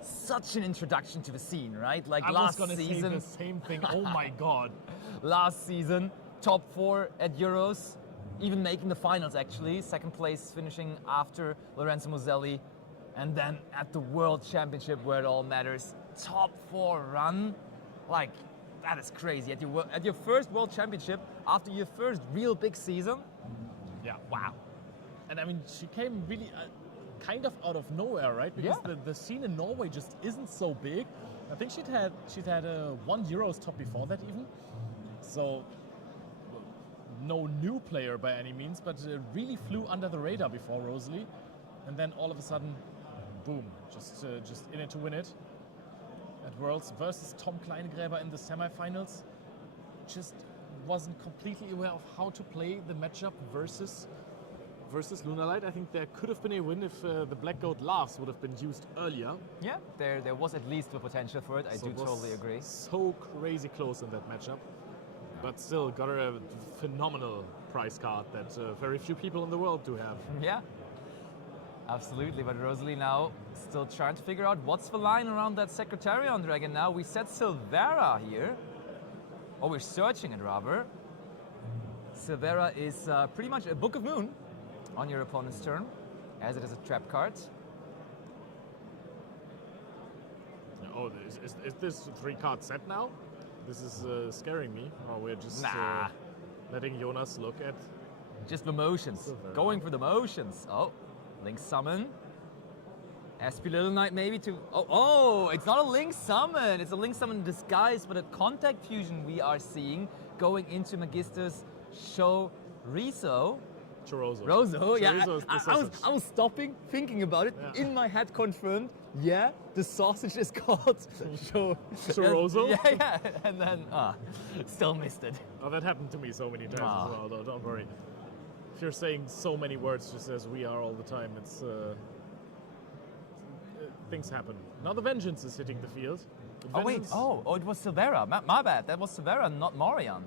Such an introduction to the scene, right? Like last season. I was gonna say the same thing. Oh my god. Last season, top 4 at Euros, even making the finals actually. Second place finishing after Lorenzo Muselli. And then at the World Championship where it all matters, top 4 run. Like, that is crazy. At your first World Championship, after your first real big season. Yeah, wow. And I mean, she came really kind of out of nowhere, right? Because the scene in Norway just isn't so big. I think she'd had 1 Euros top before that even. So no new player by any means, but really flew under the radar before Rosalie. And then all of a sudden, boom, just in it to win it. at Worlds versus Tom Kleingräber in the semifinals. Just wasn't completely aware of how to play the matchup versus Lunalight. I think there could have been a win if the Black Goat Laughs would have been used earlier. Yeah, there was at least the potential for it. I do totally agree. So crazy close in that matchup. But still got a phenomenal prize card that very few people in the world do have. Yeah, absolutely. But Rosalie now still trying to figure out what's the line around that Secretarion Dragon now. We set Silvera here. Or we're searching it rather. Silvera is pretty much a Book of Moon on your opponent's turn, as it is a trap card. Oh, is this a 3-card set now? This is scaring me. Or we're just letting Jonas look at... Just the motions. Silvera. Going for the motions. Oh, Link Summon. SP Little Knight maybe to... Oh, it's not a Link Summon. It's a Link Summon disguise, but a Contact Fusion we are seeing going into Magister's Chorizo. Chorizo. Yeah. Chorizo is the I sausage. was stopping, thinking about it. Yeah. In my head confirmed, yeah, the sausage is called Chorizo? Yeah. And then, still missed it. Oh, that happened to me so many times as well, though. Don't worry. If you're saying so many words just as we are all the time, it's... things happen. Now the Vengeance is hitting the field. Oh, wait. Oh, it was Silvera. My bad. That was Silvera, not Morion.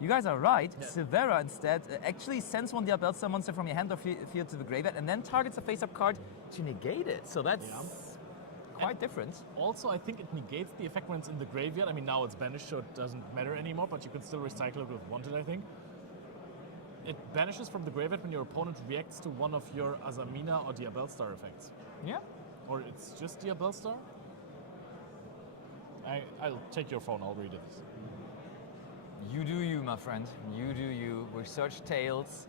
You guys are right. Yeah. Silvera instead actually sends one Diabellstar monster from your hand or field to the graveyard and then targets a face-up card to negate it. So that's quite different. Also, I think it negates the effect when it's in the graveyard. I mean, now it's banished, so it doesn't matter anymore, but you can still recycle it with Wanted, I think. It banishes from the graveyard when your opponent reacts to one of your Azamina or Diabellstar effects. Yeah. Or it's just Diabellstar? I'll take your phone, I'll read it. You do you, my friend. You do you. We search Tails.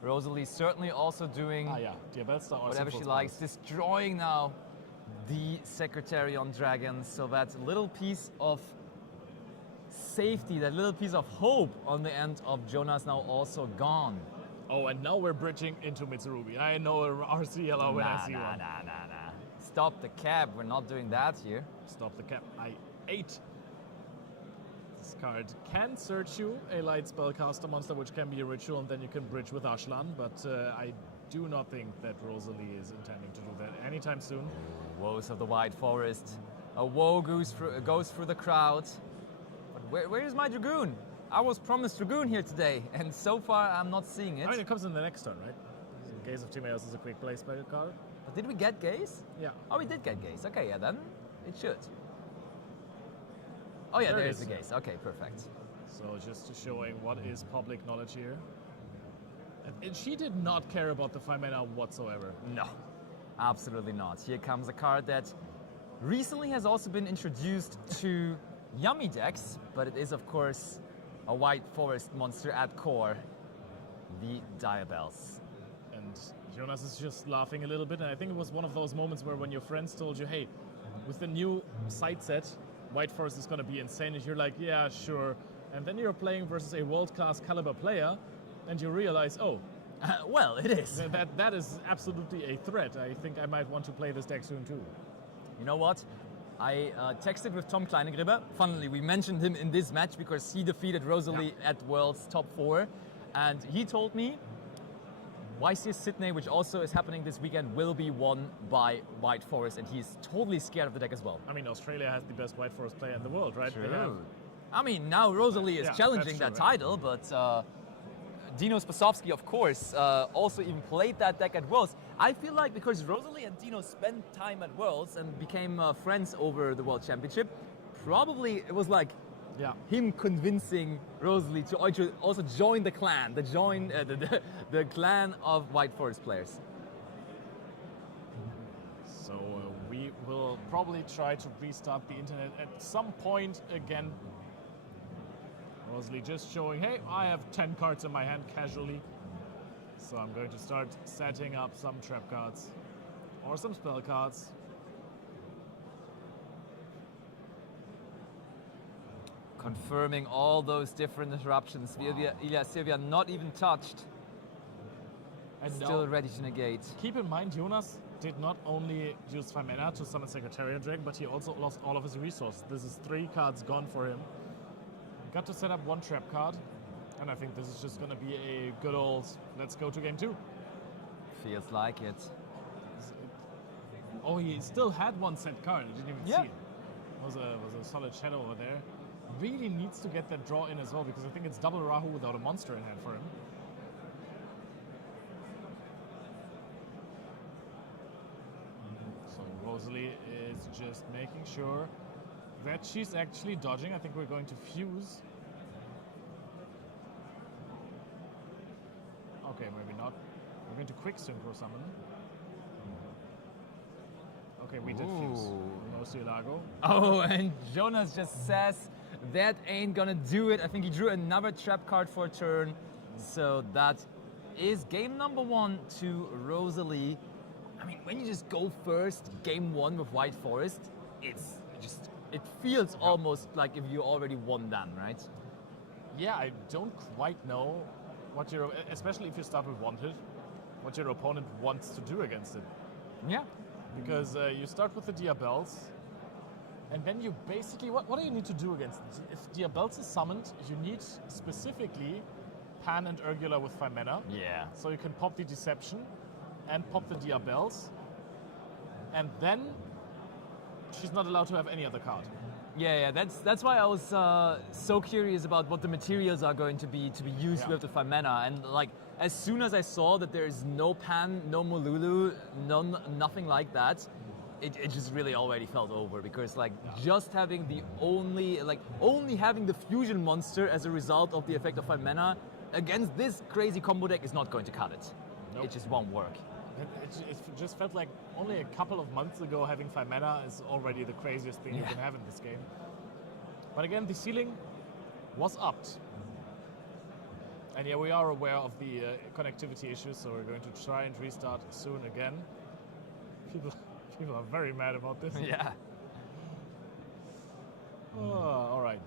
Rosalie certainly also doing Diabellstar or whatever she Sinful likes, Spells. destroying now the Secretarion Dragon. So that little piece of safety, that little piece of hope on the end of Jonas now also gone. Oh, and now we're bridging into Mitsurugi. I know a RCLR when I see one. Nah. Stop the cab. We're not doing that here. Stop the cap. I ate. This card can search you, a light spellcaster monster, which can be a ritual, and then you can bridge with Ashlan, but I do not think that Rosalie is intending to do that anytime soon. Woes of the White Forest. A woe goes through the crowd. But where is my Dragoon? I was promised Dragoon here today, and so far I'm not seeing it. I mean, it comes in the next turn, right? Gaze of Timaeus is a quick play spell card. But did we get Gaze? Yeah. Oh, we did get Gaze. Okay, yeah, then it should. Oh yeah, There it there's is. the Gaze. Okay, perfect. So just showing what is public knowledge here. And she did not care about the 5 mana whatsoever. No, absolutely not. Here comes a card that recently has also been introduced to Yummy decks, but it is of course a White Forest monster at core, the Diabells. And Jonas is just laughing a little bit, and I think it was one of those moments where when your friends told you, hey, with the new side set, White Forest is going to be insane, and you're like, yeah, sure. And then you're playing versus a world-class caliber player, and you realize, oh, Well, it is. that is absolutely a threat. I think I might want to play this deck soon too. You know what? I texted with Tom Kleingräber. Funnily, we mentioned him in this match because he defeated Rosalie at World's top 4. And he told me YCS Sydney, which also is happening this weekend, will be won by White Forest. And he's totally scared of the deck as well. I mean, Australia has the best White Forest player in the world, right? They have- True. I mean, now Rosalie is Yeah, challenging that's that true, title, but Dino Spasovsky, of course, also even played that deck at Worlds. I feel like because Rosalie and Dino spent time at Worlds and became friends over the World Championship, probably it was like him convincing Rosalie to also join the clan, the clan of White Forest players. So we will probably try to restart the internet at some point again. Rosalie just showing, hey, I have 10 cards in my hand casually. So I'm going to start setting up some trap cards or some spell cards. Confirming all those different interruptions. Ilya Sylvia not even touched. And Still now, ready to negate. keep in mind, Jonas did not only use 5 mana to summon Secretariat Dragon, but he also lost all of his resources. This is 3 cards gone for him. Got to set up 1 trap card, and I think this is just going to be a good old let's go to game 2. Feels like it. Oh, he still had 1 set card. I didn't even Yeah. see it. Was a solid shadow over there. Really needs to get that draw in as well, because I think it's double Rahu without a monster in hand for him. So Rosalie is just making sure that she's actually dodging. I think we're going to fuse. Okay, maybe not. We're going to quick synchro summon. Okay, we did fuse. Ooh. No Cielago. Oh, and Jonas just says that ain't gonna do it. I think he drew another trap card for a turn. So that is game number 1 to Rosalie. I mean, when you just go first, game 1 with White Forest, it feels almost like if you already won then, right? Yeah, I don't quite know what your, especially if you start with 1 hit, what your opponent wants to do against it. Yeah. Because you start with the Diabels, and then you basically, what do you need to do against it? If Diabels is summoned, you need specifically Pan and Urgula with 5 mana. Yeah. So you can pop the Deception and pop the Diabels, and then she's not allowed to have any other card. Yeah, that's why I was so curious about what the materials are going to be used Yeah. with the 5 mana. And like, as soon as I saw that there is no Pan, no Molulu, nothing like that, it just really already felt over, because like just having the only having the fusion monster as a result of the effect of 5 mana against this crazy combo deck is not going to cut it. Nope. It just won't work. It just felt like only a couple of months ago having 5 mana is already the craziest thing you Yeah. can have in this game. But again, the ceiling was upped. And yeah, we are aware of the connectivity issues, so we're going to try and restart soon again. People are very mad about this. Yeah. Oh, all right.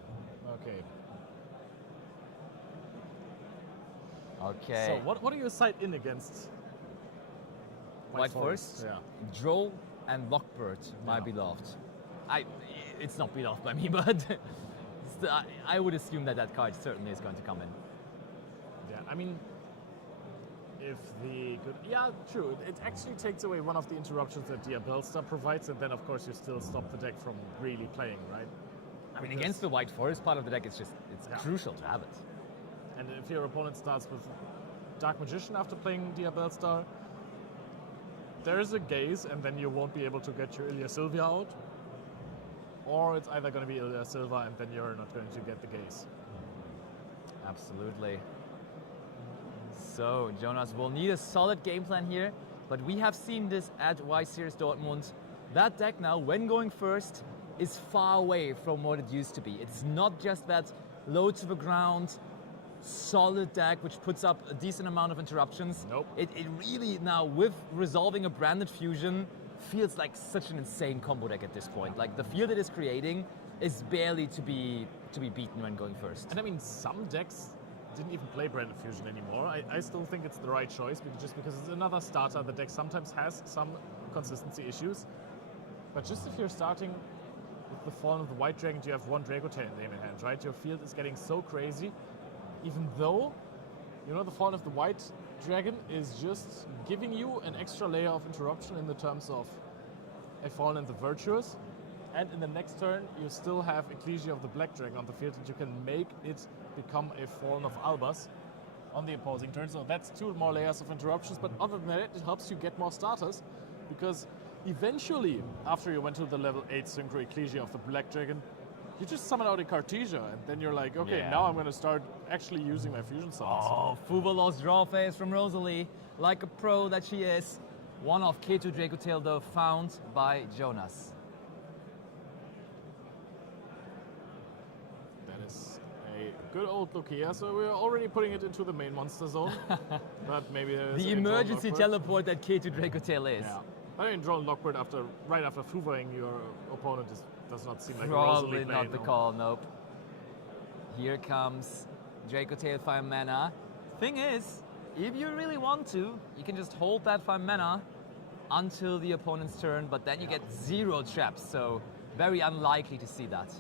Okay. Okay. So what do you side in against? White Forest, Yeah. Droll, and Lockbird, my Yeah. beloved. It's not beloved by me, but I would assume that card certainly is going to come in. Yeah, I mean, if the good, yeah, true. It actually takes away one of the interruptions that Diabellstar provides, and then of course you still stop the deck from really playing, right? I mean, Because- against the White Forest part of the deck, it's Yeah. crucial to have it. And if your opponent starts with Dark Magician after playing Diabellstar, there is a gaze, and then you won't be able to get your Ilya Sylvia out, or it's either going to be Ilya Silva, and then you're not going to get the gaze. Absolutely. So, Jonas, we'll need a solid game plan here, but we have seen this at Y Series Dortmund. That deck now, when going first, is far away from what it used to be. It's not just that low to the ground, solid deck which puts up a decent amount of interruptions. Nope. It really now, with resolving a branded fusion, feels like such an insane combo deck at this point. Like, the field it is creating is barely to be beaten when going first. And I mean, some decks didn't even play Branded Fusion anymore. I still think it's the right choice, just because it's another starter. The deck sometimes has some consistency issues. But just if you're starting with the Fallen of the White Dragon, you have 1 Draco Tail name in hand, right? Your field is getting so crazy, even though, you know, the Fallen of the White Dragon is just giving you an extra layer of interruption in the terms of a Fallen and the Virtuous. And in the next turn, you still have Ecclesia of the Black Dragon on the field, and you can make it become a Fallen of Albas on the opposing turn. So that's 2 more layers of interruptions. But other than that, it helps you get more starters, because eventually, after you went to the level 8 Synchro Ecclesia of the Black Dragon, you just summon out a Cartesia, and then you're like, okay, Yeah. now I'm going to start actually using my fusion summons. Oh, Fuba lost draw phase from Rosalie, like a pro that she is. One of K2 Draco Tail, though, found by Jonas. That is a good old look here. So we're already putting it into the main monster zone. But maybe there's The a drone emergency Lockbird. teleport that K2 Draco Tail is. Yeah. I mean, drone Lockbird right after Fuvaing your opponent does not seem like a Probably Rosalie play, not the no. call, nope. Here comes Draco Tail 5 mana. Thing is, if you really want to, you can just hold that 5 mana until the opponent's turn, but then you get 0 traps, so very unlikely to see that.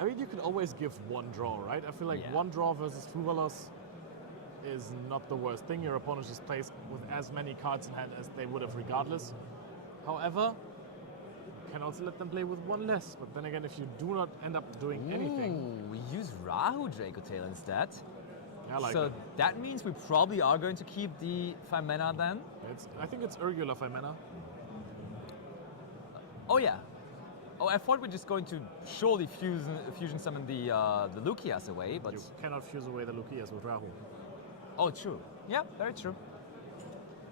I mean, you can always give one draw, right? I feel like Yeah. one draw versus Fuvalos is not the worst thing. Your opponent just plays with as many cards in hand as they would have regardless. However, you can also let them play with one less. But then again, if you do not end up doing anything, Ooh, we use Rahu Draco Tail instead. I like so it. that means we probably are going to keep the 5 mana then. I think it's Urgula 5 mana. Oh yeah. Oh, I thought we're just going to surely fusion summon the Lukias away, but You cannot fuse away the Lukias with Rahu. oh, true. Yeah, very true.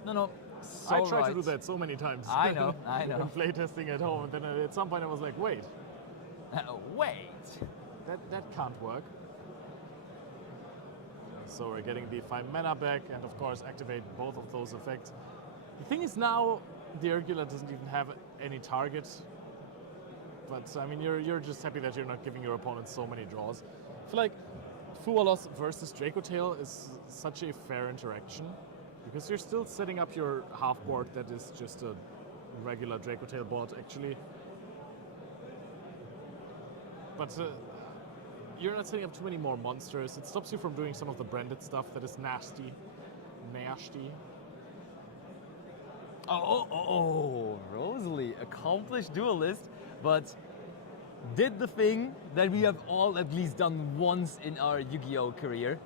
No. So I tried right. to do that so many times. I know. In playtesting at home, and then at some point I was like, wait, Wait. that can't work. So we're getting the 5 mana back, and of course activate both of those effects. The thing is now, the Urgula doesn't even have any target. But I mean, you're just happy that you're not giving your opponent so many draws. I feel like Fualos versus Draco Tail is such a fair interaction because you're still setting up your half board that is just a regular Draco Tail board actually. But you're not setting up too many more monsters. It stops you from doing some of the branded stuff that is nasty. Oh, Rosalie, accomplished duelist, but did the thing that we have all at least done once in our Yu-Gi-Oh career.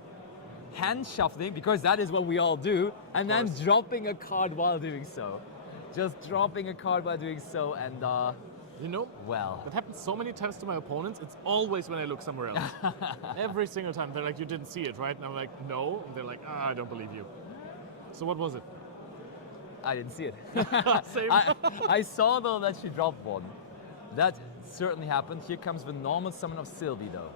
Hand shuffling, because that is what we all do, and then course. dropping a card while doing so. Just dropping a card while doing so, and You know, well. that happens so many times to my opponents. It's always when I look somewhere else. Every single time. They're like, you didn't see it, right? And I'm like, no. And they're like, I don't believe you. So what was it? I didn't see it. Same. I saw though that she dropped one. That certainly happened. Here comes the normal summon of Sylvie though.